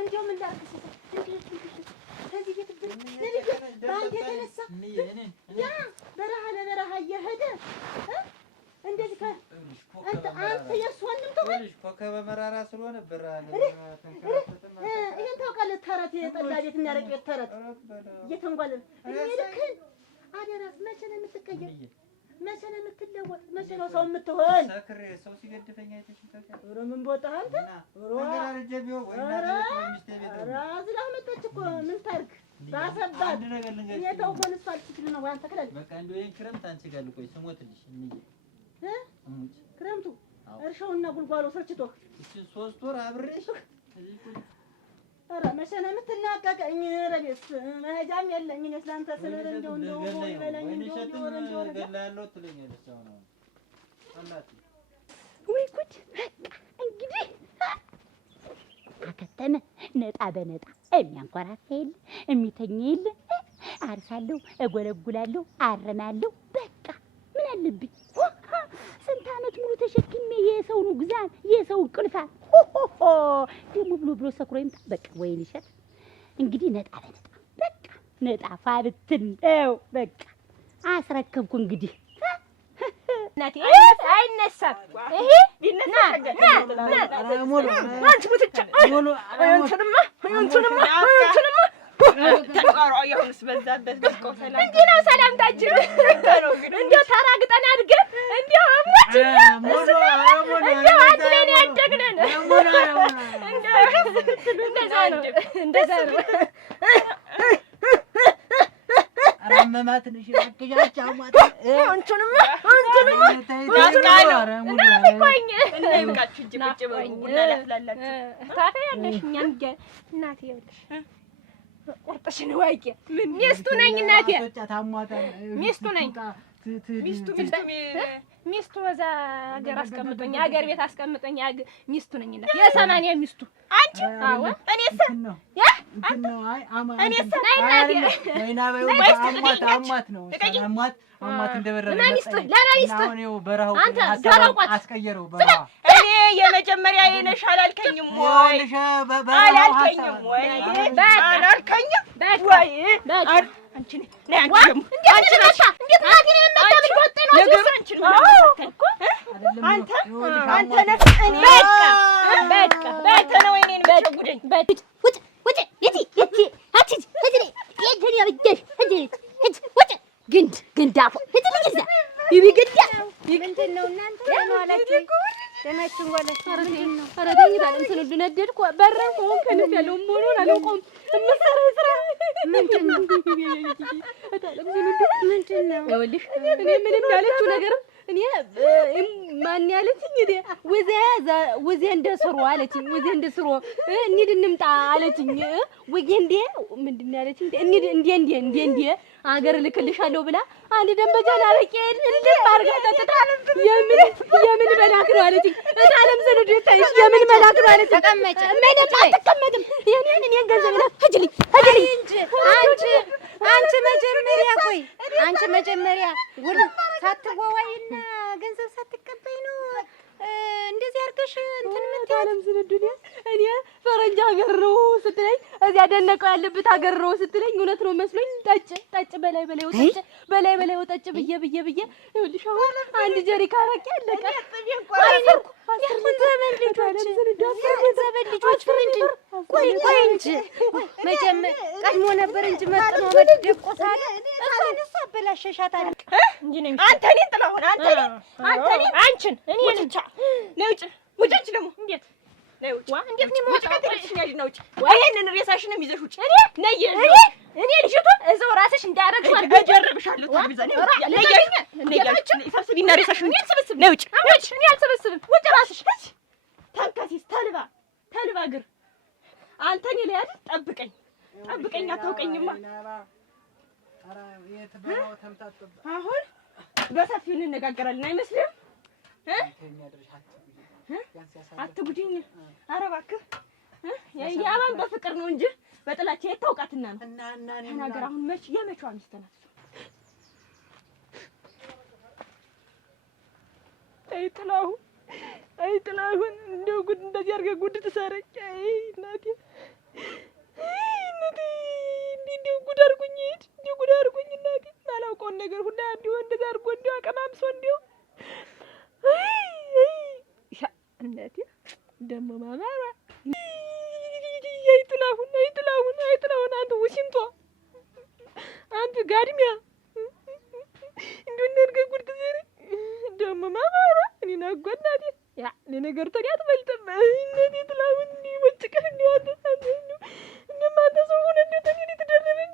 እንደው ምን ላድርግ ከዚህ የትብር ባንተ የተነሳ ያ በረሃ ለበረሃ እየሄደ እንደዚህ አንተ የእሱ ወንድም ትሆን ኮከበ መራራ ስለሆነ በረሃ ይሄን ታውቃለህ? ተረት የጠላ ቤት እና ያረቄ ቤት ተረት እየተንጓለለ ልክህን አደራስ መቼ ነው የምትቀየር? መቼ ነው የምትለወጥ? መቼ ነው ሰው የምትሆን? ሰክሬ ሰው ሲገድፈኝ አይተሽ ታውቂያለሽ? ኧረ ምን ቦታ አንተ ዝላህ መጣች እኮ ምን ታርግ ባሰባት እኔ ተውኮን እሷ አልችል ነው አንተ ክለል በቃ እንደው ይሄን ክረምት አንቺ ጋር ልቆይ ስሞትልሽ እንዴ ክረምቱ እርሻውና ጉልጓሎ ሰልችቶህ እሺ 3 ወር አብሬሽ ኧረ መቼ ነው የምትላቀቀኝ? ረቤስ መሄጃም የለኝ እኔ ስላንተ ስልር እንደው ይበለኝ እንደው ገላለሁ ትለኛለች። አሁን አላት ወይ ጉድ! እንግዲህ አከተመ ነጣ በነጣ የሚያንኮራፋ የለ የሚተኛ የለ። አርሳለሁ፣ እጎለጉላለሁ፣ አረማለሁ። በቃ ምን አለብኝ? ስንት ዓመት ሙሉ ተሸክሜ የሰውን ጉዛን የሰውን ቅልፋት ደግሞ ብሎ ሰክሮ ይምጣ። በቃ ወይን ይሸት እንግዲህ ነጣ በነጣ በቃ ነጣ ፋብትን ነው በቃ አስረከብኩ እንግዲህ እናቴ አይነሳም። ይሄ ቢነሳ አንቺ ሙትቻ እንትንማ ተቋራ ያሁንስ በዛበት በስቆ ሰላም እንዴ ነው ሰላምታችን እንደው ተራግጠን አድገን እንደው እምነት እንደው አንቺ ለኔ እንደዛ ነው። አራመማት ነሽ ያከጃቻ አሟት አንቺንም እናቴ ይኸውልሽ ቁርጥሽን ወቂ ሚስቱ ነኝ እናቴ ሚስቱ ነኝ ሚስቱ እዛ ሀገር አስቀምጦኝ ሀገር ቤት አስቀምጦኝ ሚስቱ ነኝ እናቴ የሰማንያ ሚስቱ አንቺ አዎ እኔስ እንትን ነው አይ እኔስ ነይና አሟት ነው አሟት እንደበረረ አሁን ይኸው በረሃው አስቀየረው በረሃ እኔ የመጀመሪያ የነሽ አላልከኝም ወይ አላልከኝም ወይ አላልከኝም ወይ አንቺ ነይ አንቺ ነሽ እንዴት ናት ነው የምታምጥ ነው አንተ አንተ ነህ እኔ በቃ ነው እኔን በቸጉደኝ ውጭ የቲ አትጂ የቲ ያብጀሽ ውጭ ግንዳፎ እዛ ይብግዳ ምንድን ነው እናንተ ነው አላችሁ ደማችን ወለሰረ ነው አረጋኝ ታለም ስንዱ ነደድኩ በረም ሆን ከነፍ ያለው ሞኖን አልቆም ምሰራ ስራ ምንድን ነው ታለም ስንዱ ምንድን ነው ይኸውልሽ እኔ ምን እንዳለችው ነገር እኔ ማን ያለችኝ ወዜ እንደስሩ አለችኝ ወዜ እንደስሩ እንሂድ እንምጣ አለችኝ ወጌ እንዴ ምንድን ነው ያለችኝ እንዴ አገር ልክልሻለሁ ብላ አንድ ደንበጃን አረቄን እንዴት አርጋ ተጣጣ የምን መላክ ነው አለችኝ እታለም ዘንድ ታይሽ የምን መላክ ነው አለችኝ ተቀመጭ አትቀመጥም የኔን ገንዘብ ነው ሂጂልኝ እንጂ አንቺ መጀመሪያ ጉድ ሳትወዋይና ገንዘብ ሳትቀበይ ነው እንደዚህ አርገሽ እንትን ምታለም ዝንዱኛ እኔ ፈረንጅ ሀገር ነው ስትለኝ እዚያ ደነቀው ያለበት ሀገር ነው ስትለኝ እውነት ነው መስሎኝ ጠጭ በላይ ጠጭ ብዬ ይኸውልሽ አሁን አንድ ጀሪካ አረቄ አለቀ ዘመን ልጆች ምንድን ቆይ እንጂ መጀመር ቀድሞ ነበር እንጂ መጥኖ መደቆሳለ እሷንስ አበላሸሻታል እንጂ ነኝ አንተ እኔን ጥላሁን አንቺን እኔ ብቻ ነውጭ ውጭ ደግሞ እንዴት ነውጭ እንዴት ነው ነው ይሄንን ሬሳሽንም ይዘሽ ውጭ እኔ ልጅቱ እዛው ራስሽ እንዳያረግሽ አጀርብሻለሁ ታብዛኔ ሰብስቢና ሬሳሽን ሰብስብ ነውጭ እኔ አልሰበስብም ውጭ ራስሽ ተንከሲስ ተልባ እግር አንተ እኔ ላይ አይደል ጠብቀኝ አታውቀኝማ አሁን በሰፊው እንነጋገራለን አይመስልም አትጉጂኝ ኧረ እባክህ ያባን በፍቅር ነው እንጂ በጥላቻ የታውቃትና ነው ተናገር አሁን የመቼዋ ሚስት ናት አይ ጥላሁን እንደው ጉድ እንደዚህ አድርገህ ጉድ ትሰረኝ እናቴ እንደው ጉድ አድርጉኝ እናቴ አላውቀውን ነገር ሁላ እንዲሁ እንደዚያ አድርጎ እንዲሁ አቀማምሶ እንዲሁ እናቴ ደግሞ ማማራ አይጥላሁን አንተ ውሽምቷ አንተ ጋድሚያ እንዲሁ እንደርገህ ጉድ ትሰረኝ ደግሞ ማማራ እኔን አጓናቴ ያ ለነገር ተዲያ አትበልጥም እናቴ ጥላሁን እንዲህ ወጭቀህ እንዲሁ አንተ እንደማንተ ሰው ሆነ እንዲሁ ተኔ ትደረብብኝ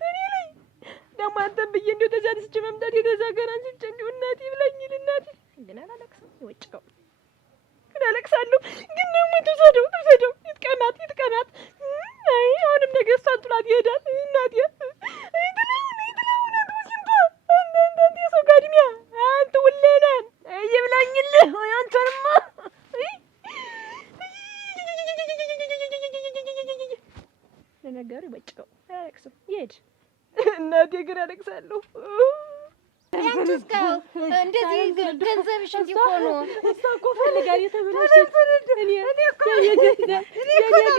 እኔ ላይ ደግሞ አንተን ብዬ እንዲሁ ተጃንስቼ መምጣት የተዛ ገር አንስቼ እንዲሁ እናቴ ብላኝ እናቴ ግን አላለቅስም ይወጭቀው ግን አለቅሳለሁ ግን ደግሞ ትውሰደው ይጥቀናት አይ አሁንም ነገ እሷን ጥላት ይሄዳል እናቴ አንተ የሰው ጋድሚያ አንተ ውሌናን ይብላኝልህ አንተንማ ለነገሩ ይበጭቀው አያለቅስም ይሄድ እናቴ ግን አለቅሳለሁ ያንቺስ እንደዚህ ገንዘብሽ እንዲሆኑ እሷ እኮ ፈልጋ የተበላሸች እኔ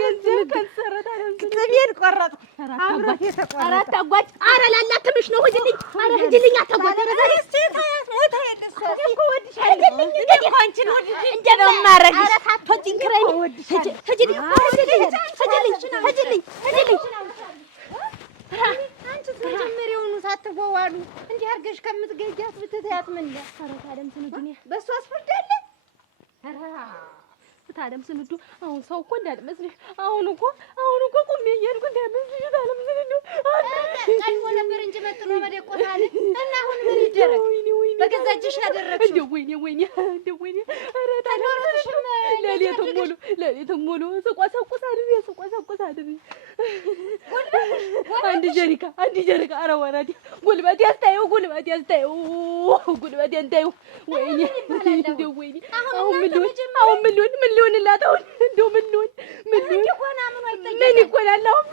ገንዘብ ከንሰረታ ቅቤን ቆረጥኩ አብረት የተቆረጠ አራት አጓጭ ኧረ ላላክምሽ ነው ሂጂልኝ አታጓጭ ሞታ የለሷ እኮ ወድሻለሁ እንግዲህ አንቺን ወድሽ እንደማረግሽ ኧረ ሳትወጂኝ ክረኝ ሂጂልኝ አንቺ መጀመሪያውኑ ሳትወዋሉ እንዲህ አድርገሽ ከምትገጃት ብትተያት ምን ኧረ ታለም ትንዱንያ በእሱ አስፈርዳለ ታለም ስንዱ አሁን ሰው እኮ እንዳልመስልሽ አሁን እኮ ቁሜ እያልኩ እንዳልመስልሽ ታለም ስንዱ ቀድሞ ነበር እንጂ መጥኖ መደቆት አለ እና አሁን ምን ይደረግ? በገዛ እጅሽ ያደረግሽው እንደው ወይኔ ኧረ ታለም ሌሊቱን ሙሉ ስቆሰቁስ አድሬ አንድ ጀሪካ ኧረ ወራዲ ጉልበት ያስታየው ወይኔ እንደው ወይኔ አሁን ምን ሊሆንላት አሁን እንደው ምን ይሆናል አሁን